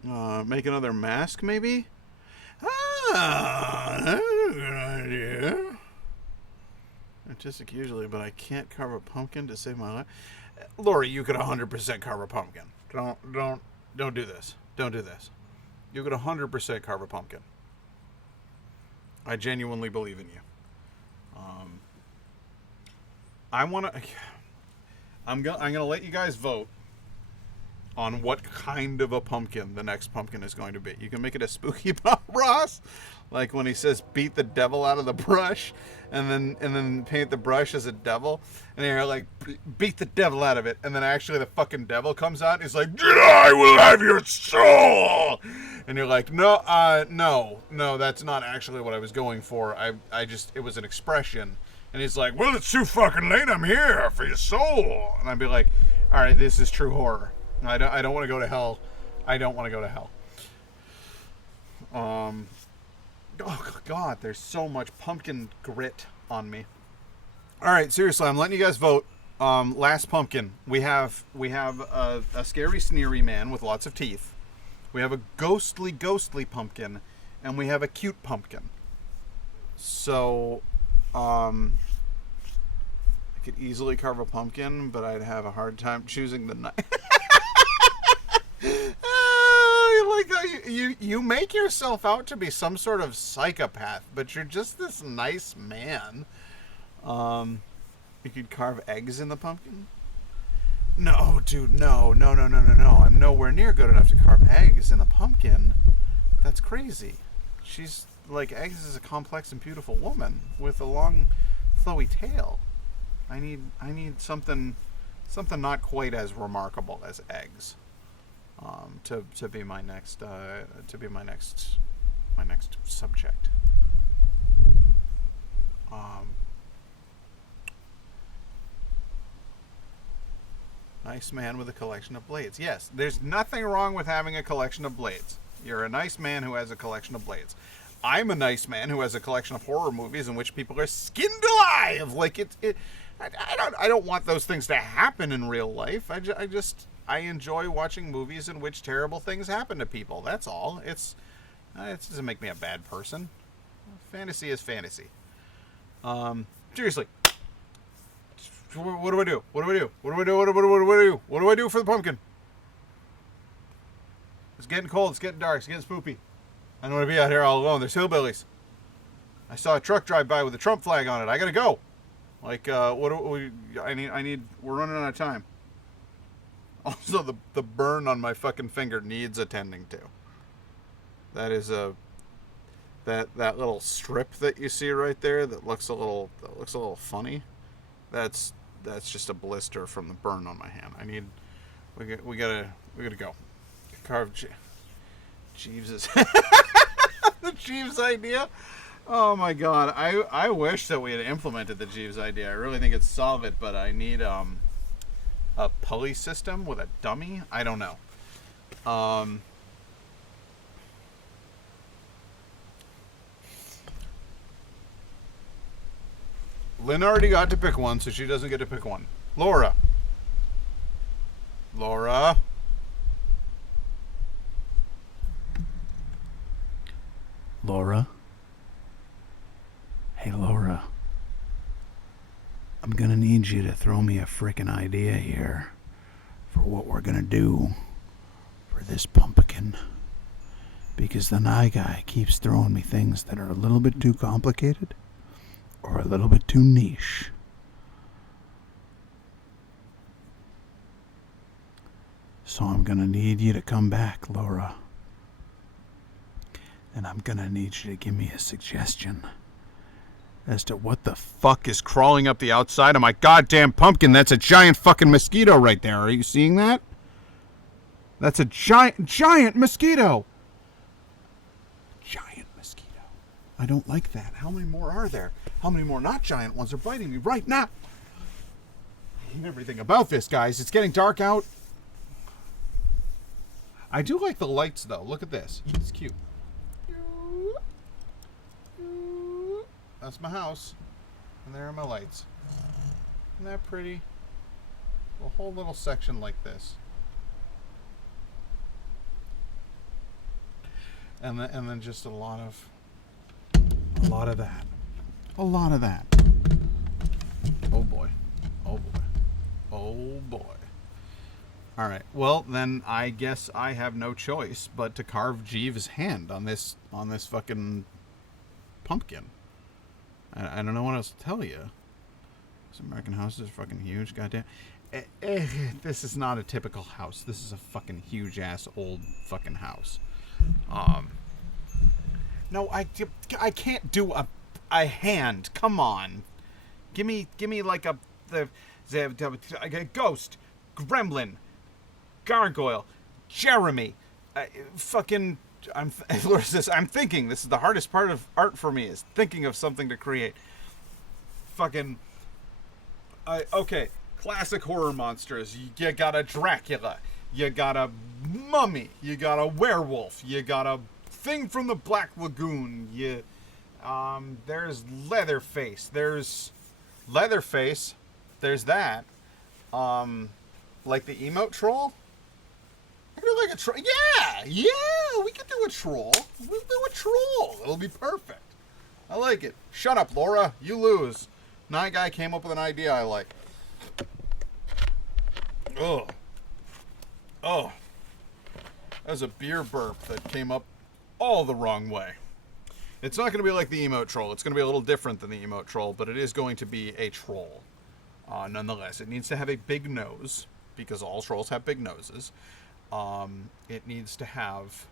Make another mask, maybe? That's a good idea. Artistic usually, but I can't carve a pumpkin to save my life. Lori, you could 100% carve a pumpkin. Don't do this. Don't do this. You could 100% carve a pumpkin. I genuinely believe in you. I'm gonna let you guys vote on what kind of a pumpkin the next pumpkin is going to be. You can make it a spooky Bob Ross, like when he says "beat the devil out of the brush," and then paint the brush as a devil, and you're like, "Beat the devil out of it," and then actually the fucking devil comes out and he's like, "I will have your soul," and you're like, no, that's not actually what I was going for. I just, it was an expression, and he's like, "Well, it's too fucking late. I'm here for your soul," and I'd be like, "All right, this is true horror. I don't want to go to hell. I don't want to go to hell." Oh God, there's so much pumpkin grit on me. All right, seriously, I'm letting you guys vote. Last pumpkin, we have a scary, sneery man with lots of teeth. We have a ghostly pumpkin, and we have a cute pumpkin. So, I could easily carve a pumpkin, but I'd have a hard time choosing the knife. You make yourself out to be some sort of psychopath, but you're just this nice man. You could carve eggs in the pumpkin? No, dude, no. I'm nowhere near good enough to carve eggs in the pumpkin. That's crazy. She's like, eggs is a complex and beautiful woman with a long, flowy tail. I need something not quite as remarkable as eggs. To be my next subject. Nice man with a collection of blades. Yes, there's nothing wrong with having a collection of blades. You're a nice man who has a collection of blades. I'm a nice man who has a collection of horror movies in which people are skinned alive. Like I don't want those things to happen in real life. I enjoy watching movies in which terrible things happen to people. That's all. It doesn't make me a bad person. Fantasy is fantasy. Seriously. What do I do? What do I do? What do I do? What do I do? What do I do? What do I do for the pumpkin? It's getting cold. It's getting dark. It's getting spoopy. I don't want to be out here all alone. There's hillbillies. I saw a truck drive by with a Trump flag on it. I gotta go. Like, what do we? I need. We're running out of time. Also, the burn on my fucking finger needs attending to. That is that little strip that you see right there that looks a little funny. That's just a blister from the burn on my hand. We gotta go. Carve Jeeves's the Jeeves idea. Oh my god, I wish that we had implemented the Jeeves idea. I really think it's solid, but I need a pulley system with a dummy. I don't know. Lynn already got to pick one, so she doesn't get to pick one. Laura. Laura? Hey, Laura. I'm gonna need you to throw me a frickin' idea here for what we're gonna do for this pumpkin. Because the Nye guy keeps throwing me things that are a little bit too complicated or a little bit too niche. So I'm gonna need you to come back, Laura. And I'm gonna need you to give me a suggestion as to what the fuck is Crawling up the outside of my goddamn pumpkin. That's a giant fucking mosquito right there. Are you seeing that? That's a giant mosquito. Giant mosquito. I don't like that. How many more are there? How many more not giant ones are biting me right now? I hate everything about this, guys. It's getting dark out. I do like the lights, though. Look at this. It's cute. That's my house. And there are my lights. Isn't that pretty? A whole little section like this. And then just a lot of that. A lot of that. Oh boy. Oh boy. Oh boy. Alright, well then I guess I have no choice but to carve Jeeves' hand on this fucking pumpkin. I don't know what else to tell you. This American house is fucking huge, goddamn. This is not a typical house. This is a fucking huge ass old fucking house. No, I can't do a hand. Come on, give me like a ghost, gremlin, gargoyle, Jeremy, fucking. I'm thinking. This is the hardest part of art for me, is thinking of something to create. Fucking. Okay, classic horror monsters. You got a Dracula. You got a mummy. You got a werewolf. You got a thing from the Black Lagoon. There's Leatherface. There's that. Like the emote troll. I could do like a troll. Yeah, we could do a troll. We'll do a troll. It'll be perfect. I like it. Shut up, Laura. You lose. Night guy came up with an idea I like. Oh. That was a beer burp that came up all the wrong way. It's not going to be like the emote troll. It's going to be a little different than the emote troll, but it is going to be a troll. Nonetheless, it needs to have a big nose, because all trolls have big noses. It needs to have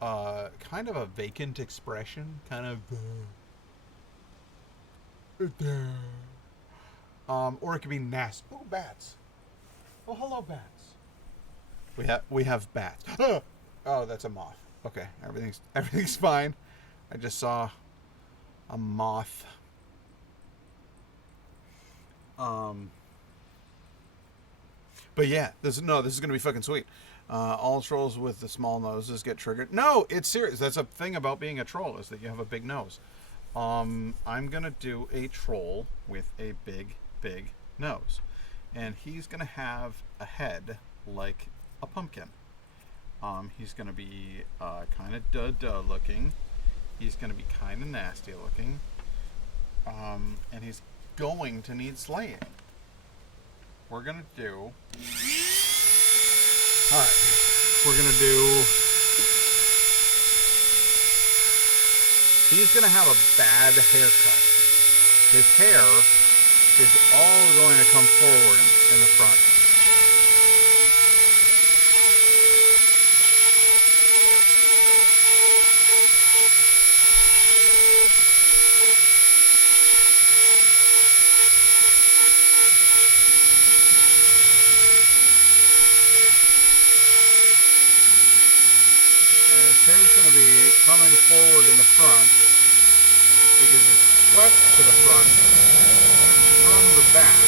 kind of a vacant expression, kind of, or it could be nasty. Oh, bats! Oh, hello, bats! We have bats. Oh, that's a moth. Okay, everything's fine. I just saw a moth. But yeah, this is gonna be fucking sweet. All trolls with the small noses get triggered. No, it's serious. That's a thing about being a troll, is that you have a big nose. I'm gonna do a troll with a big nose, and he's gonna have a head like a pumpkin. He's gonna be kind of duh looking. He's gonna be kind of nasty looking. and he's going to need slaying. We're going to do... Alright, we're going to do... He's going to have a bad haircut. His hair is all going to come forward in the front. Hair's going to be coming forward in the front because it's swept to the front from the back.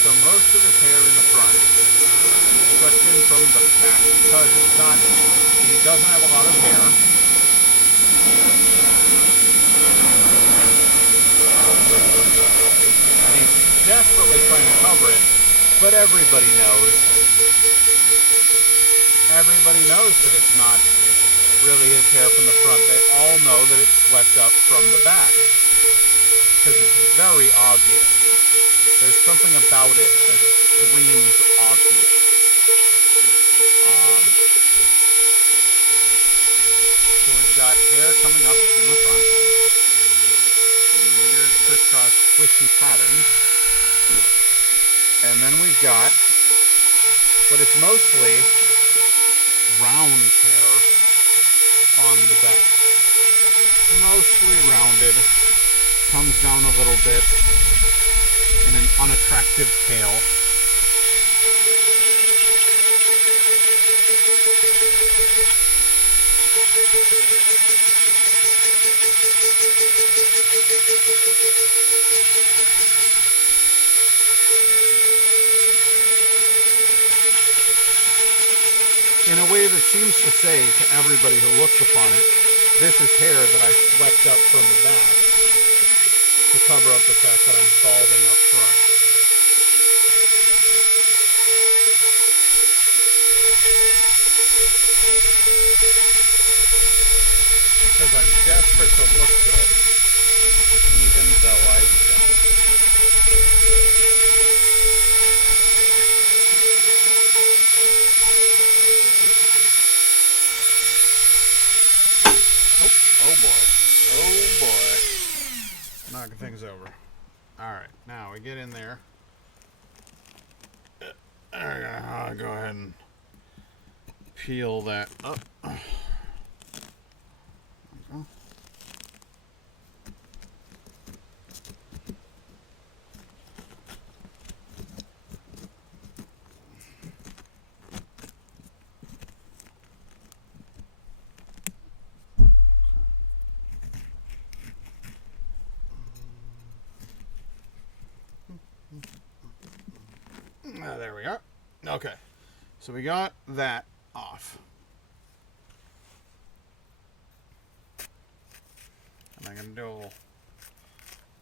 So most of his hair in the front swept in from the back because it's not, he doesn't have a lot of hair. And he's desperately trying to cover it. But everybody knows that it's not really his hair from the front. They all know that it's swept up from the back. Because it's very obvious. There's something about it that screams obvious. So we've got hair coming up in the front. In weird crisscross twisty patterns. And then we've got what is mostly round hair on the back. Mostly rounded, comes down a little bit in an unattractive tail. In a way that seems to say to everybody who looks upon it, this is hair that I swept up from the back to cover up the fact that I'm balding up front. Because I'm desperate to look good, even though I don't. Oh boy. Knocking things over. Alright, now we get in there. I'll go ahead and peel that up. There we go. There we are. Okay, so we got that off. And I'm going to do a little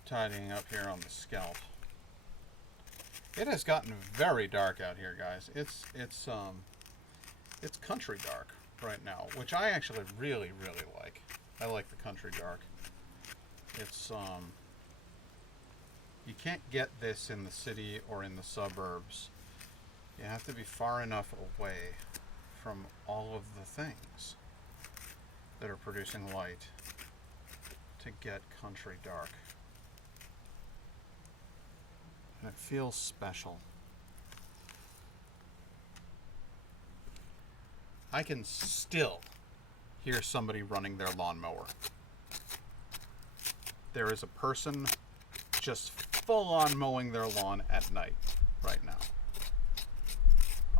tidying up here on the scalp. It has gotten very dark out here, guys. It's country dark right now, which I actually really like. I like the country dark. It's you can't get this in the city or in the suburbs. You have to be far enough away from all of the things that are producing light to get country dark. And it feels special. I can still hear somebody running their lawnmower. There is a person just full on mowing their lawn at night right now,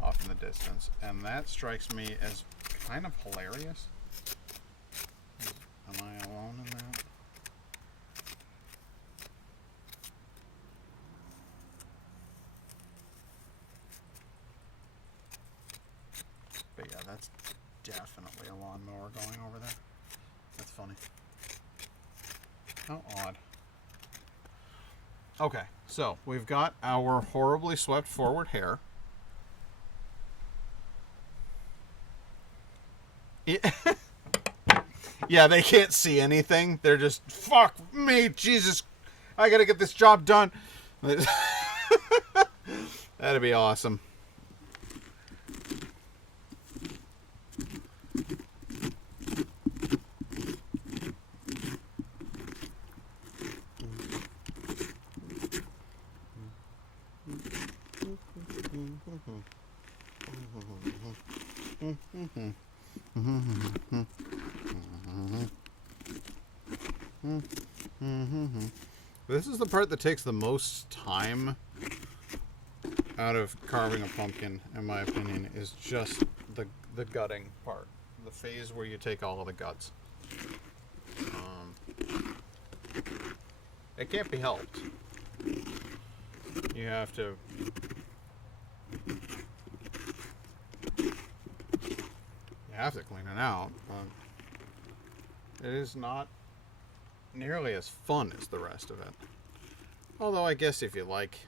off in the distance, and that strikes me as kind of hilarious. Am I alone in that? But yeah, that's definitely a lawnmower going over there. That's funny. How odd. Okay, so we've got our horribly swept forward hair. Yeah, they can't see anything. They're just, fuck me, Jesus. I gotta get this job done. That'd be awesome. This is the part that takes the most time out of carving a pumpkin, in my opinion, is just the gutting part. The phase where you take all of the guts. It can't be helped. You have to... You have to clean it out, but it is not nearly as fun as the rest of it. Although I guess if you like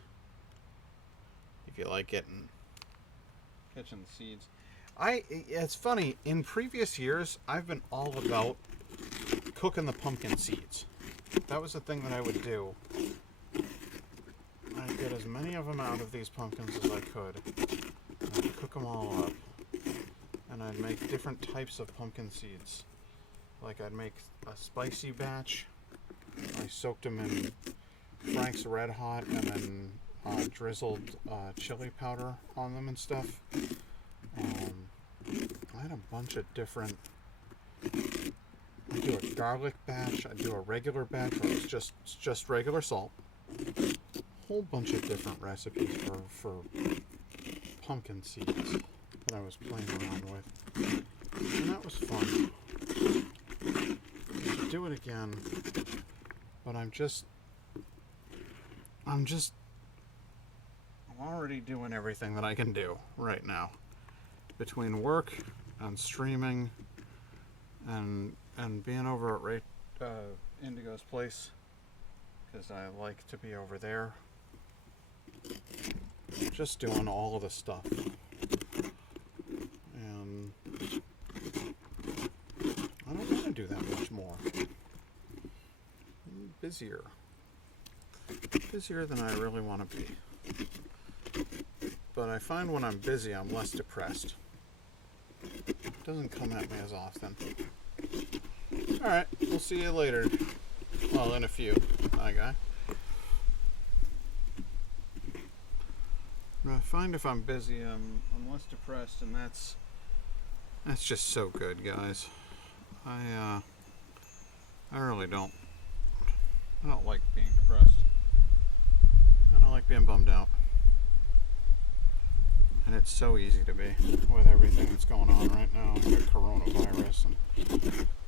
catching the seeds. It's funny, in previous years I've been all about cooking the pumpkin seeds. That was the thing that I would do. I'd get as many of them out of these pumpkins as I could. I'd cook them all up. And I'd make different types of pumpkin seeds. Like I'd make a spicy batch. I soaked them in Frank's Red Hot and then drizzled chili powder on them and stuff. I had a bunch of different... I'd do a garlic batch, I'd do a regular batch where it's just regular salt. Whole bunch of different recipes for pumpkin seeds that I was playing around with. And that was fun. I should do it again. But I'm already doing everything that I can do right now. Between work and streaming and being over at Indigo's place, because I like to be over there. Just doing all of the stuff. And I don't want to do that much more. I'm busier. Busier than I really want to be. But I find when I'm busy, I'm less depressed. It doesn't come at me as often. Alright, we'll see you later. Well, in a few. Bye, guy. But I find if I'm busy, I'm less depressed, and that's just so good, guys. I really don't. I don't like being depressed. I don't like being bummed out. And it's so easy to be with everything that's going on right now. The coronavirus and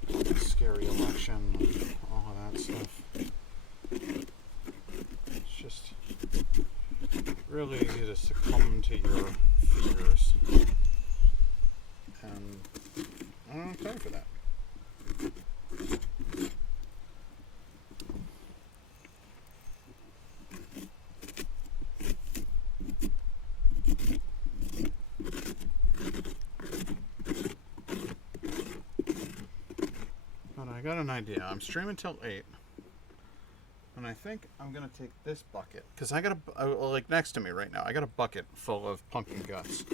the scary election and all of that stuff. It's just really easy to succumb to your fears. And I don't have time for that. I got an idea. I'm streaming till 8. And I think I'm going to take this bucket. Because I got like next to me right now, I got a bucket full of pumpkin guts.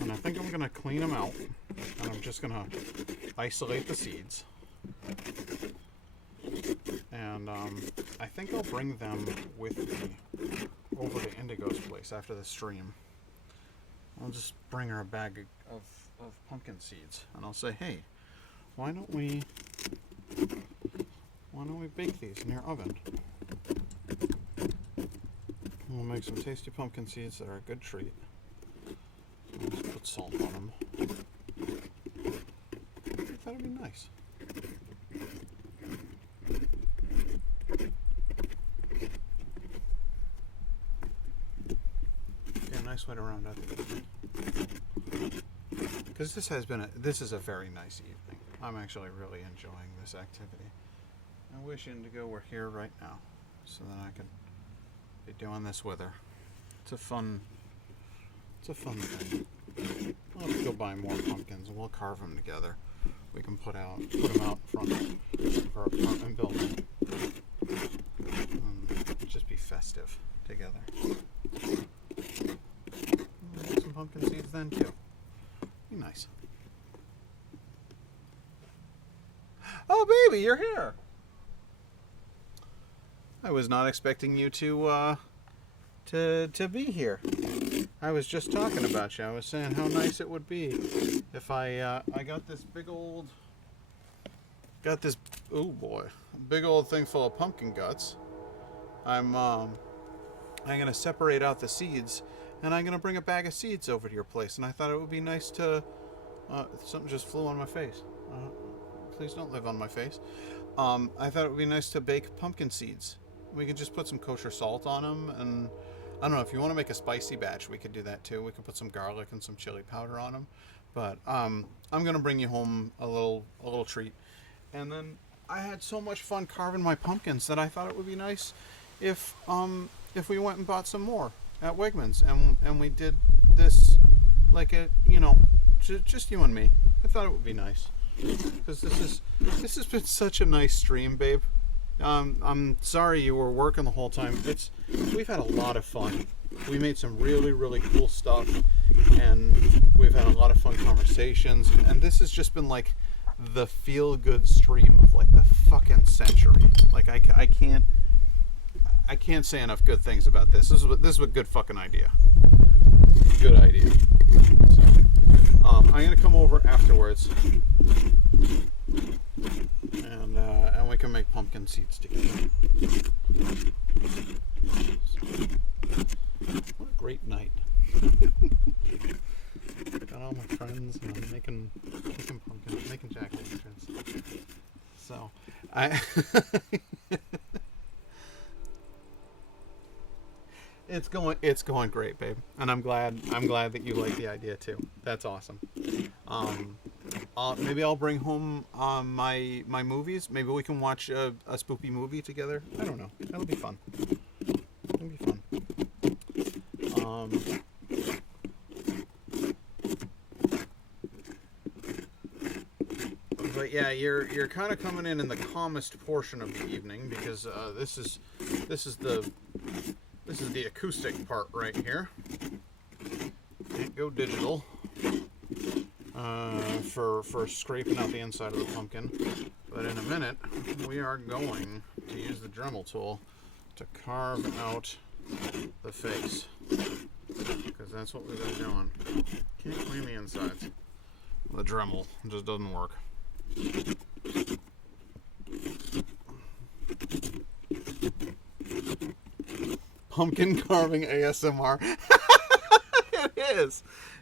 And I think I'm going to clean them out. And I'm just going to isolate the seeds. And I think I'll bring them with me over to Indigo's place after the stream. I'll just bring her a bag of pumpkin seeds. And I'll say, hey, why don't we bake these in your oven? We'll make some tasty pumpkin seeds that are a good treat. We'll just put salt on them. That'd be nice. Yeah, nice way to round out the evening. Because this is a very nice evening. I'm actually really enjoying this activity. I wish Indigo were here right now, so that I could be doing this with her. It's a fun thing. I'll have to go buy more pumpkins and we'll carve them together. we can put them out in front of our apartment building. Just be festive together. Get some pumpkin seeds then too. Be nice. Oh, baby, you're here. I was not expecting you to be here. I was just talking about you. I was saying how nice it would be if I got this big old big old thing full of pumpkin guts. I'm gonna separate out the seeds, and I'm gonna bring a bag of seeds over to your place. And I thought it would be nice to something just flew on my face. Please don't live on my face. I thought it would be nice to bake pumpkin seeds. We could just put some kosher salt on them, and I don't know, if you want to make a spicy batch, we could do that too. We could put some garlic and some chili powder on them. But I'm gonna bring you home a little treat. And then I had so much fun carving my pumpkins that I thought it would be nice if we went and bought some more at Wegmans and we did this like just you and me. I thought it would be nice because this has been such a nice stream, babe. I'm sorry you were working the whole time. We've had a lot of fun. We made some really, really cool stuff, and we've had a lot of fun conversations. And this has just been like the feel-good stream of like the fucking century. Like I can't say enough good things about this. This is a good fucking idea. Good idea. So, I'm gonna come over afterwards. And we can make pumpkin seeds together. What a great night. Got all my friends and I'm making pumpkins, making jack-o'-lanterns. So it's going great, babe. And I'm glad that you like the idea too. That's awesome. Maybe I'll bring home my movies. Maybe we can watch a spoopy movie together. I don't know. That'll be fun. It'll be fun. But yeah, you're kind of coming in the calmest portion of the evening because this is the acoustic part right here. Can't go digital. For scraping out the inside of the pumpkin. But in a minute, we are going to use the Dremel tool to carve out the face. Because that's what we've been doing. Can't clean the insides. The Dremel just doesn't work. Pumpkin carving ASMR.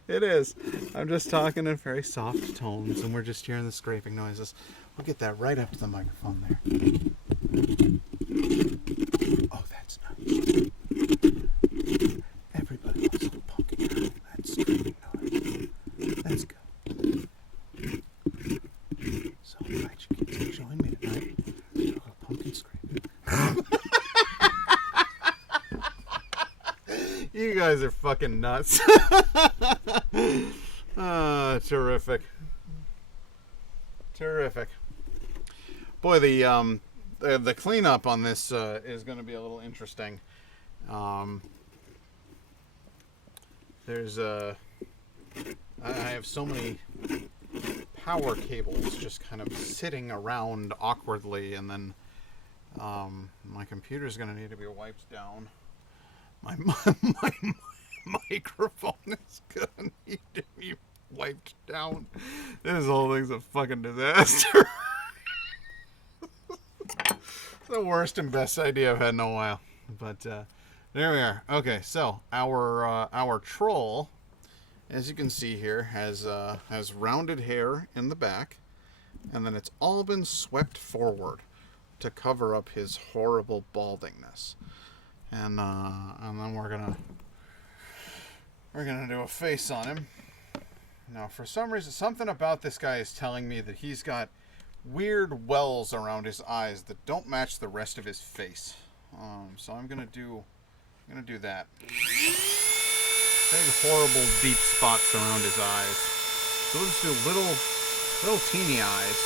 It is. I'm just talking in very soft tones, and we're just hearing the scraping noises. We'll get that right up to the microphone there. Oh, that's nice. Everybody loves a little pumpkin carving. That scraping noise. Let's go. So glad you kids can join me tonight. A little pumpkin scraping. You guys are fucking nuts. Terrific. Boy, the cleanup on this is going to be a little interesting. I have so many power cables just kind of sitting around awkwardly, and then my computer's going to need to be wiped down. My microphone is gonna need to be wiped down. This whole thing's a fucking disaster. The worst and best idea I've had in a while. But there we are. Okay, so our troll, as you can see here, has rounded hair in the back, and then it's all been swept forward to cover up his horrible baldingness. And then we're gonna do a face on him. Now, for some reason, something about this guy is telling me that he's got weird wells around his eyes that don't match the rest of his face. So I'm gonna do that. Big horrible deep spots around his eyes. So we'll just do Little teeny eyes.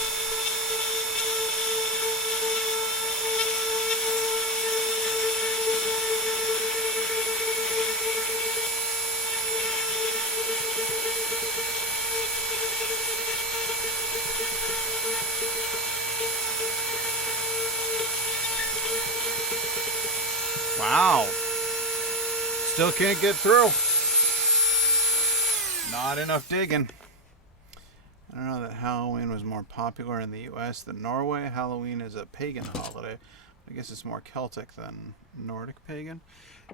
Wow. Still can't get through. Not enough digging. I don't know that Halloween was more popular in the U.S. than Norway. Halloween is a pagan holiday. I guess it's more Celtic than Nordic pagan.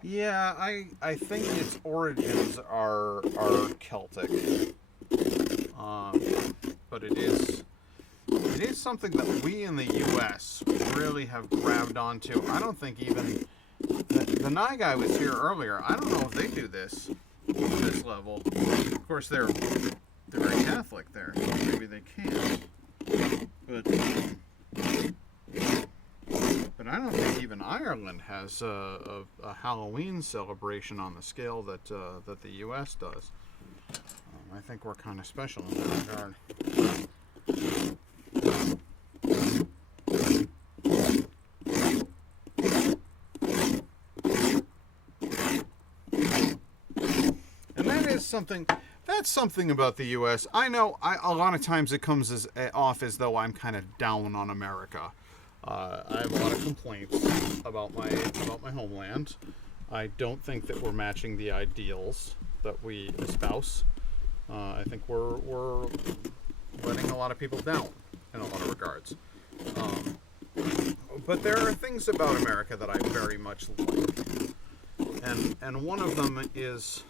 Yeah, I think its origins are Celtic. But it is something that we in the U.S. really have grabbed onto. I don't think even the Nye guy was here earlier. I don't know if they do this level. Of course, they're very Catholic there, so maybe they can. But I don't think even Ireland has a Halloween celebration on the scale that the U.S. does. I think we're kind of special in that regard. That's something about the U.S. I know a lot of times it comes off as though I'm kind of down on America. I have a lot of complaints about my homeland. I don't think that we're matching the ideals that we espouse. I think we're letting a lot of people down in a lot of regards. But there are things about America that I very much like, and one of them is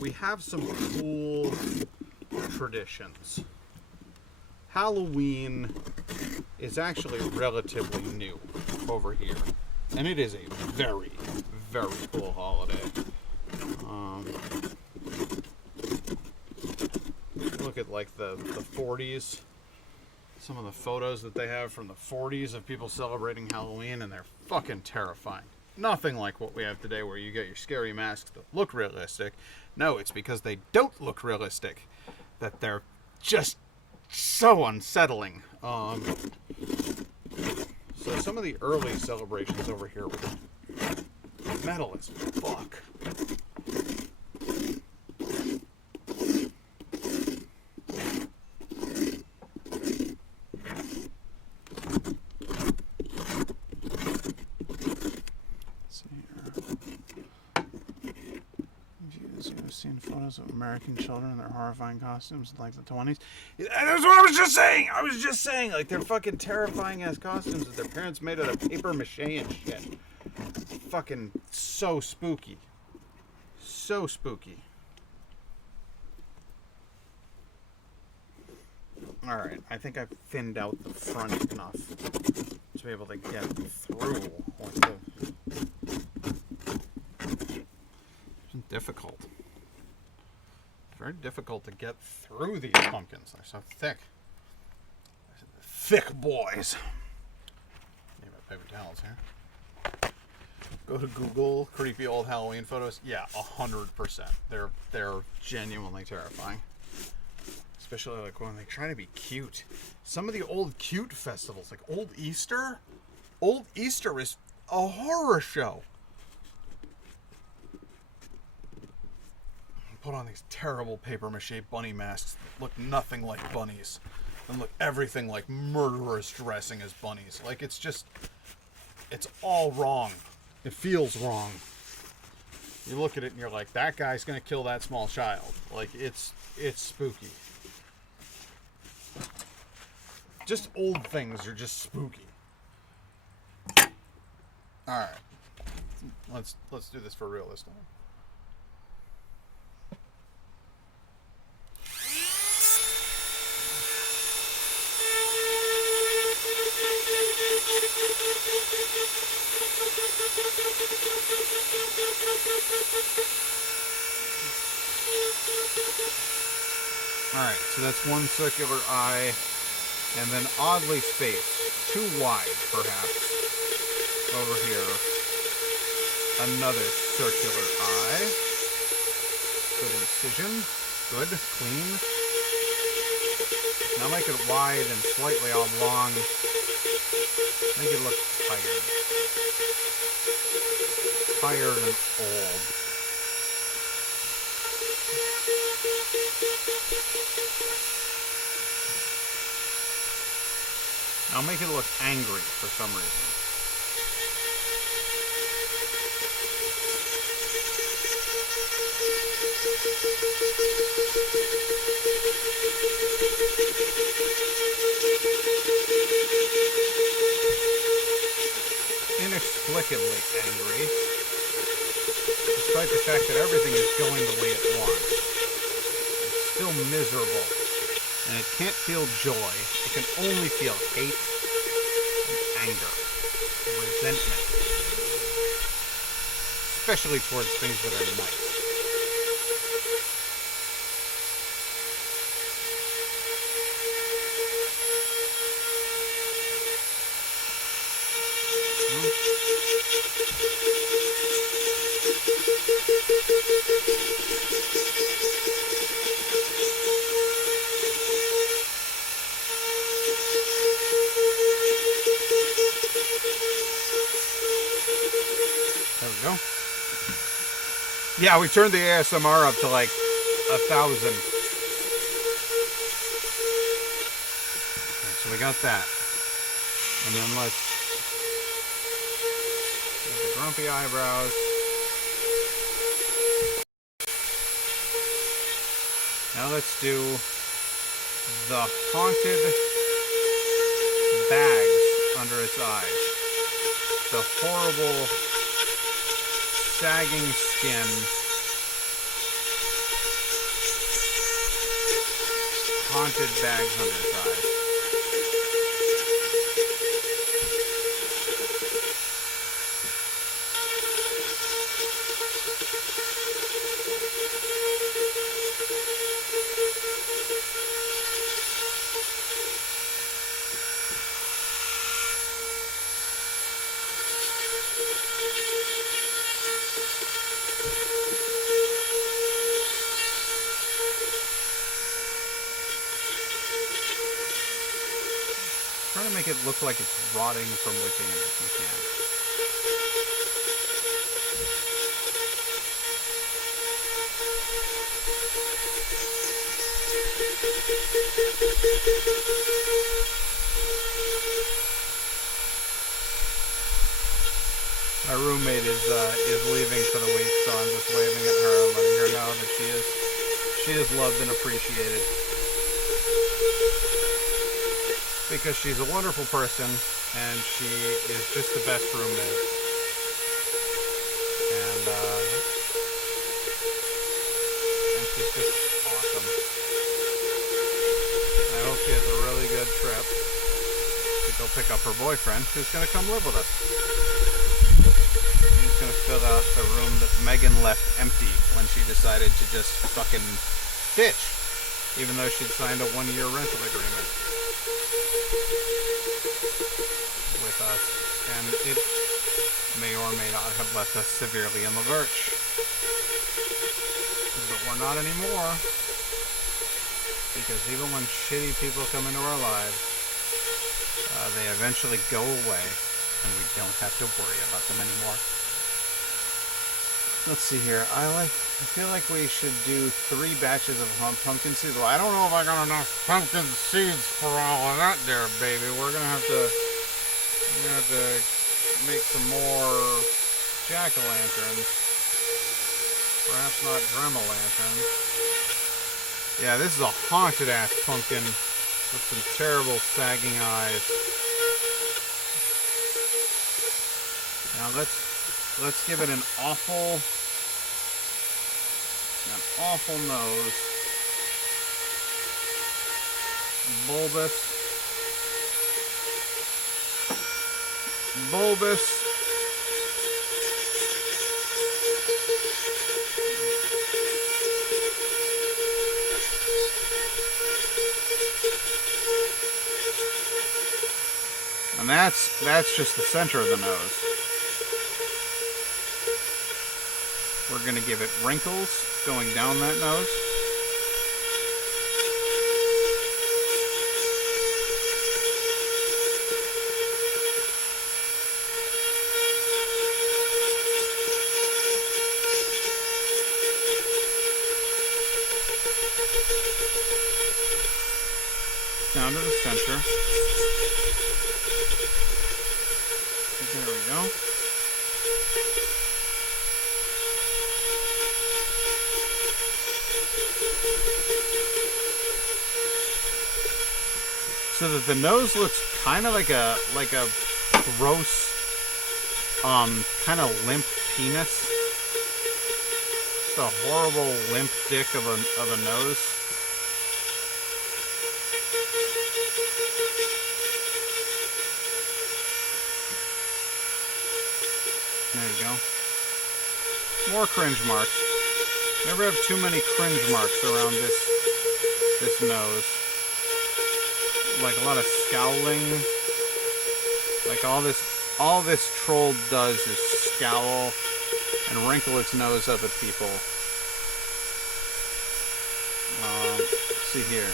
we have some cool traditions. Halloween is actually relatively new over here, and it is a very, very cool holiday. Look at like the 40s, some of the photos that they have from the 40s of people celebrating Halloween, and they're fucking terrifying. Nothing like what we have today where you get your scary masks that look realistic. No, it's because they don't look realistic that they're just so unsettling. So some of the early celebrations over here were metal as fuck. Seen photos of American children in their horrifying costumes in like the 20s. That's what I was just saying. Like they're fucking terrifying ass costumes that their parents made out of paper mache and shit. Fucking so spooky. So spooky. Alright, I think I've thinned out the front enough to be able to get through like it's difficult. Very difficult to get through these pumpkins. They're so thick. Thick boys. Need my paper towels here. Go to Google, creepy old Halloween photos. Yeah, 100%. They're genuinely terrifying. Especially like when they try to be cute. Some of the old cute festivals, like Old Easter. Old Easter is a horror show. Put on these terrible paper mache bunny masks that look nothing like bunnies and look everything like murderous dressing as bunnies. Like it's all wrong. It feels wrong. You look at it and you're like, that guy's gonna kill that small child. Like it's spooky. Just old things are just spooky. All right, let's do this for real this time. Alright, so that's one circular eye, and then oddly spaced, too wide perhaps, over here, another circular eye, good incision, good, clean, Now make it wide and slightly oblong. Make it look tired. Tired and old. Now make it look angry for some reason. Inexplicably angry, despite the fact that everything is going the way it wants. It's still miserable, and it can't feel joy. It can only feel hate, and anger, and resentment, especially towards things that are nice. There we go. Yeah, we turned the ASMR up to like 1,000. Okay, so we got that. And then let's get the grumpy eyebrows. Now let's do the haunted bags under its eyes. The horrible sagging skin, haunted bags under its eyes. Trying to make it look like it's rotting from within if you can. My roommate is leaving for the week, so I'm just waving at her and letting her know that she is loved and appreciated. Because she's a wonderful person, and she is just the best roommate. And she's just awesome. And I hope she has a really good trip to go pick up her boyfriend, who's going to come live with us. He's going to fill out the room that Megan left empty when she decided to just fucking ditch, even though she'd signed a 1-year rental agreement with us, and it may or may not have left us severely in the lurch. But we're not anymore, because even when shitty people come into our lives, they eventually go away, and we don't have to worry about them anymore. Let's see here. I feel like we should do 3 batches of pumpkin seeds. Well, I don't know if I got enough pumpkin seeds for all of that there, baby. We're gonna have to make some more jack-o'-lanterns. Perhaps not Drem-O-Lanterns. Yeah, this is a haunted ass pumpkin with some terrible sagging eyes. Now let's give it an awful nose. Bulbous. And that's just the center of the nose. We're going to give it wrinkles going down that nose. down to the center. There we go. So that the nose looks kind of like a gross, kind of limp penis. Just a horrible limp dick of a nose. There you go. More cringe marks. Never have too many cringe marks around this nose. Like a lot of scowling. Like all this troll does is scowl and wrinkle its nose up at people. Let's see here.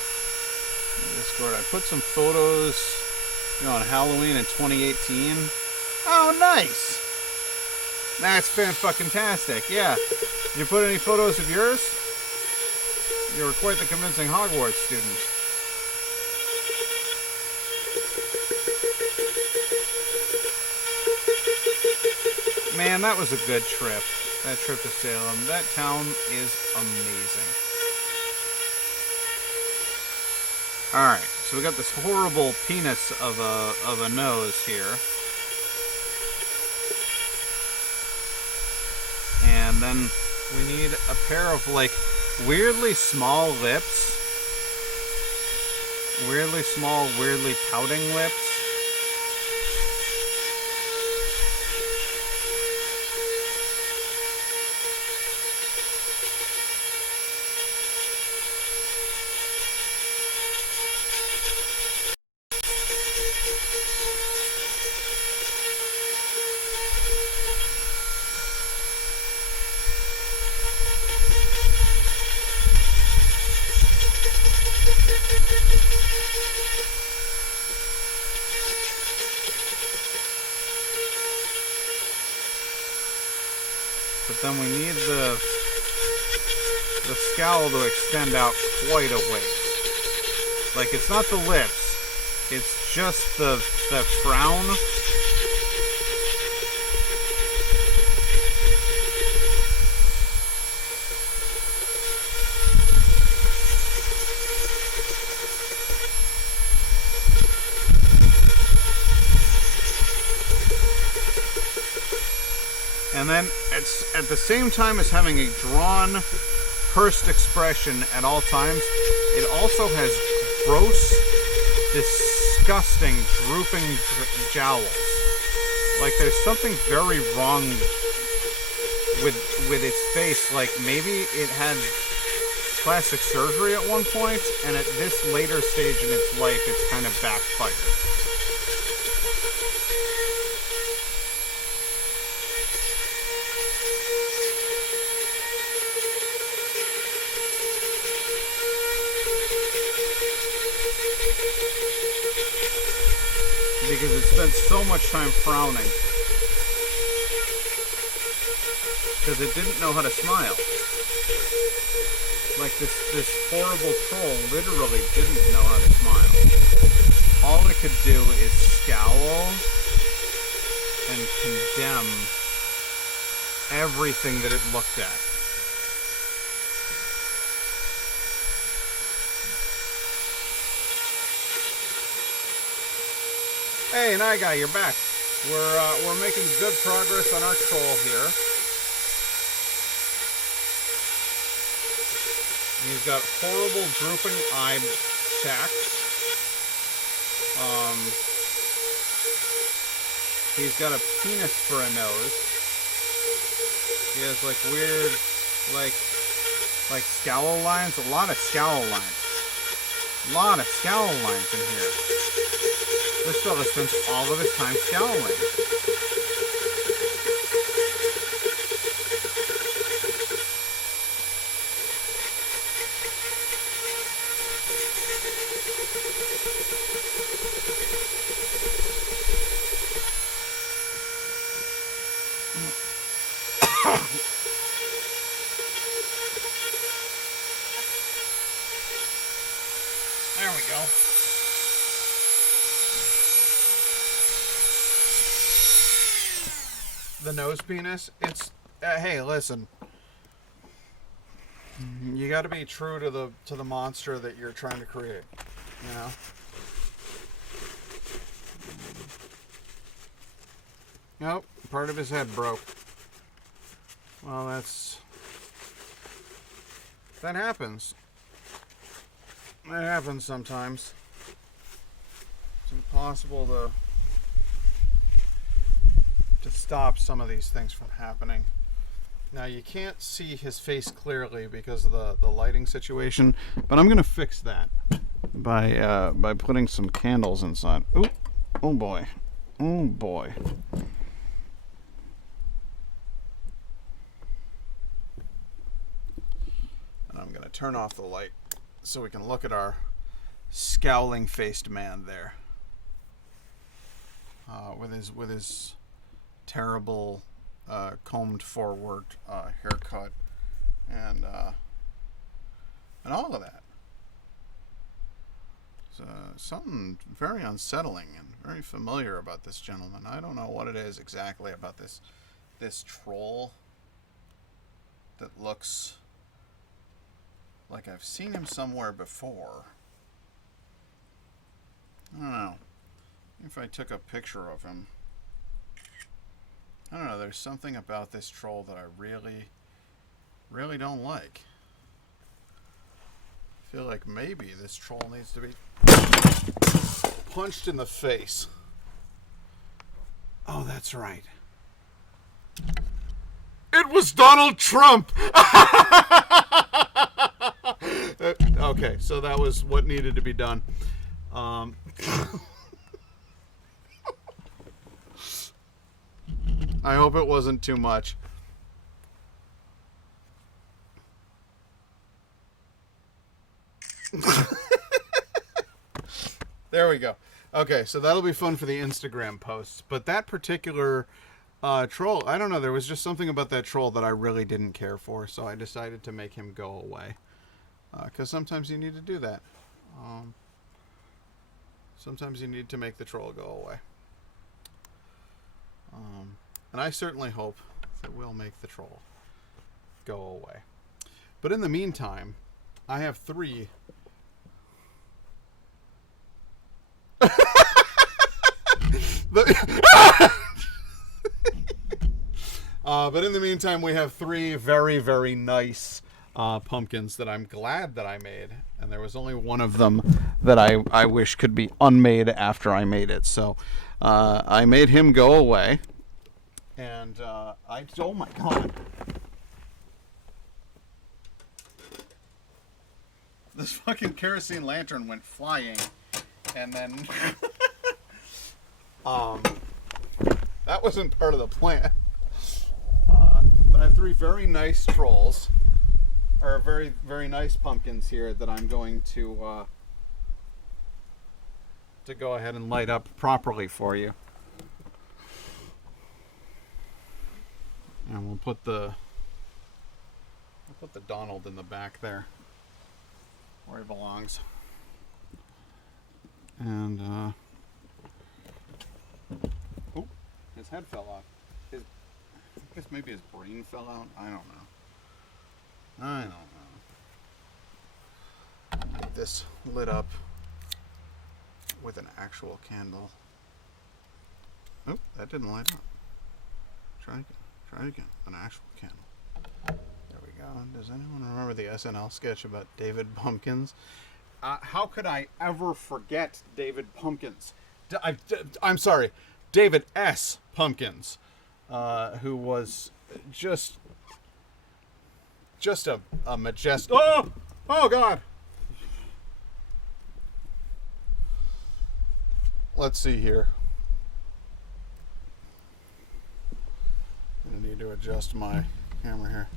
Discord. I put some photos, on Halloween in 2018. Oh, nice! That's fan-fucking-tastic. Yeah. Did you put any photos of yours? You were quite the convincing Hogwarts student. Man, that was a good trip. That trip to Salem. That town is amazing. Alright, so we got this horrible penis of a nose here. And then we need a pair of, like, weirdly small lips. Weirdly small, weirdly pouting lips. But then we need the scowl to extend out quite a ways. Like, it's not the lips, it's just the frown. And then it's at the same time as having a drawn, pursed expression at all times, it also has gross, disgusting, drooping jowls. Like there's something very wrong with its face. Like maybe it had plastic surgery at one point, and at this later stage in its life, it's kind of backfired. Because it spent so much time frowning. Because it didn't know how to smile. Like this horrible troll literally didn't know how to smile. All it could do is scowl and condemn everything that it looked at. Hey, Night Guy, you're back. We're making good progress on our troll here. He's got horrible drooping eye sacs. He's got a penis for a nose. He has like weird, like scowl lines. A lot of scowl lines. A lot of scowl lines in here. This fella spends all of his time scowling. There we go. the nose penis. It's hey, listen. You got to be true to the monster that you're trying to create. You know. Nope, part of his head broke. Well, that happens. That happens sometimes. It's impossible to stop some of these things from happening. Now, you can't see his face clearly because of the lighting situation, but I'm going to fix that by putting some candles inside. Ooh, oh boy. Oh boy. And I'm going to turn off the light so we can look at our scowling-faced man there, with his terrible combed forward haircut and all of that. So something very unsettling and very familiar about this gentleman. I don't know what it is exactly about this troll that looks like I've seen him somewhere before. I don't know. If I took a picture of him. I don't know, there's something about this troll that I really, really don't like. I feel like maybe this troll needs to be punched in the face. Oh, that's right. It was Donald Trump! Okay, so that was what needed to be done. I hope it wasn't too much. There we go. Okay, so that'll be fun for the Instagram posts. But that particular troll, I don't know, there was just something about that troll that I really didn't care for, so I decided to make him go away. Because sometimes you need to do that. Sometimes you need to make the troll go away. And I certainly hope that we'll make the troll go away. But in the meantime, I have 3. But in the meantime, we have 3 very, very nice pumpkins that I'm glad that I made. And there was only one of them that I wish could be unmade after I made it. So I made him go away. And oh my god. This fucking kerosene lantern went flying. And then that wasn't part of the plan. But I have 3 very nice trolls, or very, very nice pumpkins here that I'm going to go ahead and light up properly for you. And we'll put the Donald in the back there, where he belongs. And oh, his head fell off. I guess maybe his brain fell out. I don't know. Get this lit up with an actual candle. Oh, that didn't light up. Try again. An actual candle. There we go. Does anyone remember the SNL sketch about David Pumpkins? How could I ever forget David Pumpkins? I'm sorry, David S. Pumpkins, who was just a majestic. Oh God. Let's see here. I need to adjust my camera here.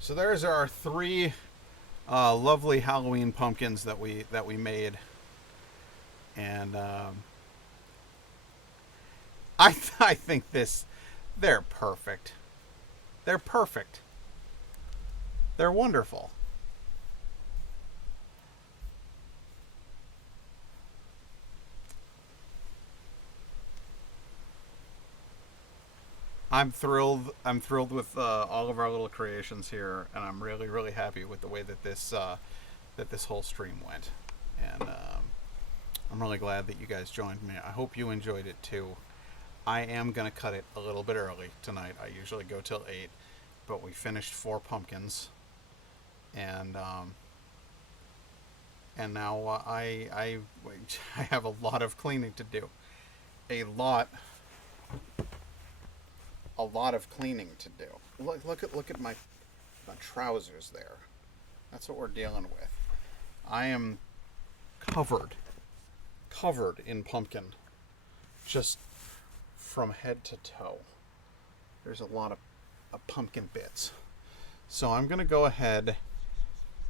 So there's our 3 lovely Halloween pumpkins that we made, and I think they're perfect. They're perfect. They're wonderful. I'm thrilled. I'm thrilled with all of our little creations here, and I'm really, really happy with the way that this whole stream went. And I'm really glad that you guys joined me. I hope you enjoyed it too. I am gonna cut it a little bit early tonight. I usually go till 8, but we finished 4 pumpkins, and now I have a lot of cleaning to do. A lot of cleaning to do. Look at my trousers there. That's what we're dealing with. I am covered in pumpkin, just from head to toe. There's a lot of pumpkin bits. So I'm gonna go ahead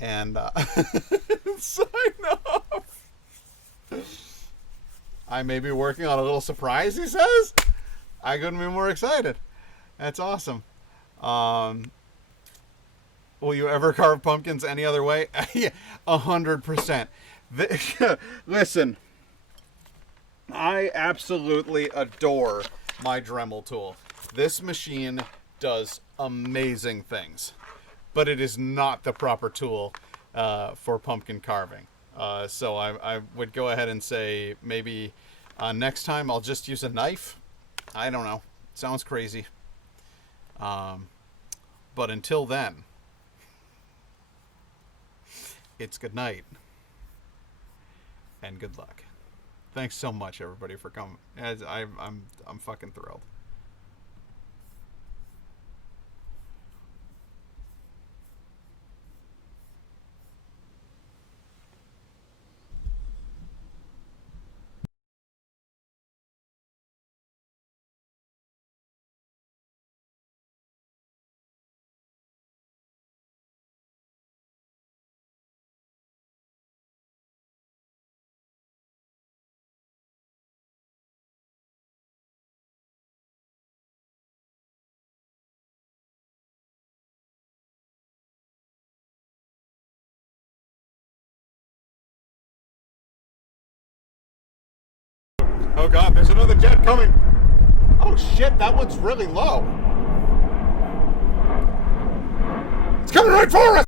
and sign off. I may be working on a little surprise, he says. I couldn't be more excited. That's awesome. Will you ever carve pumpkins any other way? Yeah, 100%. Listen, I absolutely adore my Dremel tool. This machine does amazing things, but it is not the proper tool for pumpkin carving. So I would go ahead and say maybe next time I'll just use a knife. I don't know. Sounds crazy. But until then, it's good night and good luck. Thanks so much, everybody, for coming. I'm fucking thrilled. Oh god, there's another jet coming. Oh shit, that one's really low. It's coming right for us!